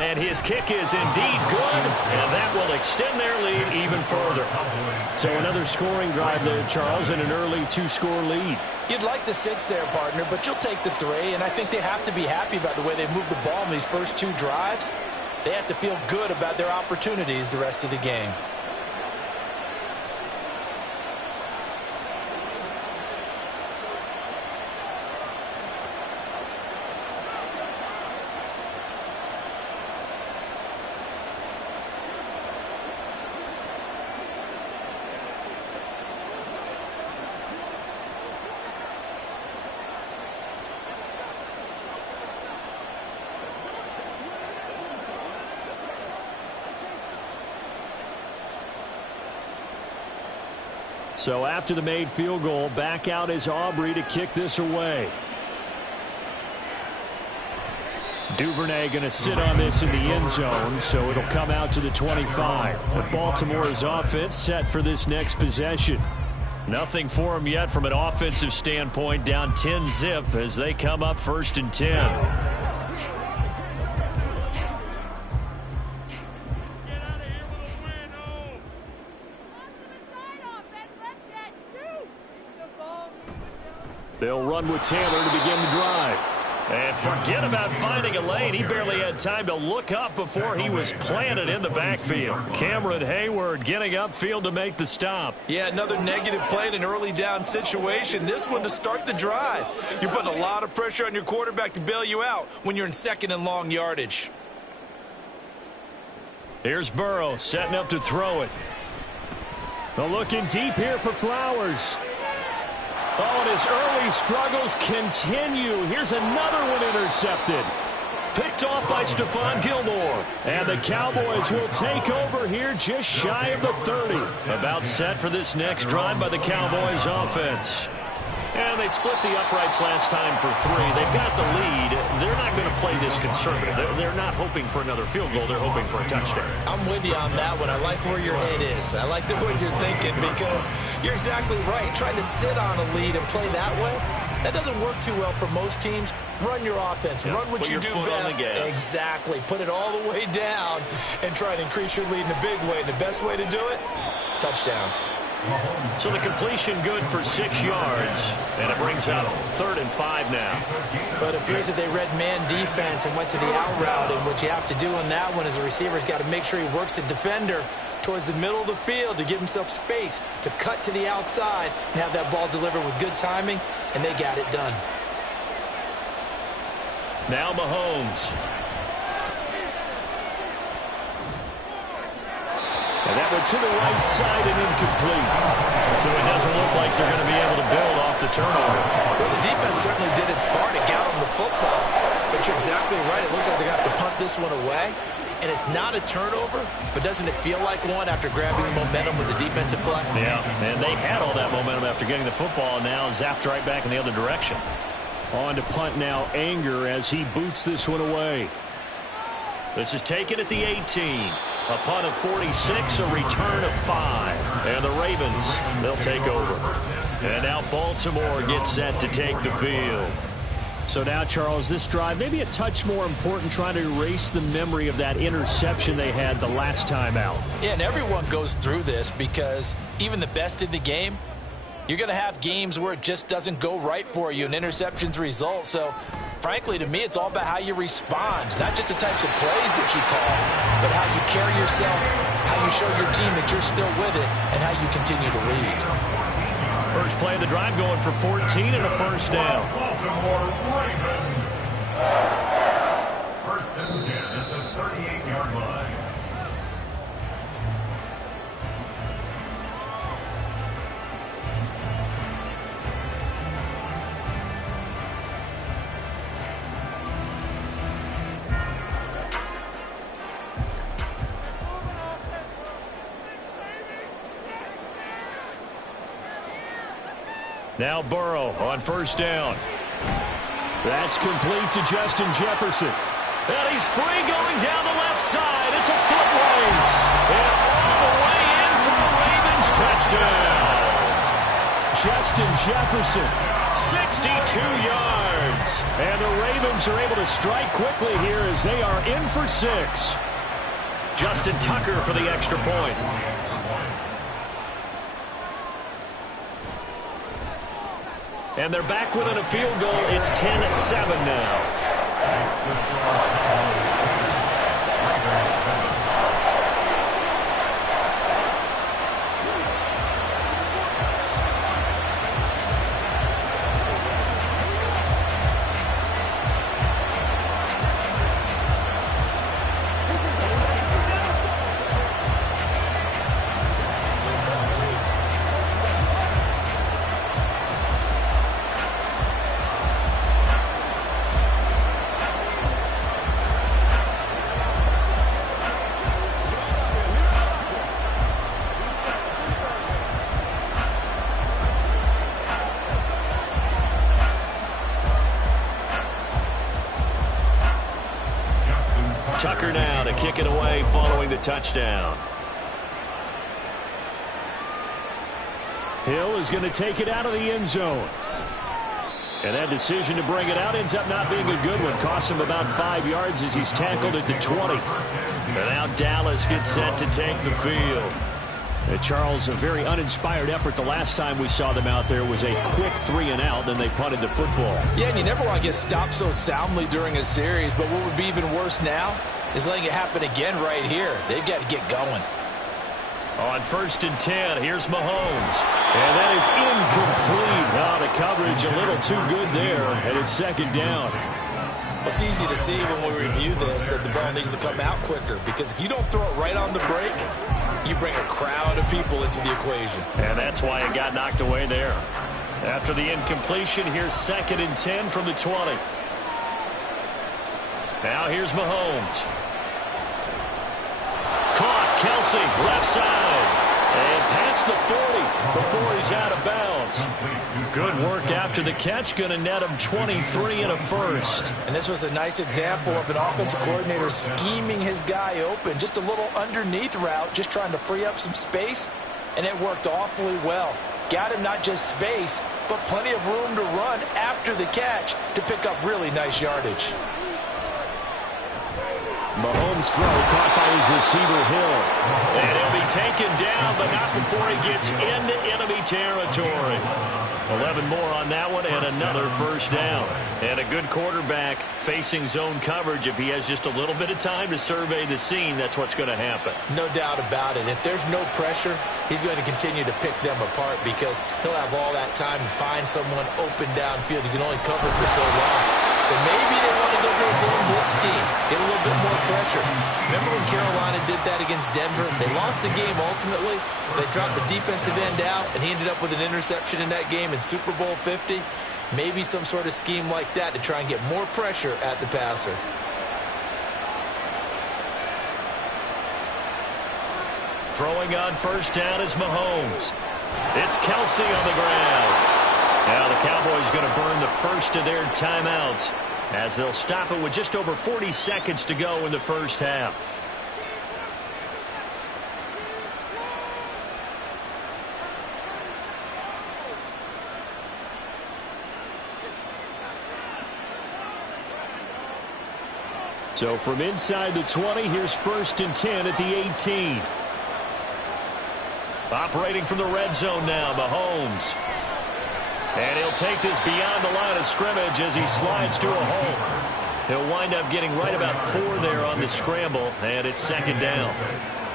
And his kick is indeed good, and that will extend their lead even further. So another scoring drive there, Charles, and an early 2-score lead. You'd like the 6 there, partner, but you'll take the 3, and I think they have to be happy about the way they moved the ball in these first 2 drives. They have to feel good about their opportunities the rest of the game. So after the made field goal, back out is Aubrey to kick this away. Duvernay going to sit on this in the end zone, so it'll come out to the 25. But Baltimore's offense set for this next possession. Nothing for them yet from an offensive standpoint, down 10-zip as they come up 1st and 10. They'll run with Taylor to begin the drive. And forget about finding a lane. He barely had time to look up before he was planted in the backfield. Cameron Hayward getting upfield to make the stop. Yeah, another negative play in an early down situation. This one to start the drive. You're putting a lot of pressure on your quarterback to bail you out when you're in 2nd and long yardage. Here's Burrow setting up to throw it. Well, looking deep here for Flowers. Oh, and his early struggles continue. Here's another one intercepted. Picked off by Stephon Gilmore. And the Cowboys will take over here just shy of the 30. About set for this next drive by the Cowboys offense. And they split the uprights last time for 3. They've got the lead. They're not going to play this conservative. They're not hoping for another field goal. They're hoping for a touchdown. I'm with you on that one. I like where your head is. I like the way you're thinking because you're exactly right. Trying to sit on a lead and play that way, that doesn't work too well for most teams. Run your offense. Run what you do best. Exactly. Put it all the way down and try to increase your lead in a big way. And the best way to do it, touchdowns. So the completion good for 6 yards, and it brings up 3rd and 5 now. But it appears that they read man defense and went to the out route, and what you have to do on that one is the receiver's got to make sure he works the defender towards the middle of the field to give himself space to cut to the outside and have that ball delivered with good timing, and they got it done. Now Mahomes. And that went to the right side and incomplete. So it doesn't look like they're going to be able to build off the turnover. Well, the defense certainly did its part to get them the football. But you're exactly right. It looks like they're going to have to punt this one away. And it's not a turnover, but doesn't it feel like one after grabbing the momentum with the defensive play? Yeah, and they had all that momentum after getting the football, and now zapped right back in the other direction. On to punt now, Anger, as he boots this one away. This is taken at the 18. A punt of 46, a return of 5. And the Ravens, they'll take over. And now Baltimore gets set to take the field. So now, Charles, this drive maybe a touch more important, trying to erase the memory of that interception they had the last time out. Yeah, and everyone goes through this because even the best in the game, you're going to have games where it just doesn't go right for you and interceptions result. So, frankly, to me, it's all about how you respond, not just the types of plays that you call, but how you carry yourself, how you show your team that you're still with it, and how you continue to lead. First play of the drive going for 14 and a first down. Baltimore Ravens. First and 10 at the 38-yard line. Now Burrow on first down. That's complete to Justin Jefferson. And he's free going down the left side. It's a foot race. And all the way in for a Ravens touchdown. Justin Jefferson, 62 yards. And the Ravens are able to strike quickly here as they are in for 6. Justin Tucker for the extra point. And they're back within a field goal. It's 10-7 now. Tucker now to kick it away following the touchdown. Hill is going to take it out of the end zone. And that decision to bring it out ends up not being a good one. Costs him about 5 yards as he's tackled at the 20. And now Dallas gets set to take the field. Charles, a very uninspired effort the last time we saw them out there was a quick 3-and-out, then they punted the football. Yeah, and you never want to get stopped so soundly during a series, but what would be even worse now is letting it happen again right here. They've got to get going. On first and 10, here's Mahomes. And that is incomplete. Oh, the coverage a little too good there, and it's second down. It's easy to see when we review this that the ball needs to come out quicker, because if you don't throw it right on the break, you bring a crowd of people into the equation. And that's why it got knocked away there. After the incompletion, here's 2nd and 10 from the 20. Now here's Mahomes. Caught, Kelsey, left side. And past the 40 before he's out of bounds. Good work after the catch. Going to net him 23 and a first. And this was a nice example of an offensive coordinator scheming his guy open. Just a little underneath route, just trying to free up some space. And it worked awfully well. Got him not just space, but plenty of room to run after the catch to pick up really nice yardage. Mahomes' throw caught by his receiver, Hill. And he'll be taken down, but not before he gets into enemy territory. 11 more on that one, and another first down. And a good quarterback facing zone coverage. If he has just a little bit of time to survey the scene, that's what's going to happen. No doubt about it. If there's no pressure, he's going to continue to pick them apart, because he'll have all that time to find someone open downfield. He can only cover for so long. So maybe they want to go to a zone blitz scheme, get a little bit more pressure. Remember when Carolina did that against Denver? They lost the game ultimately. They dropped the defensive end out, and he ended up with an interception in that game in Super Bowl 50. Maybe some sort of scheme like that to try and get more pressure at the passer. Throwing on first down is Mahomes. It's Kelsey on the ground. Now the Cowboys going to burn the first of their timeouts as they'll stop it with just over 40 seconds to go in the first half. So from inside the 20, here's 1st and 10 at the 18. Operating from the red zone now, Mahomes. And he'll take this beyond the line of scrimmage as he slides to a hole. He'll wind up getting right about 4 there on the scramble, and it's 2nd down.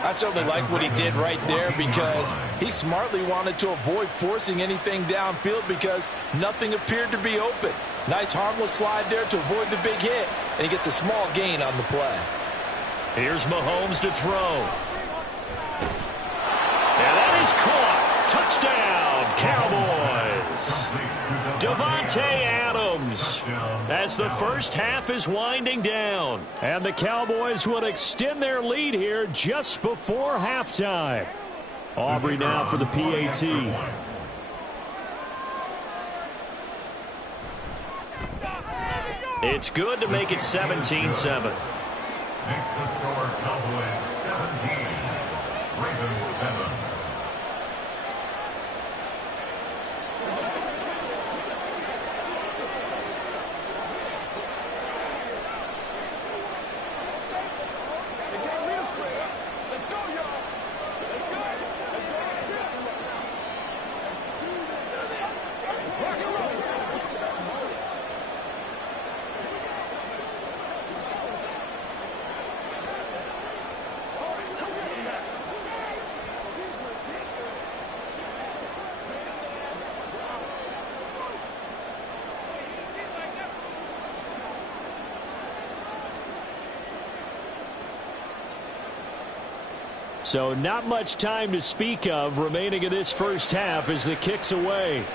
I certainly like what he did right there, because he smartly wanted to avoid forcing anything downfield because nothing appeared to be open. Nice harmless slide there to avoid the big hit, and he gets a small gain on the play. Here's Mahomes to throw. And that is caught. Touchdown, Cowboys. Davante Adams as the first half is winding down. And the Cowboys will extend their lead here just before halftime. Aubrey now for the PAT. It's good to make it 17-7. Makes the score Cowboys 17, Ravens 7. So not much time to speak of remaining in this first half as the kick's away.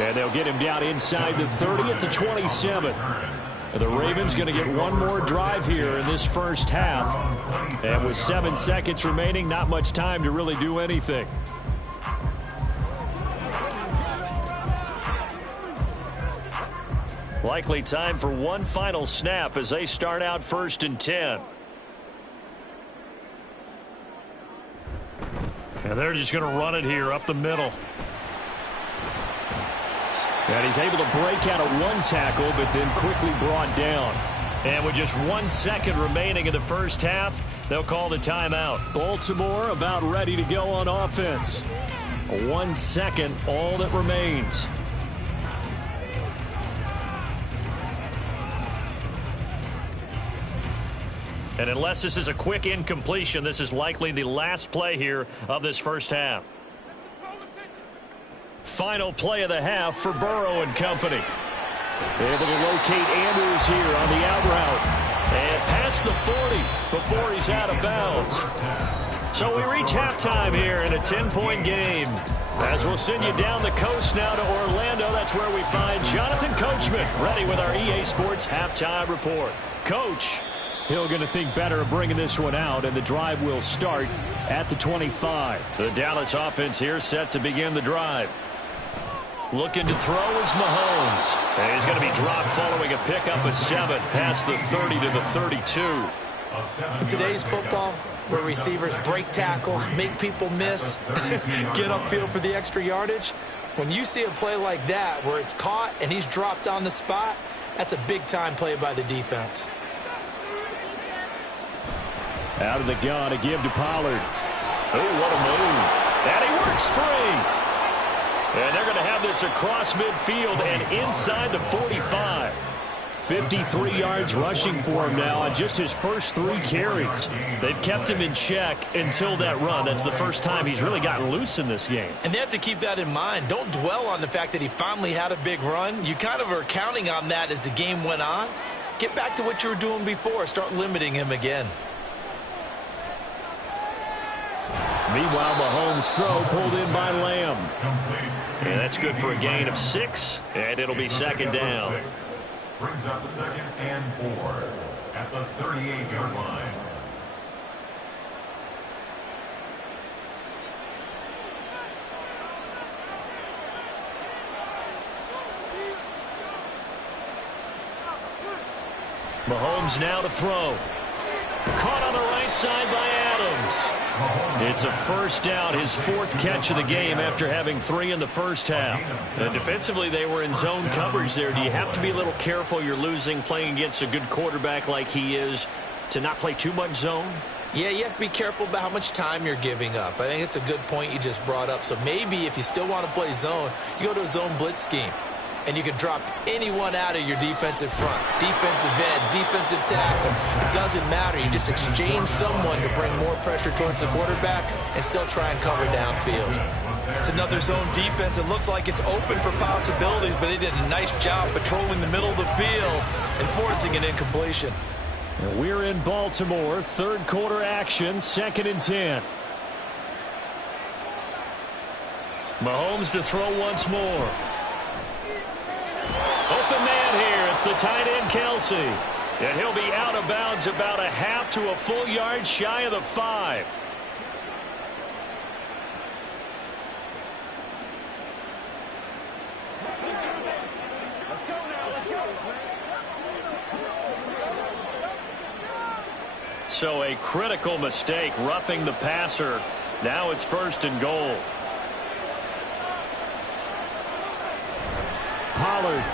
And they'll get him down inside the 30 at the 27. And the Ravens going to get one more drive here in this first half. And with 7 seconds remaining, not much time to really do anything. Likely time for one final snap as they start out 1st and 10. And they're just going to run it here up the middle. And he's able to break out of one tackle, but then quickly brought down. And with just 1 second remaining in the first half, they'll call the timeout. Baltimore about ready to go on offense. 1 second, all that remains. And unless this is a quick incompletion, this is likely the last play here of this first half. final play of the half for Burrow and company. Able to locate Andrews here on the out route. And past the 40 before he's out of bounds. So we reach halftime here in a 10-point game. As we'll send you down the coast now to Orlando, that's where we find Jonathan Coachman ready with our EA Sports halftime report. Coach, he'll going to think better of bringing this one out, and the drive will start at the 25. The Dallas offense here set to begin the drive. Looking to throw is Mahomes. And he's going to be dropped following a pickup of 7 past the 30 to the 32. In today's football, where receivers break tackles, make people miss, get upfield for the extra yardage, when you see a play like that where it's caught and he's dropped on the spot, that's a big-time play by the defense. Out of the gun to give to Pollard. Oh, what a move. And he works free. And they're going to have this across midfield and inside the 45. 53 yards rushing for him now on just his first 3 carries. They've kept him in check until that run. That's the first time he's really gotten loose in this game. And they have to keep that in mind. Don't dwell on the fact that he finally had a big run. You kind of are counting on that as the game went on. Get back to what you were doing before. Start limiting him again. Meanwhile, Mahomes' throw pulled in by Lamb. And that's good for a gain of 6, and it'll be second down. Brings up 2nd and 4 at the 38-yard line. Mahomes now to throw. Caught on the right side by Adams. It's a first down, his 4th catch of the game after having 3 in the first half. And defensively, they were in zone coverage there. Do you have to be a little careful you're losing playing against a good quarterback like he is to not play too much zone? Yeah, you have to be careful about how much time you're giving up. I think it's a good point you just brought up. So maybe if you still want to play zone, you go to a zone blitz scheme. And you can drop anyone out of your defensive front. Defensive end, defensive tackle. It doesn't matter. You just exchange someone to bring more pressure towards the quarterback and still try and cover downfield. It's another zone defense. It looks like it's open for possibilities, but they did a nice job patrolling the middle of the field and forcing an incompletion. We're in Baltimore. 3rd quarter action, 2nd and 10. Mahomes to throw once more. Open man here. It's the tight end, Kelsey. And he'll be out of bounds about a half to a full yard shy of the 5. Let's go now. Let's go. So a critical mistake, roughing the passer. Now it's 1st and goal. Pollard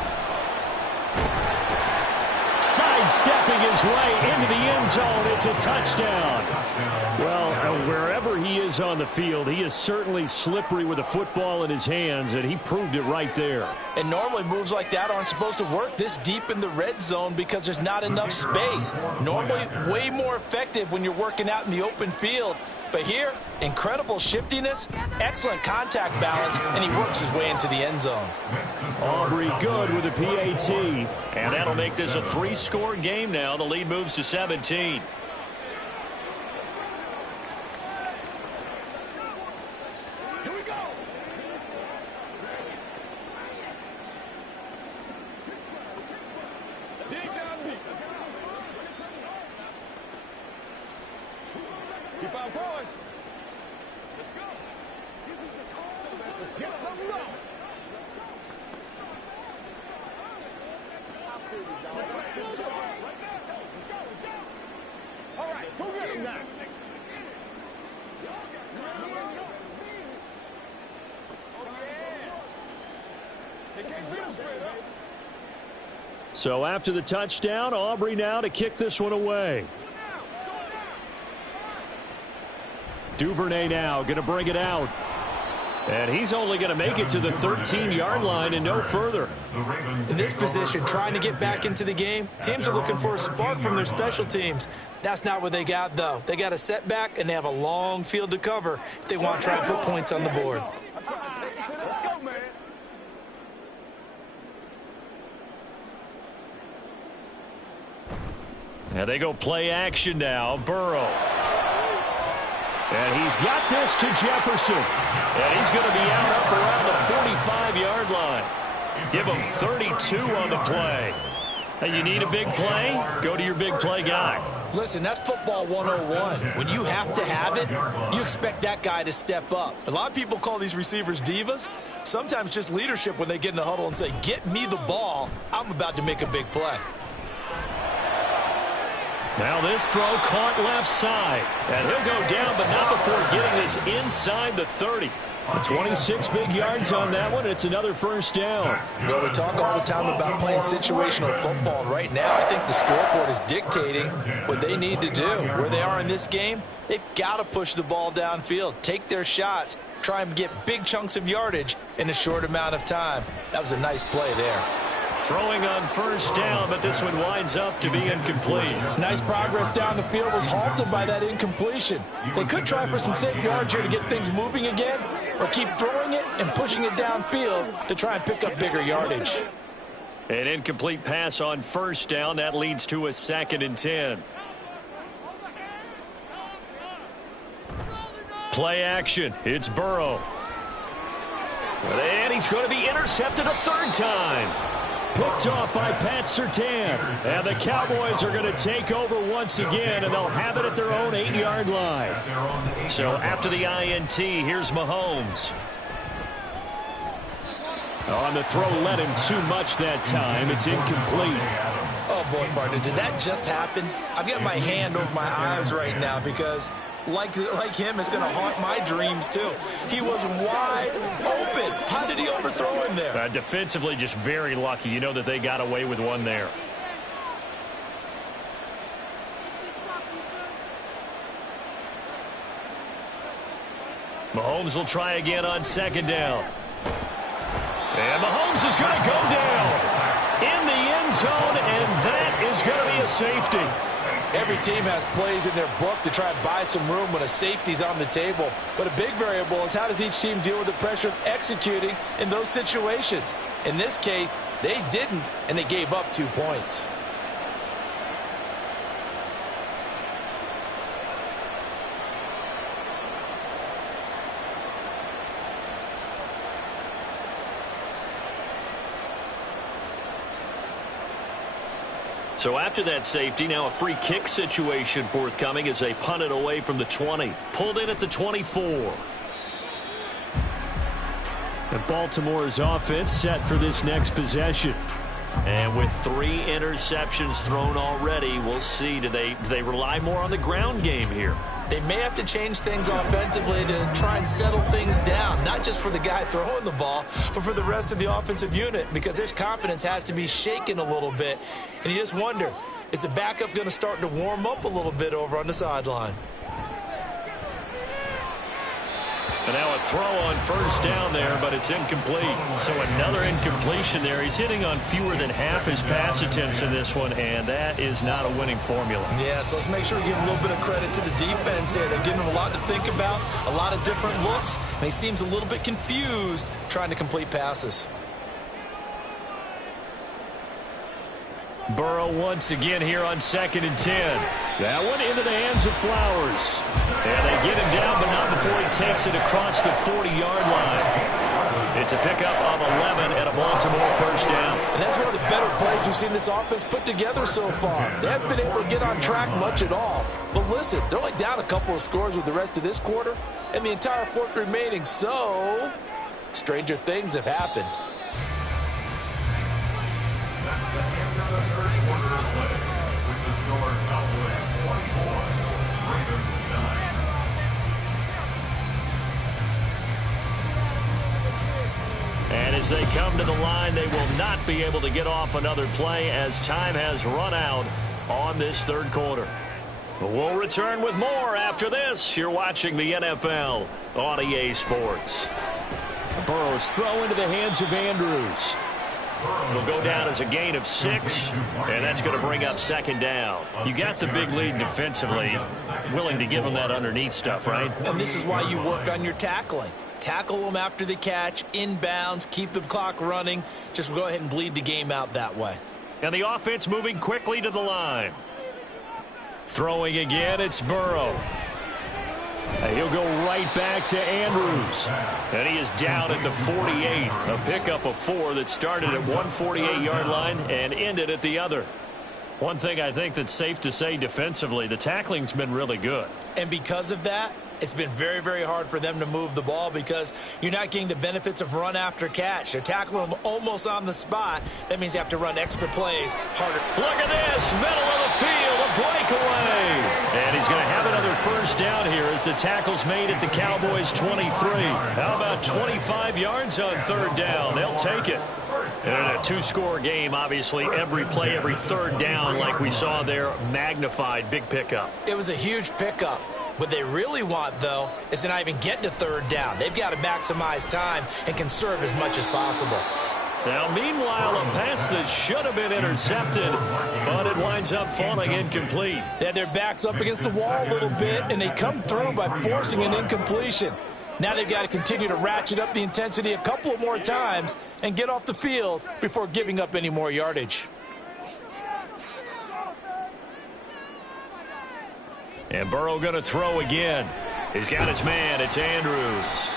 sidestepping his way into the end zone. It's a touchdown. Well, wherever he is on the field, he is certainly slippery with a football in his hands, and he proved it right there. And normally moves like that aren't supposed to work this deep in the red zone because there's not enough space. Normally way more effective when you're working out in the open field. But here, incredible shiftiness, excellent contact balance, and he works his way into the end zone. Aubrey good with a PAT. And that'll make this a 3-score game now. The lead moves to 17. Here we go. Dig down deep. Keep our boys. Let's go. This is the call. Let's get some love. Let's go. Let's go. Let's go. Let's go. All right, go get him now. Let's go. Oh, yeah. They can't lead us straight up. So after the touchdown, Aubrey now to kick this one away. Duvernay now going to bring it out. And he's only going to make it to the 13-yard line and no further. In this position, trying to get back into the game, teams are looking for a spark from their special teams. That's not what they got, though. They got a setback, and they have a long field to cover if they want to try and put points on the board. Let's go, man. And they go play action now. Burrow. And he's got this to Jefferson. And he's going to be out up around the 45-yard line. Give him 32 on the play. Hey, you need a big play? Go to your big play guy. Listen, that's football 101. When you have to have it, you expect that guy to step up. A lot of people call these receivers divas. Sometimes just leadership when they get in the huddle and say, get me the ball. I'm about to make a big play. Now this throw caught left side. And he'll go down, but not before getting this inside the 30. 26 big yards on that one. It's another first down. Well, we talk all the time about playing situational football. And right now, I think the scoreboard is dictating what they need to do. Where they are in this game, they've got to push the ball downfield, take their shots, try and get big chunks of yardage in a short amount of time. That was a nice play there. Throwing on first down, but this one winds up to be incomplete. Nice progress down the field, was halted by that incompletion. They could try for some safe yards here to get things moving again, or keep throwing it and pushing it downfield to try and pick up bigger yardage. An incomplete pass on first down. That leads to a 2nd and 10. Play action. It's Burrow. And he's going to be intercepted a 3rd time. Picked off by Pat Surtain. And the Cowboys are going to take over once again, and they'll have it at their own 8-yard line. So after the INT, here's Mahomes. On the throw, led him too much that time. It's incomplete. Oh, boy, partner, did that just happen? I've got my hand over my eyes right now because, like him, it's going to haunt my dreams, too. He was wide open. How did he overthrow him there? Defensively, just very lucky. You know that they got away with one there. Mahomes will try again on 2nd down. And Mahomes is going to go down in the end zone, and that is going to be a safety. Every team has plays in their book to try and buy some room when a safety's on the table. But a big variable is how does each team deal with the pressure of executing in those situations. In this case, they didn't, and they gave up 2 points. So after that safety, now a free kick situation forthcoming as they punt it away from the 20. Pulled in at the 24. And Baltimore's offense set for this next possession. And with 3 interceptions thrown already, we'll see. Do they rely more on the ground game here? They may have to change things offensively to try and settle things down, not just for the guy throwing the ball, but for the rest of the offensive unit, because their confidence has to be shaken a little bit. And you just wonder, is the backup going to start to warm up a little bit over on the sideline? And now a throw on first down there, but it's incomplete. So another incompletion there. He's hitting on fewer than half his pass attempts in this one, and that is not a winning formula. Yeah, so let's make sure we give a little bit of credit to the defense here. They're giving him a lot to think about, a lot of different looks, and he seems a little bit confused trying to complete passes. Burrow once again here on 2nd and 10. That one into the hands of Flowers. And they get him down, but not before he takes it across the 40-yard line. It's a pickup of 11 and a Baltimore first down. And that's one of the better plays we've seen this offense put together so far. They haven't been able to get on track much at all. But listen, they're only down a couple of scores with the rest of this quarter and the entire 4th remaining. So, stranger things have happened. That's the end of the 3rd quarter of play, with the score Cowboys 24, Ravens 9. And as they come to the line, they will not be able to get off another play as time has run out on this 3rd quarter. We'll return with more after this. You're watching the NFL on EA Sports. Burrow's throw into the hands of Andrews. It'll go down as a gain of 6, and that's going to bring up 2nd down. You got the big lead defensively, willing to give them that underneath stuff, right? And this is why you work on your tackling. Tackle them after the catch, inbounds, keep the clock running. Just go ahead and bleed the game out that way. And the offense moving quickly to the line. Throwing again, it's Burrow. He'll go right back to Andrews. And he is down at the 48. A pickup of 4 that started at 148-yard line and ended at the other. One thing I think that's safe to say defensively, the tackling's been really good. And because of that, it's been very, very hard for them to move the ball because you're not getting the benefits of run after catch. They're tackling them almost on the spot. That means you have to run extra plays harder. Look at this, middle of the field, a breakaway. And he's going to have another first down here as the tackle's made at the Cowboys' 23. How about 25 yards on third down? They'll take it. And a two-score game, obviously, every play, every third down, like we saw there, magnified, big pickup. It was a huge pickup. What they really want, though, is to not even get to third down. They've got to maximize time and conserve as much as possible. Now, meanwhile, a pass that should have been intercepted, but it winds up falling incomplete. They had their backs up against the wall a little bit, and they come through by forcing an incompletion. Now they've got to continue to ratchet up the intensity a couple of more times and get off the field before giving up any more yardage. And Burrow going to throw again. He's got his man. It's Andrews.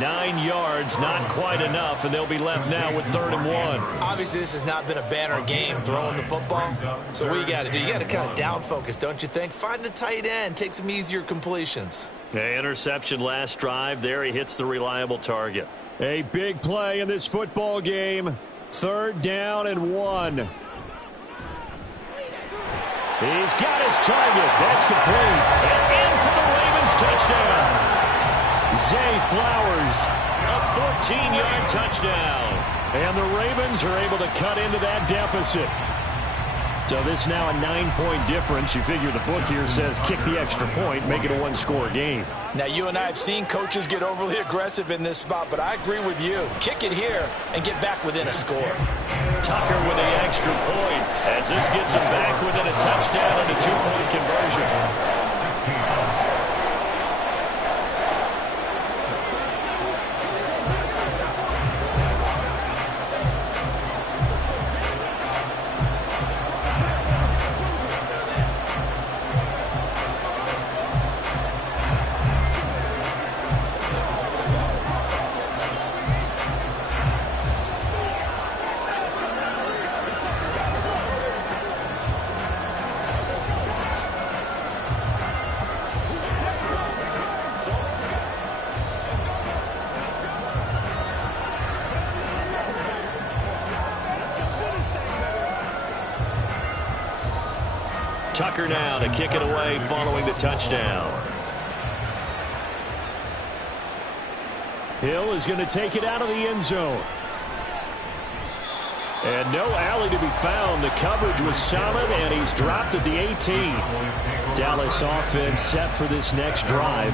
9 yards, not quite enough, and they'll be left now with 3rd and 1. Obviously, this has not been a banner game throwing the football. So what you got to do, you got to kind of down focus, don't you think? Find the tight end, take some easier completions. Interception last drive. There he hits the reliable target. A big play in this football game. 3rd down and 1. He's got his target. That's complete. And in for the Ravens touchdown. Zay Flowers, a 14-yard touchdown. And the Ravens are able to cut into that deficit. So this now a 9-point difference. You figure the book here says kick the extra point, make it a one-score game. Now, you and I have seen coaches get overly aggressive in this spot, but I agree with you. Kick it here and get back within a score. Tucker with the extra point as this gets him back within a touchdown and a 2-point conversion. Tucker now to kick it away following the touchdown. Hill is going to take it out of the end zone. And no alley to be found. The coverage was solid, and he's dropped at the 18. Dallas offense set for this next drive.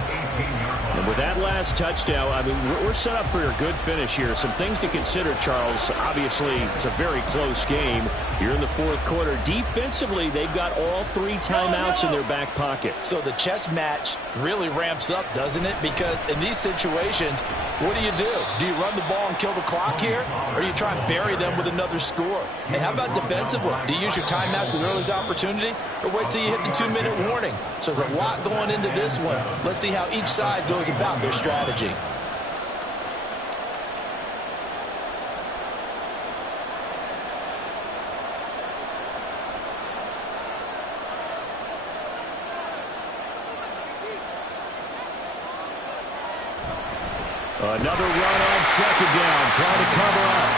And with that last touchdown, I mean, we're set up for a good finish here. Some things to consider, Charles. Obviously, it's a very close game here in the 4th quarter. Defensively, they've got all 3 timeouts in their back pocket. So the chess match really ramps up, doesn't it? Because in these situations, what do? Do you run the ball and kill the clock here? Or do you try and bury them with another score? And how about defensively? Do you use your timeouts as early as opportunity? Or wait till you hit the 2-minute warning? So there's a lot going into this one. Let's see how each side goes about their strategy. Another run on 2nd down, trying to cover up.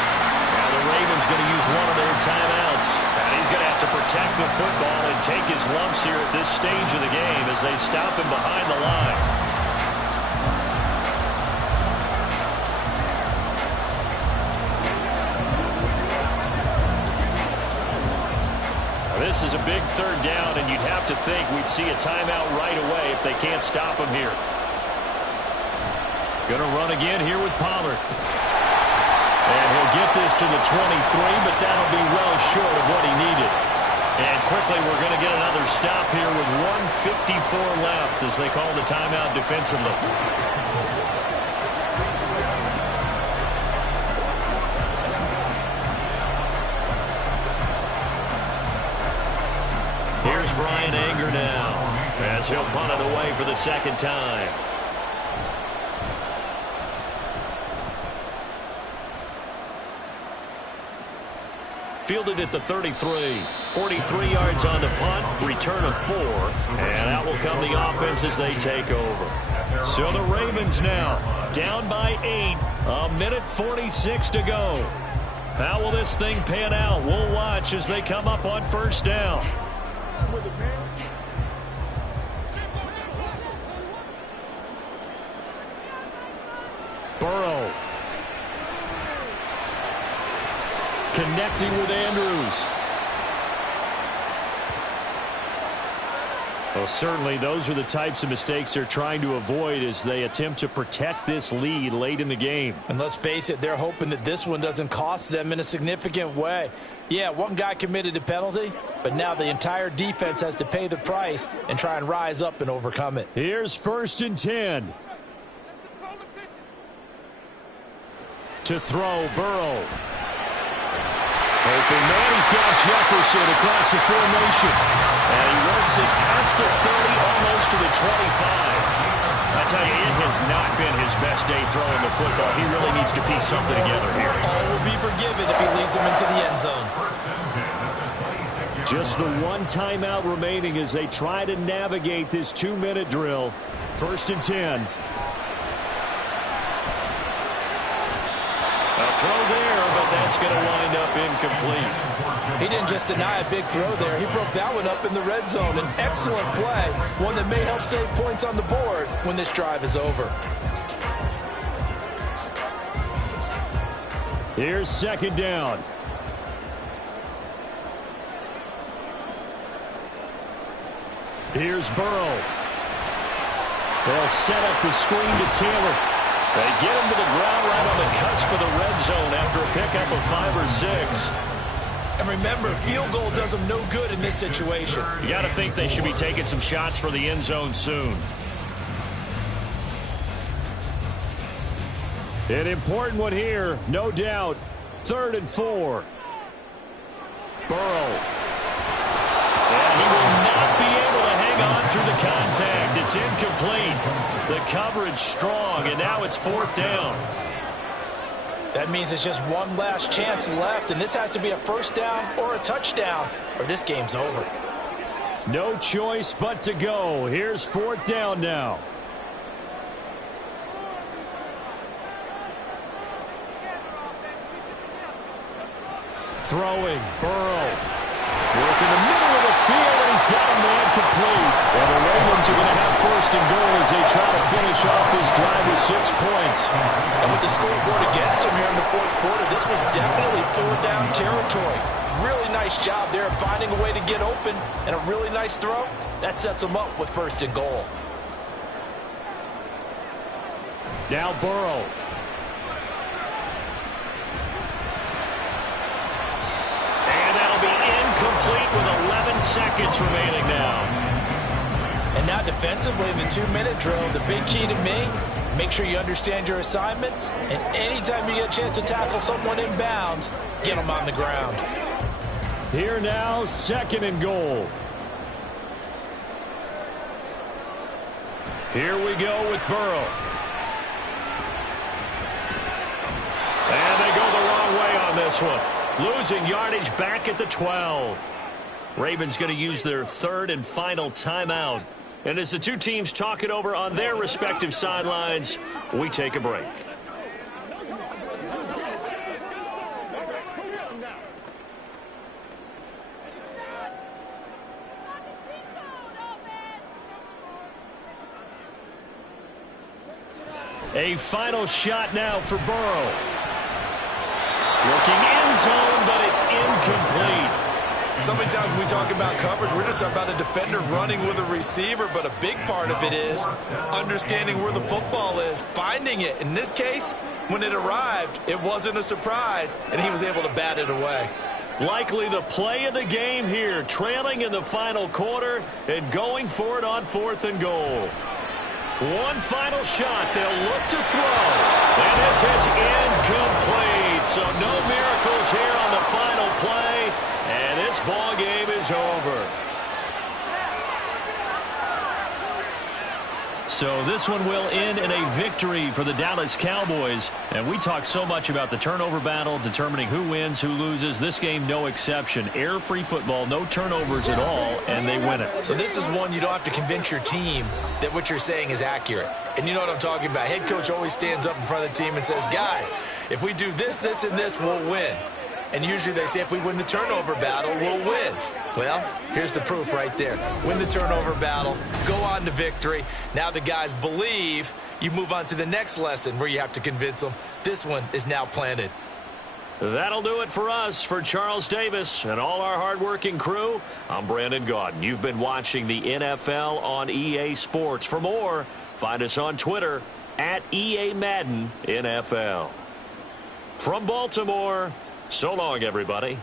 Now the Ravens going to use one of their timeouts. And he's going to have to protect the football and take his lumps here at this stage of the game as they stop him behind the line. Now this is a big 3rd down, and you'd have to think we'd see a timeout right away if they can't stop him here. Going to run again here with Pollard. And he'll get this to the 23, but that'll be well short of what he needed. And quickly, we're going to get another stop here with 1:54 left as they call the timeout defensively. Here's Brian Anger now, as he'll punt it away for the second time. Fielded at the 33. 43 yards on the punt, return of 4. And out will come the offense as they take over. So the Ravens now down by 8. A minute 46 to go. How will this thing pan out? We'll watch as they come up on first down. Burrow. Connecting with Andrews. Well, certainly those are the types of mistakes they're trying to avoid as they attempt to protect this lead late in the game. And let's face it, they're hoping that this one doesn't cost them in a significant way. Yeah, one guy committed a penalty, but now the entire defense has to pay the price and try and rise up and overcome it. Here's 1st and 10. To throw, Burrow. Open man, he's got Jefferson across the formation. And he works it past the 30, almost to the 25. I tell you, it has not been his best day throwing the football. He really needs to piece something together here. All will be forgiven if he leads them into the end zone. Just the one timeout remaining as they try to navigate this 2-minute drill. 1st and 10. A throw there, but that's going to wind up incomplete. He didn't just deny a big throw there. He broke that one up in the red zone. An excellent play, one that may help save points on the board when this drive is over. Here's 2nd down. Here's Burrow. They'll set up the screen to Taylor. They get him to the ground right on the cusp of the red zone after a pickup of 5 or 6. And remember, field goal does them no good in this situation. You got to think they should be taking some shots for the end zone soon. An important one here, no doubt. 3rd and 4. Burrow. And he will not be able to hang on through the contact. It's incomplete. The coverage strong, and now it's 4th down. That means it's just one last chance left, and this has to be a 1st down or a touchdown, or this game's over. No choice but to go. Here's 4th down now. Throwing, Burrow. Work in the middle of the field, and he's got a man complete. And the Ravens are going to have 1st and goal as they try to finish off this drive with 6 points. And with the scoreboard against him here in the 4th quarter, this was definitely 4-down territory. Really nice job there of finding a way to get open, and a really nice throw. That sets them up with 1st and goal. Now Burrow. Complete with 11 seconds remaining now. And now defensively in the 2-minute drill, the big key to me, make sure you understand your assignments, and anytime you get a chance to tackle someone in bounds, get them on the ground. Here now, 2nd and goal. Here we go with Burrow. And they go the wrong way on this one. Losing yardage back at the 12. Ravens going to use their 3rd and final timeout. And as the two teams talk it over on their respective sidelines, we take a break. A final shot now for Burrow. Looking end zone, but it's incomplete. So many times when we talk about coverage, we're just about a defender running with a receiver, but a big part of it is understanding where the football is, finding it. In this case, when it arrived, it wasn't a surprise, and he was able to bat it away. Likely the play of the game here, trailing in the final quarter and going for it on 4th and goal. One final shot. They'll look to throw. And this is incomplete. So no miracles here on the final play. And this ball game is over. So this one will end in a victory for the Dallas Cowboys. And we talk so much about the turnover battle, determining who wins, who loses. This game, no exception. Air-free football, no turnovers at all, and they win it. So this is one you don't have to convince your team that what you're saying is accurate. And you know what I'm talking about. Head coach always stands up in front of the team and says, guys, if we do this, this, and this, we'll win. And usually they say if we win the turnover battle, we'll win. Well, here's the proof right there. Win the turnover battle, go on to victory. Now the guys believe. You move on to the next lesson where you have to convince them. This one is now planted. That'll do it for us. For Charles Davis and all our hardworking crew, I'm Brandon Gaudin. You've been watching the NFL on EA Sports. For more, find us on Twitter at EA Madden NFL. From Baltimore, so long, everybody.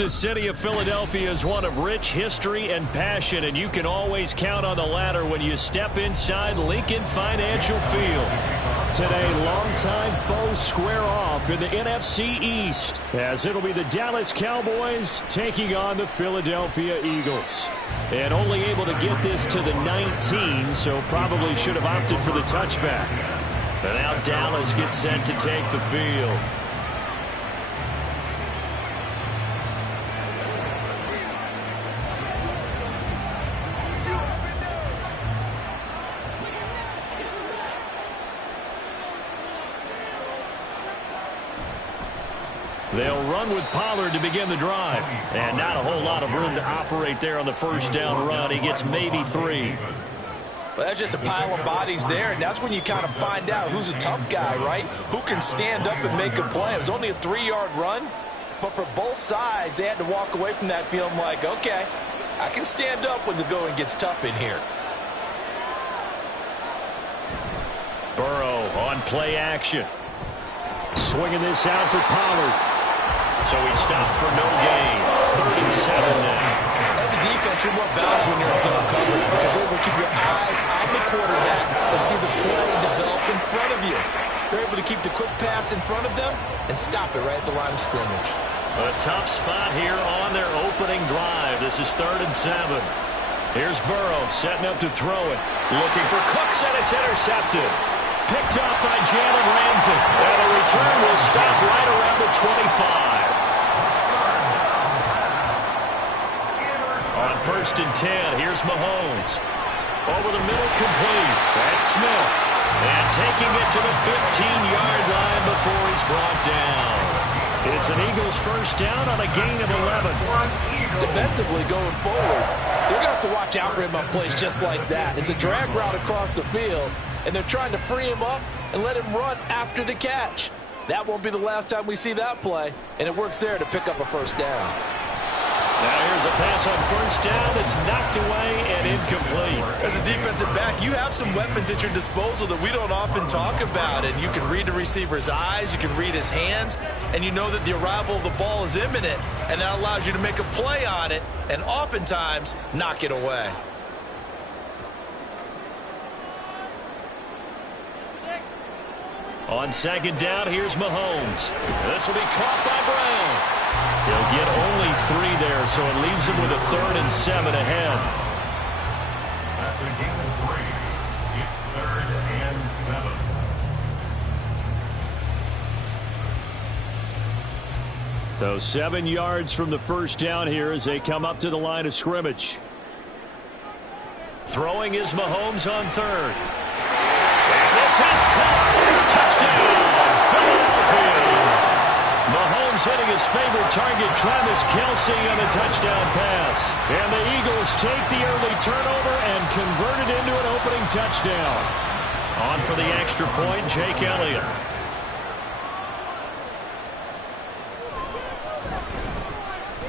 The city of Philadelphia is one of rich history and passion, and you can always count on the latter when you step inside Lincoln Financial Field. Today, longtime foes square off in the NFC East, as it'll be the Dallas Cowboys taking on the Philadelphia Eagles. And only able to get this to the 19, so probably should have opted for the touchback. But now Dallas gets set to take the field. They'll run with Pollard to begin the drive. And not a whole lot of room to operate there on the first down run. He gets maybe 3. Well, that's just a pile of bodies there, and that's when you kind of find out who's a tough guy, right? Who can stand up and make a play. It was only a 3-yard run, but for both sides, they had to walk away from that feeling like, okay, I can stand up when the going gets tough in here. Burrow on play action. Swinging this out for Pollard. So he stopped for no gain. 3rd and 7 now. As a defense, much more balanced when you're in zone coverage because you're able to keep your eyes on the quarterback and see the play develop in front of you. You're able to keep the quick pass in front of them and stop it right at the line of scrimmage. A tough spot here on their opening drive. This is 3rd and 7. Here's Burrow setting up to throw it. Looking for Cooks, and it's intercepted. Picked up by Jalen Ramsey. And the return will stop right around the 25. On 1st and 10, here's Mahomes. Over the middle, complete. That's Smith. And taking it to the 15-yard line before he's brought down. It's an Eagles first down on a gain of 11. Defensively going forward, they're going to have to watch out for him on plays just like that. It's a drag route across the field, and they're trying to free him up and let him run after the catch. That won't be the last time we see that play, and it works there to pick up a first down. Now here's a pass on 1st down that's knocked away and incomplete. As a defensive back, you have some weapons at your disposal that we don't often talk about. And you can read the receiver's eyes, you can read his hands, and you know that the arrival of the ball is imminent. And that allows you to make a play on it and oftentimes knock it away. On 2nd down, here's Mahomes. This will be caught by Brown. He'll get only 3 there, so it leaves him with a 3rd and 7 ahead. That's a gain of 3. It's 3rd and 7. So 7 yards from the first down here as they come up to the line of scrimmage. Throwing is Mahomes on 3rd. And this is caught. Touchdown, Philadelphia. Mahomes hitting his favorite target, Travis Kelce, on the touchdown pass. And the Eagles take the early turnover and convert it into an opening touchdown. On for the extra point, Jake Elliott.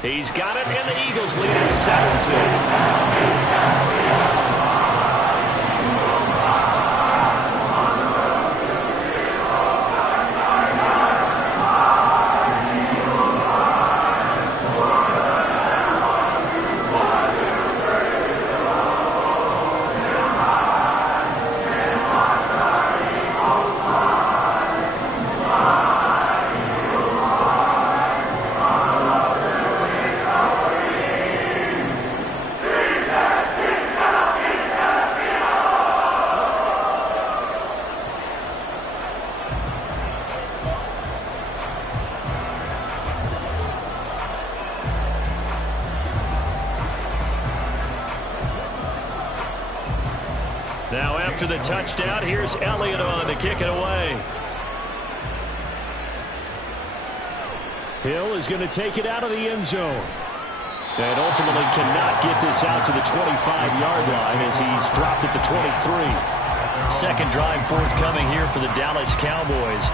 He's got it, and the Eagles lead at 17. Now after the touchdown, here's Elliott on to kick it away. Hill is going to take it out of the end zone. And ultimately cannot get this out to the 25-yard line as he's dropped at the 23. Second drive forthcoming here for the Dallas Cowboys.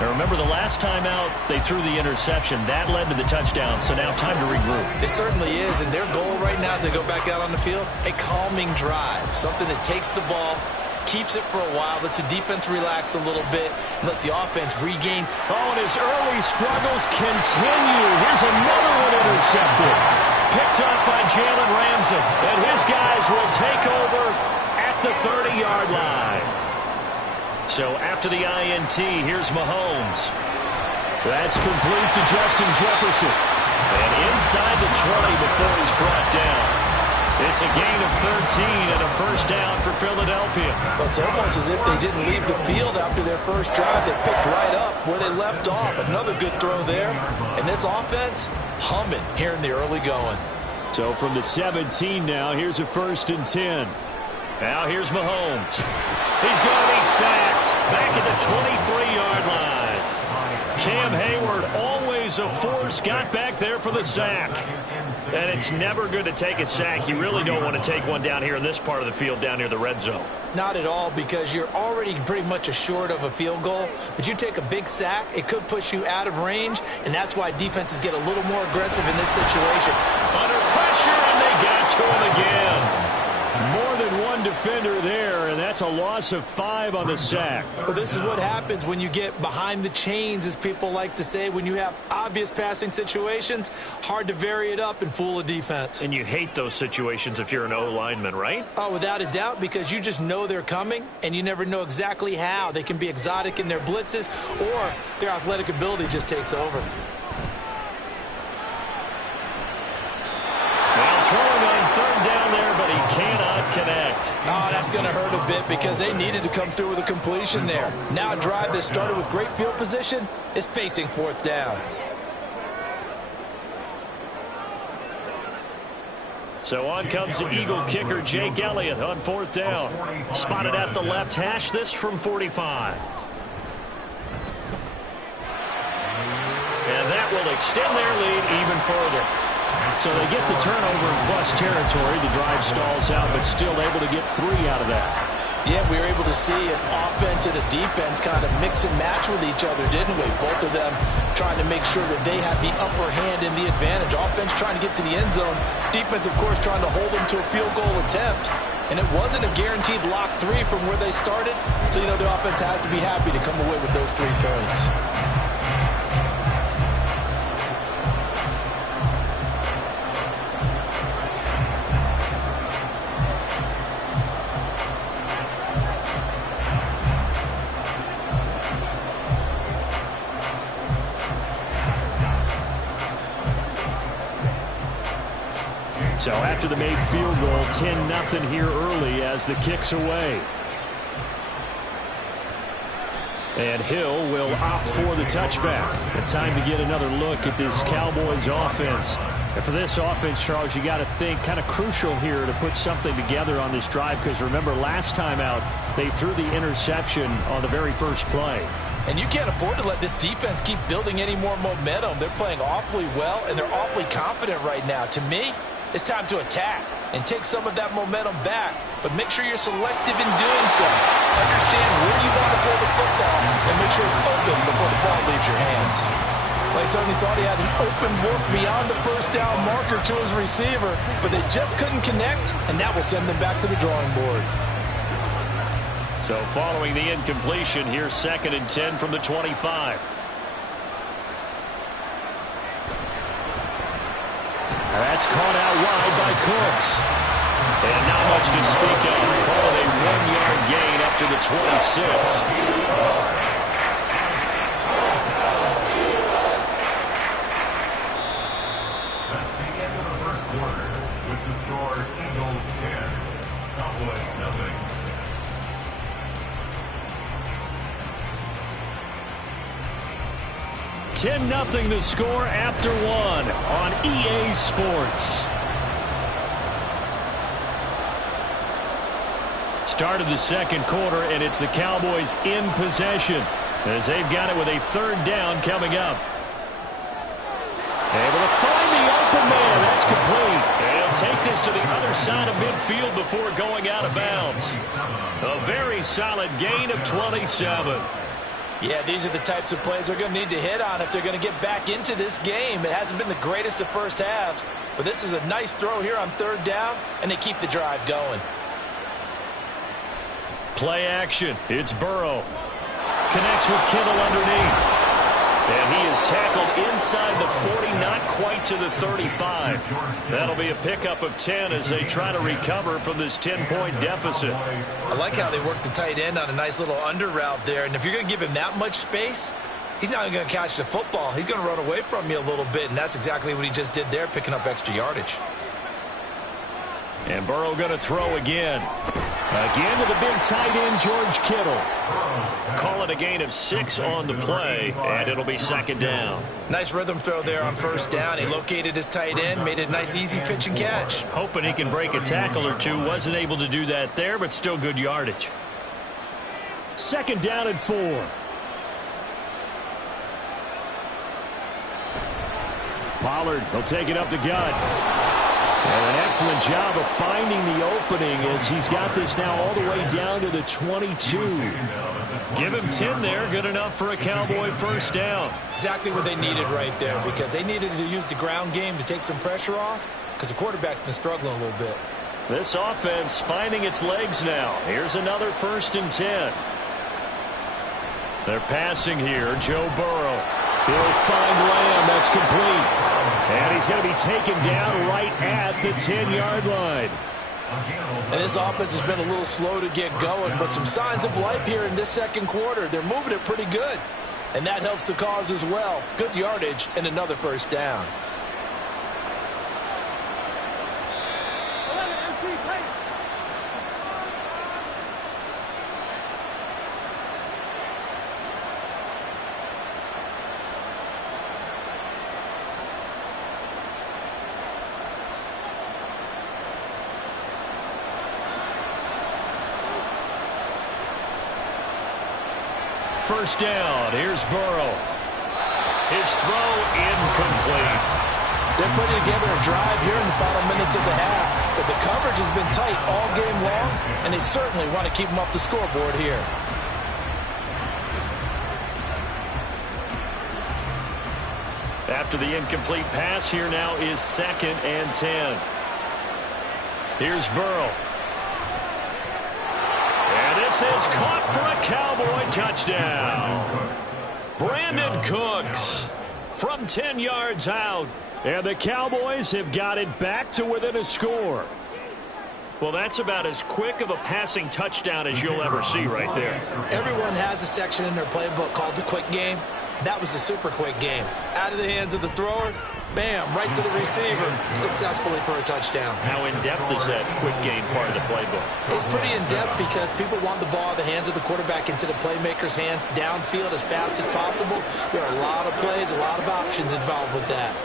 Now remember, the last time out, they threw the interception. That led to the touchdown, so now time to regroup. It certainly is, and their goal right now as they go back out on the field, a calming drive, something that takes the ball, keeps it for a while, lets the defense relax a little bit, and lets the offense regain. Oh, and his early struggles continue. Here's another one intercepted. Picked up by Jalen Ramsey, and his guys will take over at the 30-yard line. So after the INT, here's Mahomes. That's complete to Justin Jefferson. And inside the 20 before he's brought down. It's a gain of 13 and a first down for Philadelphia. Well, it's almost as if they didn't leave the field after their first drive. They picked right up where they left off. Another good throw there. And this offense humming here in the early going. So from the 17 now, here's a 1st and 10. Now here's Mahomes. He's going to be sacked back at the 23-yard line. Cam Hayward, always a force, got back there for the sack. And it's never good to take a sack. You really don't want to take one down here in this part of the field, down near the red zone. Not at all, because you're already pretty much assured of a field goal. But you take a big sack, it could push you out of range, and that's why defenses get a little more aggressive in this situation. Under pressure, and they got to him again. More than one defender there, and that's a loss of 5 on the sack. Well, this is what happens when you get behind the chains, as people like to say. When you have obvious passing situations, hard to vary it up and fool a defense. And you hate those situations if you're an O-lineman, right? Oh, without a doubt, because you just know they're coming, and you never know exactly how. They can be exotic in their blitzes, or their athletic ability just takes over. Throwing on third down there, but he cannot connect. Oh, that's going to hurt a bit because they needed to come through with a completion there. Now a drive that started with great field position is facing fourth down. So on comes the Eagle kicker, Jake Elliott, on fourth down. Spotted at the left hash, this from 45. And that will extend their lead even further. So they get the turnover in plus territory. The drive stalls out, but still able to get 3 out of that. Yeah, we were able to see an offense and a defense kind of mix and match with each other, didn't we? Both of them trying to make sure that they have the upper hand and the advantage. Offense trying to get to the end zone. Defense, of course, trying to hold them to a field goal attempt. And it wasn't a guaranteed lock 3 from where they started. So, you know, the offense has to be happy to come away with those 3 points. So after the made field goal, 10-0 here early as the kick's away. And Hill will opt for the touchback. And time to get another look at this Cowboys offense. And for this offense, Charles, you got to think kind of crucial here to put something together on this drive, because remember last time out they threw the interception on the very first play. And you can't afford to let this defense keep building any more momentum. They're playing awfully well, and they're awfully confident right now. To me, it's time to attack and take some of that momentum back, but make sure you're selective in doing so. Understand where you want to throw the football and make sure it's open before the ball leaves your hands. Well, he certainly thought he had an open look beyond the first down marker to his receiver, but they just couldn't connect, and that will send them back to the drawing board. So following the incompletion, here's 2nd and 10 from the 25. That's caught out wide by Cooks. And not much to speak of. Called a 1-yard gain up to the 26. That's the end of the first quarter with the score Eagles 10, Cowboys 0. 10-0 the score after 1 on EA Sports. Start of the second quarter, and it's the Cowboys in possession as they've got it with a 3rd down coming up. Able to find the open man. That's complete. They'll take this to the other side of midfield before going out of bounds. A very solid gain of 27. Yeah, these are the types of plays they're going to need to hit on if they're going to get back into this game. It hasn't been the greatest of first halves, but this is a nice throw here on 3rd down, and they keep the drive going. Play action. It's Burrow. Connects with Kittle underneath. And he is tackled inside the 40, not quite to the 35. That'll be a pickup of 10 as they try to recover from this 10-point deficit. I like how they work the tight end on a nice little under route there. And if you're going to give him that much space, he's not going to catch the football. He's going to run away from you a little bit, and that's exactly what he just did there, picking up extra yardage. And Burrow going to throw again. Again to the big tight end, George Kittle. Call it a gain of 6 on the play, and it'll be 2nd down. Nice rhythm throw there on 1st down. He located his tight end, made it a nice, easy pitch and catch. Hoping he can break a tackle or two. Wasn't able to do that there, but still good yardage. 2nd down and 4. Pollard will take it up the gut. And an excellent job of finding the opening as he's got this now all the way down to the 22. Give him 10 there. Good enough for a Cowboy 1st down. Exactly what they needed right there, because they needed to use the ground game to take some pressure off, because the quarterback's been struggling a little bit. This offense finding its legs now. Here's another 1st and 10. They're passing here. Joe Burrow. He'll find Lamb. That's complete. And he's going to be taken down right at the 10-yard line. And this offense has been a little slow to get going, but some signs of life here in this second quarter. They're moving it pretty good, and that helps the cause as well. Good yardage and another 1st down. First down. Here's Burrow. His throw incomplete. They're putting together a drive here in the final minutes of the half. But the coverage has been tight all game long, and they certainly want to keep them off the scoreboard here. After the incomplete pass, here now is 2nd and 10. Here's Burrow. And this is caught for a Cowboy touchdown. Brandon Cooks from 10 yards out. And the Cowboys have got it back to within a score. Well, that's about as quick of a passing touchdown as you'll ever see right there. Everyone has a section in their playbook called the quick game. That was the super quick game. Out of the hands of the thrower, bam, right to the receiver, successfully for a touchdown. How in-depth is that quick game part of the playbook? It's pretty in-depth because people want the ball in the hands of the quarterback into the playmaker's hands downfield as fast as possible. There are a lot of plays, a lot of options involved with that.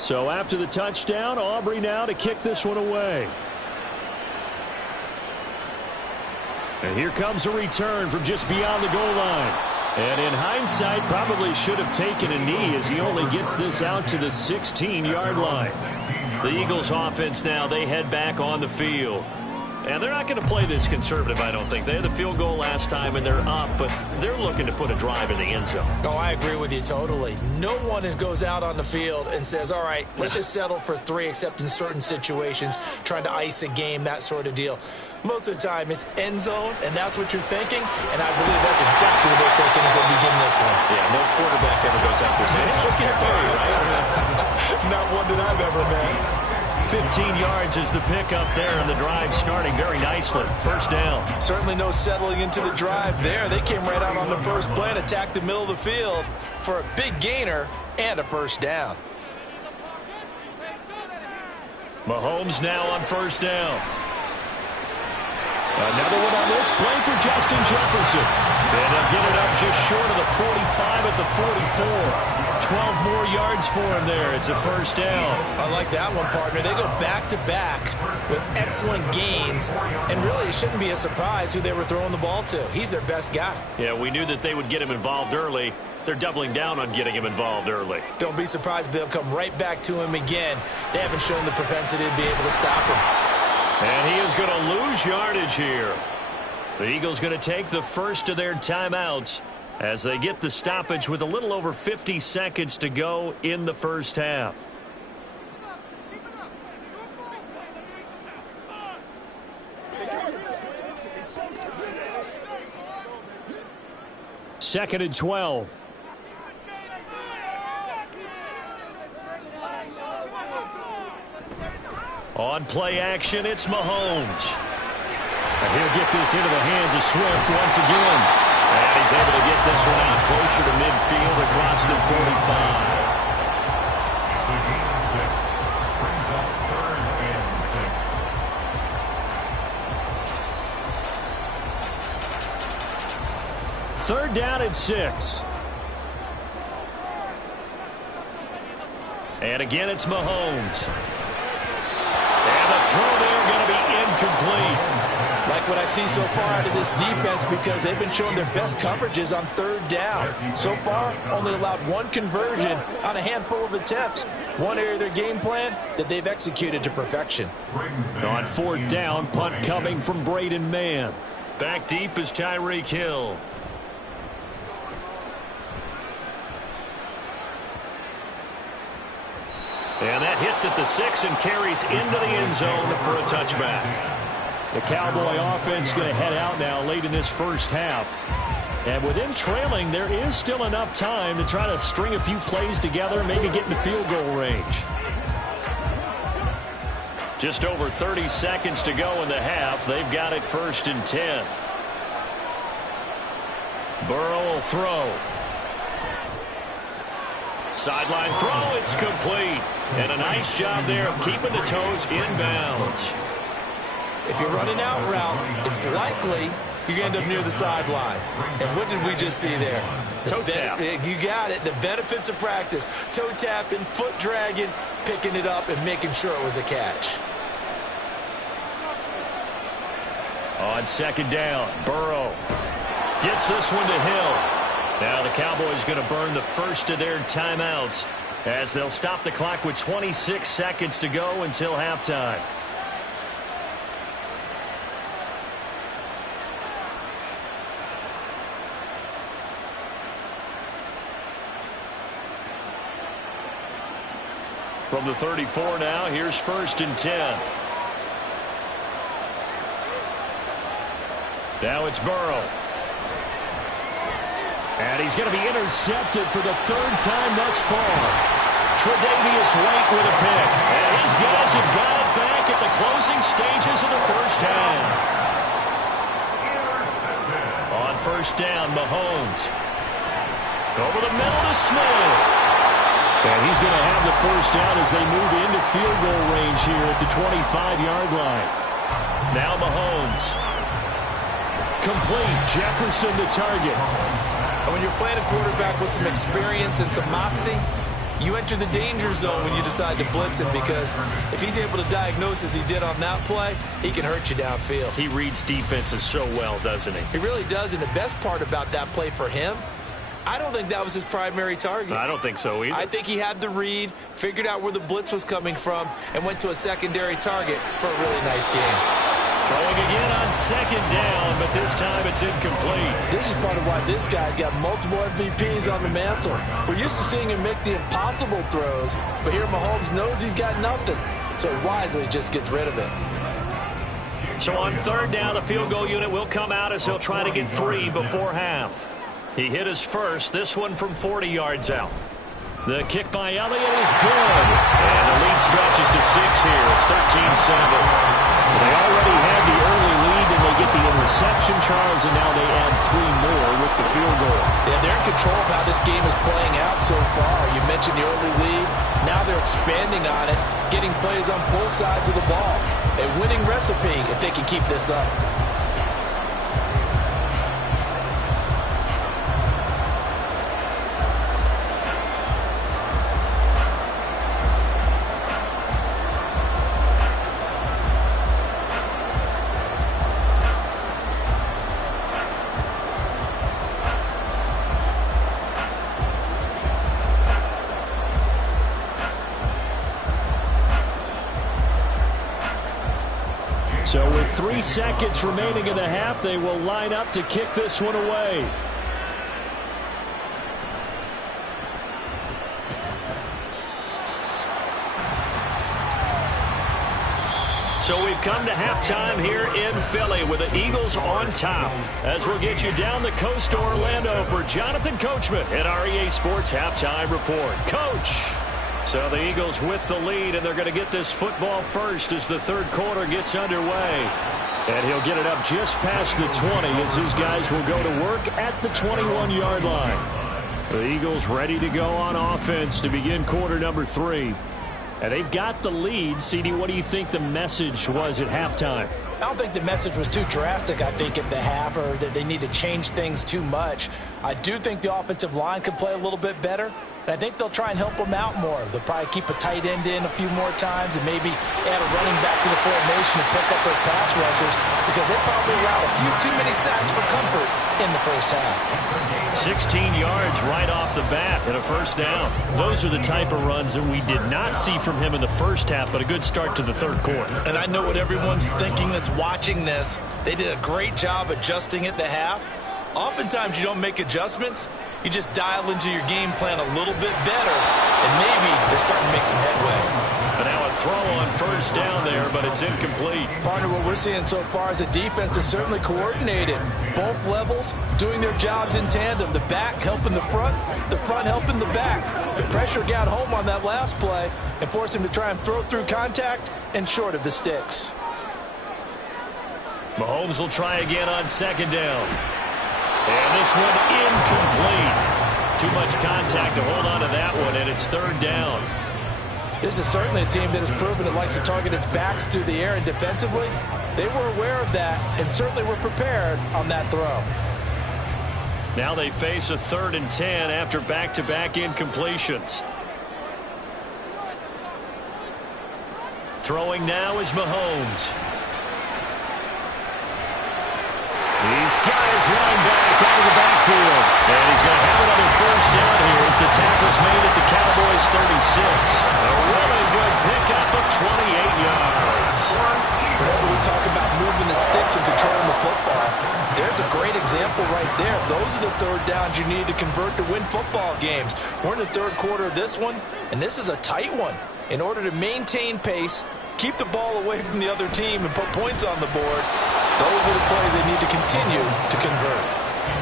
So after the touchdown, Aubrey now to kick this one away. And here comes a return from just beyond the goal line. And in hindsight, probably should have taken a knee as he only gets this out to the 16-yard line. The Eagles offense now, they head back on the field. And they're not going to play this conservative, I don't think. They had the field goal last time, and they're up, but they're looking to put a drive in the end zone. Oh, I agree with you totally. No one goes out on the field and says, all right, let's just settle for 3, except in certain situations, trying to ice a game, that sort of deal. Most of the time, it's end zone, and that's what you're thinking, and I believe that's exactly what they're thinking as they begin this one. Yeah, no quarterback ever goes out there saying, hey, let's get 30, right? Not one that I've ever met. 15 yards is the pickup there, and the drive starting very nicely. First down. Certainly no settling into the drive there. They came right out on the first play and attacked the middle of the field for a big gainer and a first down. Mahomes now on first down. Another one on this play for Justin Jefferson. And they'll get it up just short of the 45 at the 44. 12 more yards for him there. It's a first down. I like that one, partner. They go back-to-back with excellent gains, and really it shouldn't be a surprise who they were throwing the ball to. He's their best guy. Yeah, we knew that they would get him involved early. They're doubling down on getting him involved early. Don't be surprised if they'll come right back to him again. They haven't shown the propensity to be able to stop him. And he is going to lose yardage here. The Eagles going to take the first of their timeouts as they get the stoppage with a little over 50 seconds to go in the first half. Second and 12. On play action, it's Mahomes. And he'll get this into the hands of Swift once again. And he's able to get this one out closer to midfield across the 45. Third down at 6. And again, it's Mahomes. And the throw there going to be incomplete. Like what I see so far out of this defense, because they've been showing their best coverages on third down. So far, only allowed one conversion on a handful of attempts. One area of their game plan that they've executed to perfection. On fourth down, punt coming from Braden Mann. Back deep is Tyreek Hill. And that hits at the 6 and carries into the end zone for a touchback. The Cowboy offense going to head out now late in this first half. And with them trailing, there is still enough time to try to string a few plays together, maybe get in the field goal range. Just over 30 seconds to go in the half. They've got it 1st and 10. Burrow will throw. Sideline throw, it's complete. And a nice job there of keeping the toes inbounds. If you're running out route, it's likely you're going to end up near the sideline. And what did we just see there? Toe tap. You got it. The benefits of practice. Toe tapping, foot dragging, picking it up, and making sure it was a catch. On second down, Burrow gets this one to Hill. Now the Cowboys going to burn the first of their timeouts as they'll stop the clock with 26 seconds to go until halftime. From the 34 now, here's 1st and 10. Now it's Burrow. And he's going to be intercepted for the 3rd time thus far. Tre'Davious White with a pick. And his guys have got it back at the closing stages of the first half. On 1st down, Mahomes. Over the middle to Smith. And he's going to have the 1st down as they move into field goal range here at the 25-yard line. Now Mahomes. Complete. Jefferson the target. And when you're playing a quarterback with some experience and some moxie, you enter the danger zone when you decide to blitz him, because if he's able to diagnose as he did on that play, he can hurt you downfield. He reads defenses so well, doesn't he? He really does, and the best part about that play for him, I don't think that was his primary target. I don't think so either. I think he had the read, figured out where the blitz was coming from, and went to a secondary target for a really nice game. Throwing again on 2nd down, but this time it's incomplete. This is part of why this guy's got multiple MVPs on the mantle. We're used to seeing him make the impossible throws, but here Mahomes knows he's got nothing, so wisely just gets rid of it. So on 3rd down, the field goal unit will come out as he'll try to get 3 before half. He hit his first, this one from 40 yards out. The kick by Elliott is good. And the lead stretches to 6 here. It's 13-7. They already had the early lead, and they get the interception, Charles, and now they add 3 more with the field goal. Yeah, they're in control of how this game is playing out so far. You mentioned the early lead. Now they're expanding on it, getting plays on both sides of the ball. A winning recipe if they can keep this up. So with 3 seconds remaining in the half, they will line up to kick this one away. So we've come to halftime here in Philly with the Eagles on top. As we'll get you down the coast to Orlando for Jonathan Coachman at our EA Sports Halftime Report. Coach! So the Eagles with the lead, and they're going to get this football first as the 3rd quarter gets underway. And he'll get it up just past the 20 as his guys will go to work at the 21-yard line. The Eagles ready to go on offense to begin quarter number 3. And they've got the lead. CD, what do you think the message was at halftime? I don't think the message was too drastic, I think, at the half, or that they need to change things too much. I do think the offensive line could play a little bit better. And I think they'll try and help him out more. They'll probably keep a tight end in a few more times and maybe add a running back to the formation and pick up those pass rushers because they probably allowed a few too many sacks for comfort in the first half. 16 yards right off the bat and a first down. Those are the type of runs that we did not see from him in the first half, but a good start to the third quarter. And I know what everyone's thinking that's watching this. They did a great job adjusting at the half. Oftentimes you don't make adjustments. You just dial into your game plan a little bit better, and maybe they're starting to make some headway. And now a throw on first down there, but it's incomplete. Partner, what we're seeing so far is the defense is certainly coordinated. Both levels doing their jobs in tandem. The back helping the front helping the back. The pressure got home on that last play and forced him to try and throw through contact and short of the sticks. Mahomes will try again on second down. And this one incomplete. Too much contact to hold on to that one, and it's third down. This is certainly a team that has proven it likes to target its backs through the air, and defensively, they were aware of that and certainly were prepared on that throw. Now they face a 3rd and 10 after back-to-back incompletions. Throwing now is Mahomes. He's got his running back out of the backfield. And he's going to have another first down here as the tackle's made at the Cowboys' 36. A really good pickup of 28 yards. Whenever we talk about moving the sticks and controlling the football, there's a great example right there. Those are the third downs you need to convert to win football games. We're in the third quarter of this one, and this is a tight one. In order to maintain pace, keep the ball away from the other team, and put points on the board, those are the plays they need to continue to convert.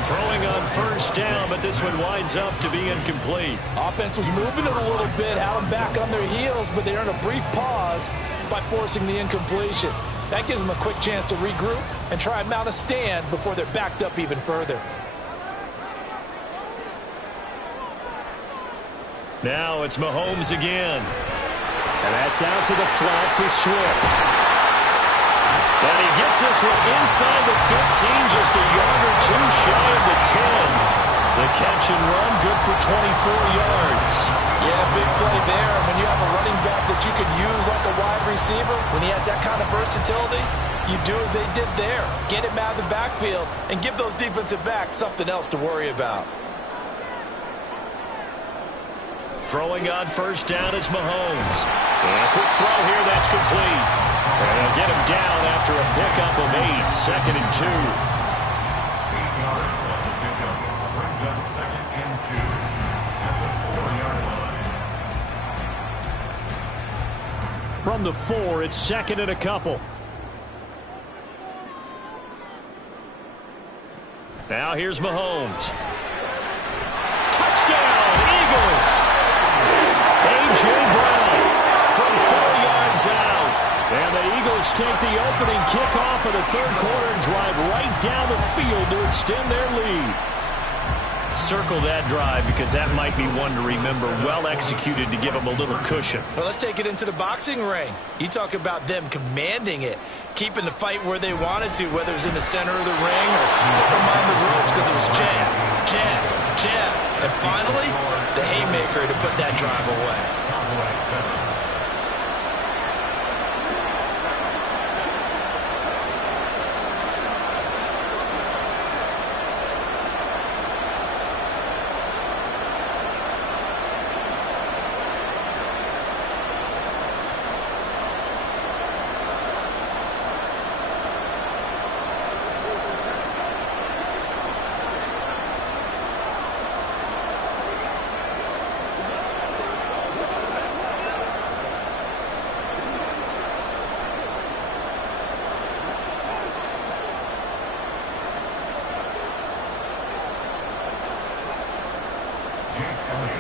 Throwing on first down, but this one winds up to be incomplete. Offense was moving it a little bit, had them back on their heels, but they earned a brief pause by forcing the incompletion. That gives them a quick chance to regroup and try and mount a stand before they're backed up even further. Now it's Mahomes again. And that's out to the flat for Swift. And he gets this one inside the 15, just a yard or two shy of the 10. The catch and run, good for 24 yards. Yeah, big play there. When you have a running back that you can use like a wide receiver, when he has that kind of versatility, you do as they did there. Get him out of the backfield and give those defensive backs something else to worry about. Throwing on first down is Mahomes. And a quick throw here, that's complete. And they'll get him down after a pickup of 8, 2nd and 2. 8 yards on the pickup. Brings up 2nd and 2 at the 4-yard line. From the 4, it's 2nd and a couple. Now here's Mahomes. Touchdown, Eagles! A.J. Brown from 4 yards out. And the Eagles take the opening kickoff of the third quarter and drive right down the field to extend their lead. Circle that drive because that might be one to remember. Well executed to give them a little cushion. Well, let's take it into the boxing ring. You talk about them commanding it, keeping the fight where they wanted to, whether it was in the center of the ring or putting them on the ropes because it was jab, jab, jab. And finally, the haymaker to put that drive away.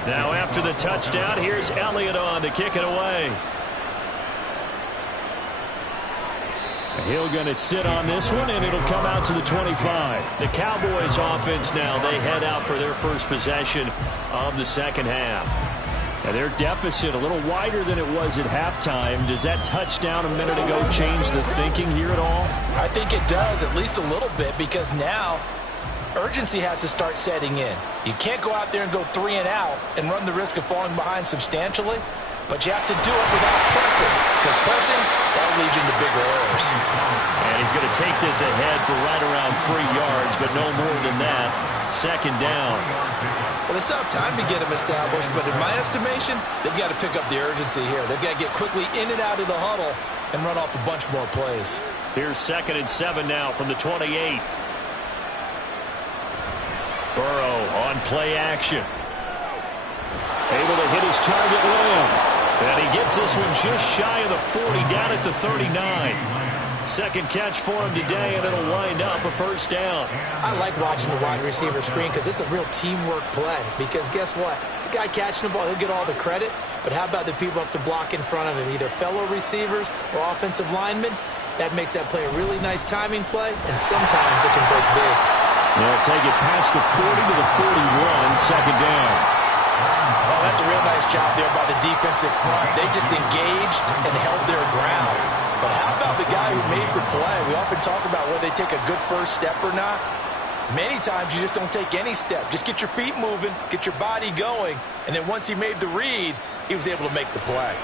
Now after the touchdown, here's Elliott on to kick it away. He'll going to sit on this one, and it'll come out to the 25. The Cowboys offense now, they head out for their first possession of the second half. And their deficit a little wider than it was at halftime. Does that touchdown a minute ago change the thinking here at all? I think it does, at least a little bit, because now urgency has to start setting in. You can't go out there and go 3 and out and run the risk of falling behind substantially, but you have to do it without pressing, because pressing, that'll lead you into bigger errors. And he's going to take this ahead for right around 3 yards, but no more than that. Second down. Well, they still have time to get him established, but in my estimation, they've got to pick up the urgency here. They've got to get quickly in and out of the huddle and run off a bunch more plays. Here's 2nd and 7 now from the 28. Burrow on play action. Able to hit his target Lamb. And he gets this one just shy of the 40, down at the 39. Second catch for him today, and it'll wind up a first down. I like watching the wide receiver screen because it's a real teamwork play. Because guess what? The guy catching the ball, he'll get all the credit. But how about the people up to block in front of him, either fellow receivers or offensive linemen? That makes that play a really nice timing play, and sometimes it can break big. They'll take it past the 40 to the 41, second down. Oh, that's a real nice job there by the defensive front. They just engaged and held their ground. But how about the guy who made the play? We often talk about whether they take a good first step or not. Many times you just don't take any step. Just get your feet moving, get your body going, and then once he made the read, he was able to make the play.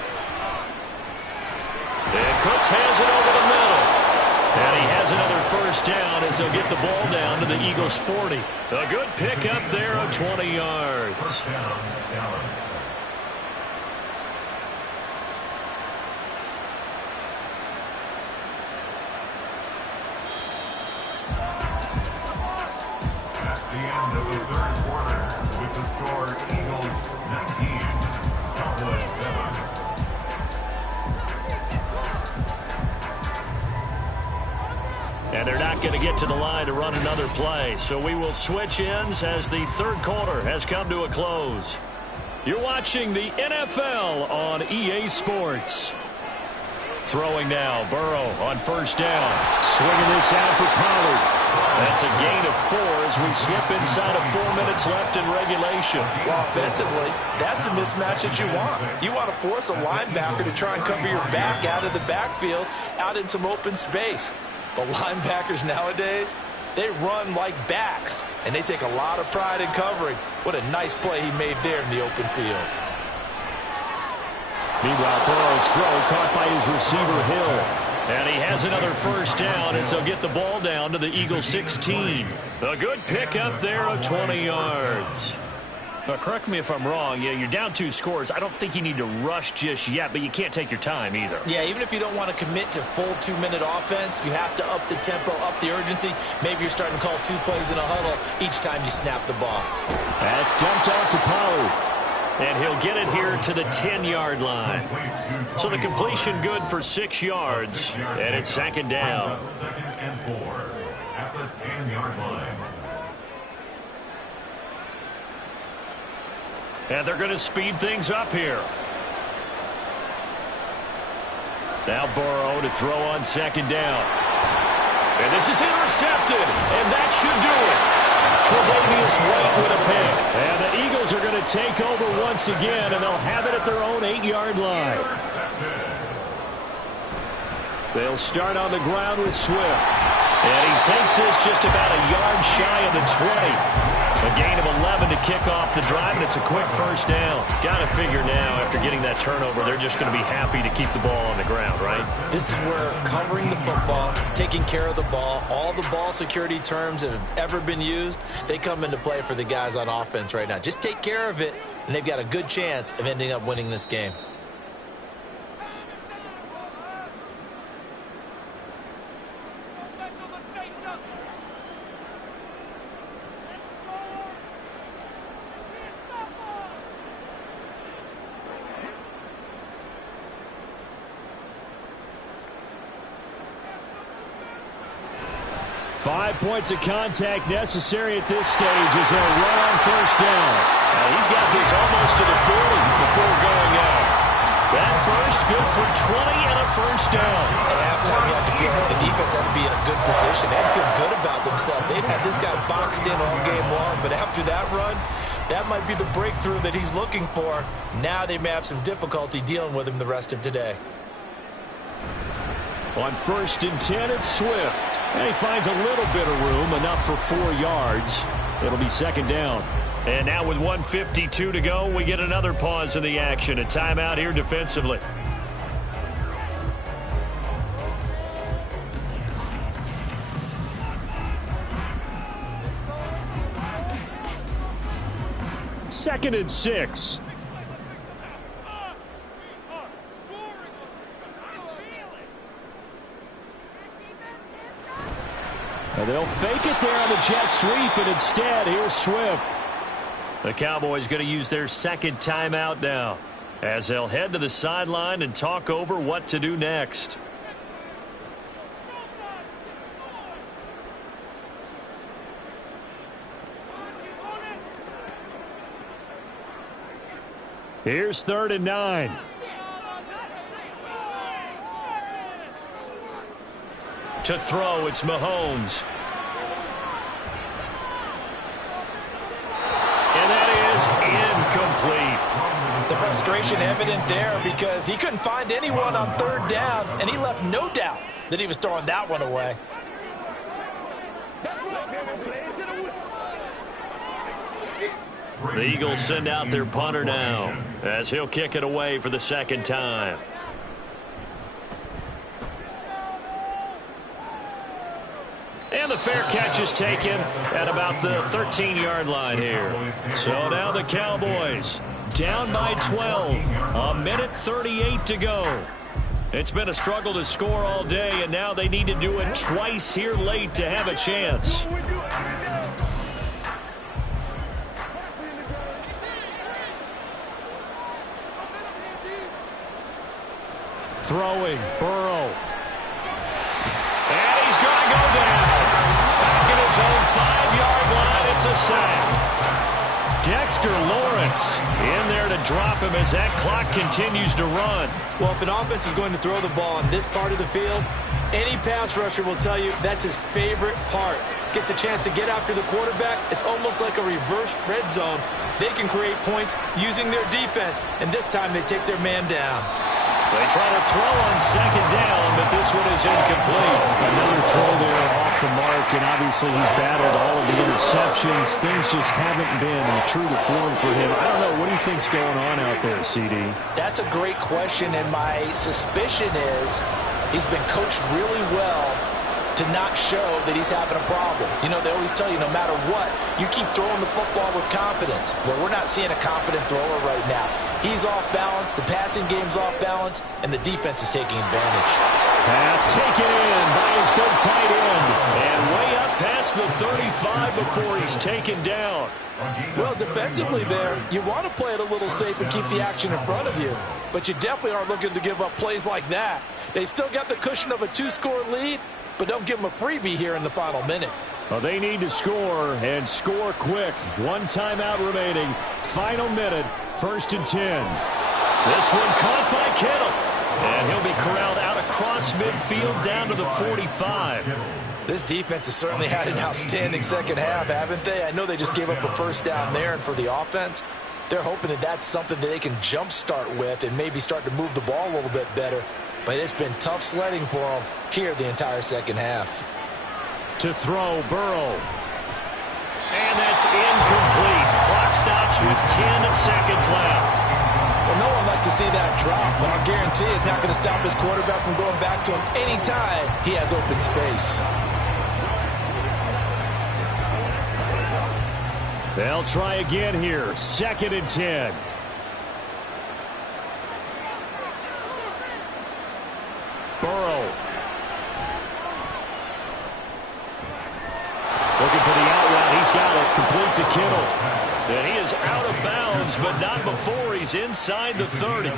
And Cooks has it over the middle. And he has another first down as they'll get the ball down to the Eagles' 40. A good pickup there of 20 yards. First down, Dallas. That's the end of the third quarter with the score Eagles 19, Cowboys 7. And they're not going to get to the line to run another play. So we will switch ends as the third quarter has come to a close. You're watching the NFL on EA Sports. Throwing now, Burrow on first down. Swinging this out for Pollard. That's a gain of 4 as we slip inside of 4 minutes left in regulation. Well, offensively, that's the mismatch that you want. You want to force a linebacker to try and cover your back out of the backfield, out in some open space. But linebackers nowadays, they run like backs, and they take a lot of pride in covering. What a nice play he made there in the open field. Meanwhile, Burrow's throw caught by his receiver, Hill. And he has another first down as they'll get the ball down to the Eagles' 16. A good pickup there of 20 yards. Now, correct me if I'm wrong. Yeah, you're down 2 scores. I don't think you need to rush just yet, but you can't take your time either. Yeah, even if you don't want to commit to full 2-minute offense, you have to up the tempo, up the urgency. Maybe you're starting to call 2 plays in a huddle each time you snap the ball. That's dumped off to Pollard. And he'll get it here to the 10-yard line. So the completion good for 6 yards. And it's second down. 2nd and 4 at the 10-yard line. And they're going to speed things up here. Now Burrow to throw on second down. And this is intercepted. And that should do it. Tre'Davious White with a pick. And the Eagles are going to take over once again, and they'll have it at their own 8-yard line. They'll start on the ground with Swift. And he takes this just about a yard shy of the 20. A gain of 11 to kick off the drive, and it's a quick first down. Got to figure now, after getting that turnover, they're just going to be happy to keep the ball on the ground, right? This is where covering the football, taking care of the ball, all the ball security terms that have ever been used, they come into play for the guys on offense right now. Just take care of it, and they've got a good chance of ending up winning this game. Five points of contact necessary at this stage as they'll run on first down. Now he's got this almost to the 40 before going out. That burst good for 20 and a first down. At halftime, you have to feel like the defense had to be in a good position. They had to feel good about themselves. They've had this guy boxed in all game long, but after that run, that might be the breakthrough that he's looking for. Now they may have some difficulty dealing with him the rest of today. On 1st and 10, it's Swift. And he finds a little bit of room, enough for 4 yards. It'll be 2nd down. And now with 1:52 to go, we get another pause in the action. A timeout here defensively. Second and 6. And they'll fake it there on the jet sweep, and instead, here's Swift. The Cowboys going to use their 2nd timeout now, as they'll head to the sideline and talk over what to do next. Here's 3rd and 9. To throw, it's Mahomes. And that is incomplete. The frustration evident there because he couldn't find anyone on 3rd down, and he left no doubt that he was throwing that one away. The Eagles send out their punter now, as he'll kick it away for the 2nd time. And the fair catch is taken at about the 13-yard line here. So now the Cowboys down by 12. 1:38 to go. It's been a struggle to score all day, and now they need to do it twice here late to have a chance. Throwing, Burrow. And he's going to go down. Back at his own 5-yard line, it's a sack. Dexter Lawrence in there to drop him as that clock continues to run. Well, if an offense is going to throw the ball on this part of the field, any pass rusher will tell you that's his favorite part. Gets a chance to get after the quarterback. It's almost like a reverse red zone. They can create points using their defense, and this time they take their man down. They try to throw on 2nd down, but this one is incomplete. Another throw there off the mark, and obviously he's battled all of the interceptions. Things just haven't been true to form for him. I don't know. What do you think's going on out there, CD? That's a great question, and my suspicion is he's been coached really well to not show that he's having a problem. You know, they always tell you no matter what, you keep throwing the football with confidence. Well, we're not seeing a confident thrower right now. He's off balance, the passing game's off balance, and the defense is taking advantage. Pass taken in by his big tight end. And way up past the 35 before he's taken down. Well, defensively there, you want to play it a little safe and keep the action in front of you. But you definitely aren't looking to give up plays like that. They still got the cushion of a 2-score lead, but don't give them a freebie here in the final minute. Well, they need to score, and score quick. 1 timeout remaining. Final minute, 1st and 10. This one caught by Kittle. And he'll be corralled out across midfield down to the 45. This defense has certainly had an outstanding 2nd half, haven't they? I know they just gave up a 1st down there, and for the offense, they're hoping that that's something that they can jumpstart with and maybe start to move the ball a little bit better. But it's been tough sledding for them here the entire 2nd half. To throw, Burrow. And that's incomplete. Clock stops with 10 seconds left. Well, no one likes to see that drop, but I'll guarantee it's not going to stop his quarterback from going back to him anytime he has open space. They'll try again here. 2nd and 10. Burrow. Looking for the out route. He's got it. Complete to Kittle. And he is out of bounds, but not before he's inside the 30.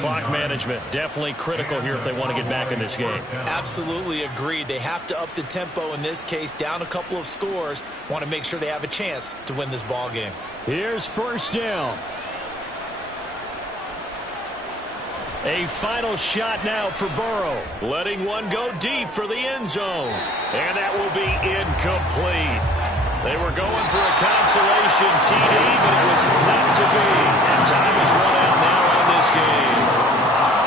Clock management definitely critical here if they want to get back in this game. Absolutely agreed. They have to up the tempo in this case, down a couple of scores. Want to make sure they have a chance to win this ball game. Here's 1st down. A final shot now for Burrow. Letting one go deep for the end zone. And that will be incomplete. They were going for a consolation TD, but it was not to be. And time is run out now on this game.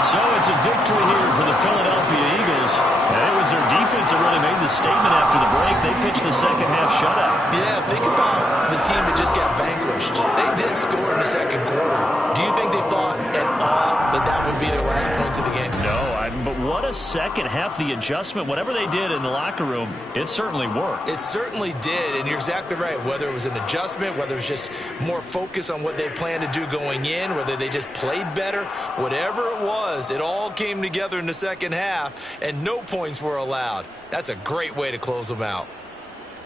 So it's a victory here for the Philadelphia Eagles. And it was their defense that really made the statement after the break. They pitched the second half shutout. Yeah, think about the team that just got vanquished. They did score in the second quarter. Do you think they thought at all that that would be their last points of the game? No, but what a second half. The adjustment, whatever they did in the locker room, it certainly worked. It certainly did, and you're exactly right. Whether it was an adjustment, whether it was just more focus on what they planned to do going in, whether they just played better, whatever it was, it all came together in the second half, and no points were allowed. That's a great way to close them out.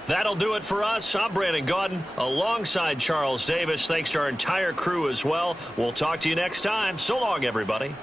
That'll do it for us. I'm Brandon Gaudin alongside Charles Davis. Thanks to our entire crew as well. We'll talk to you next time. So long, everybody.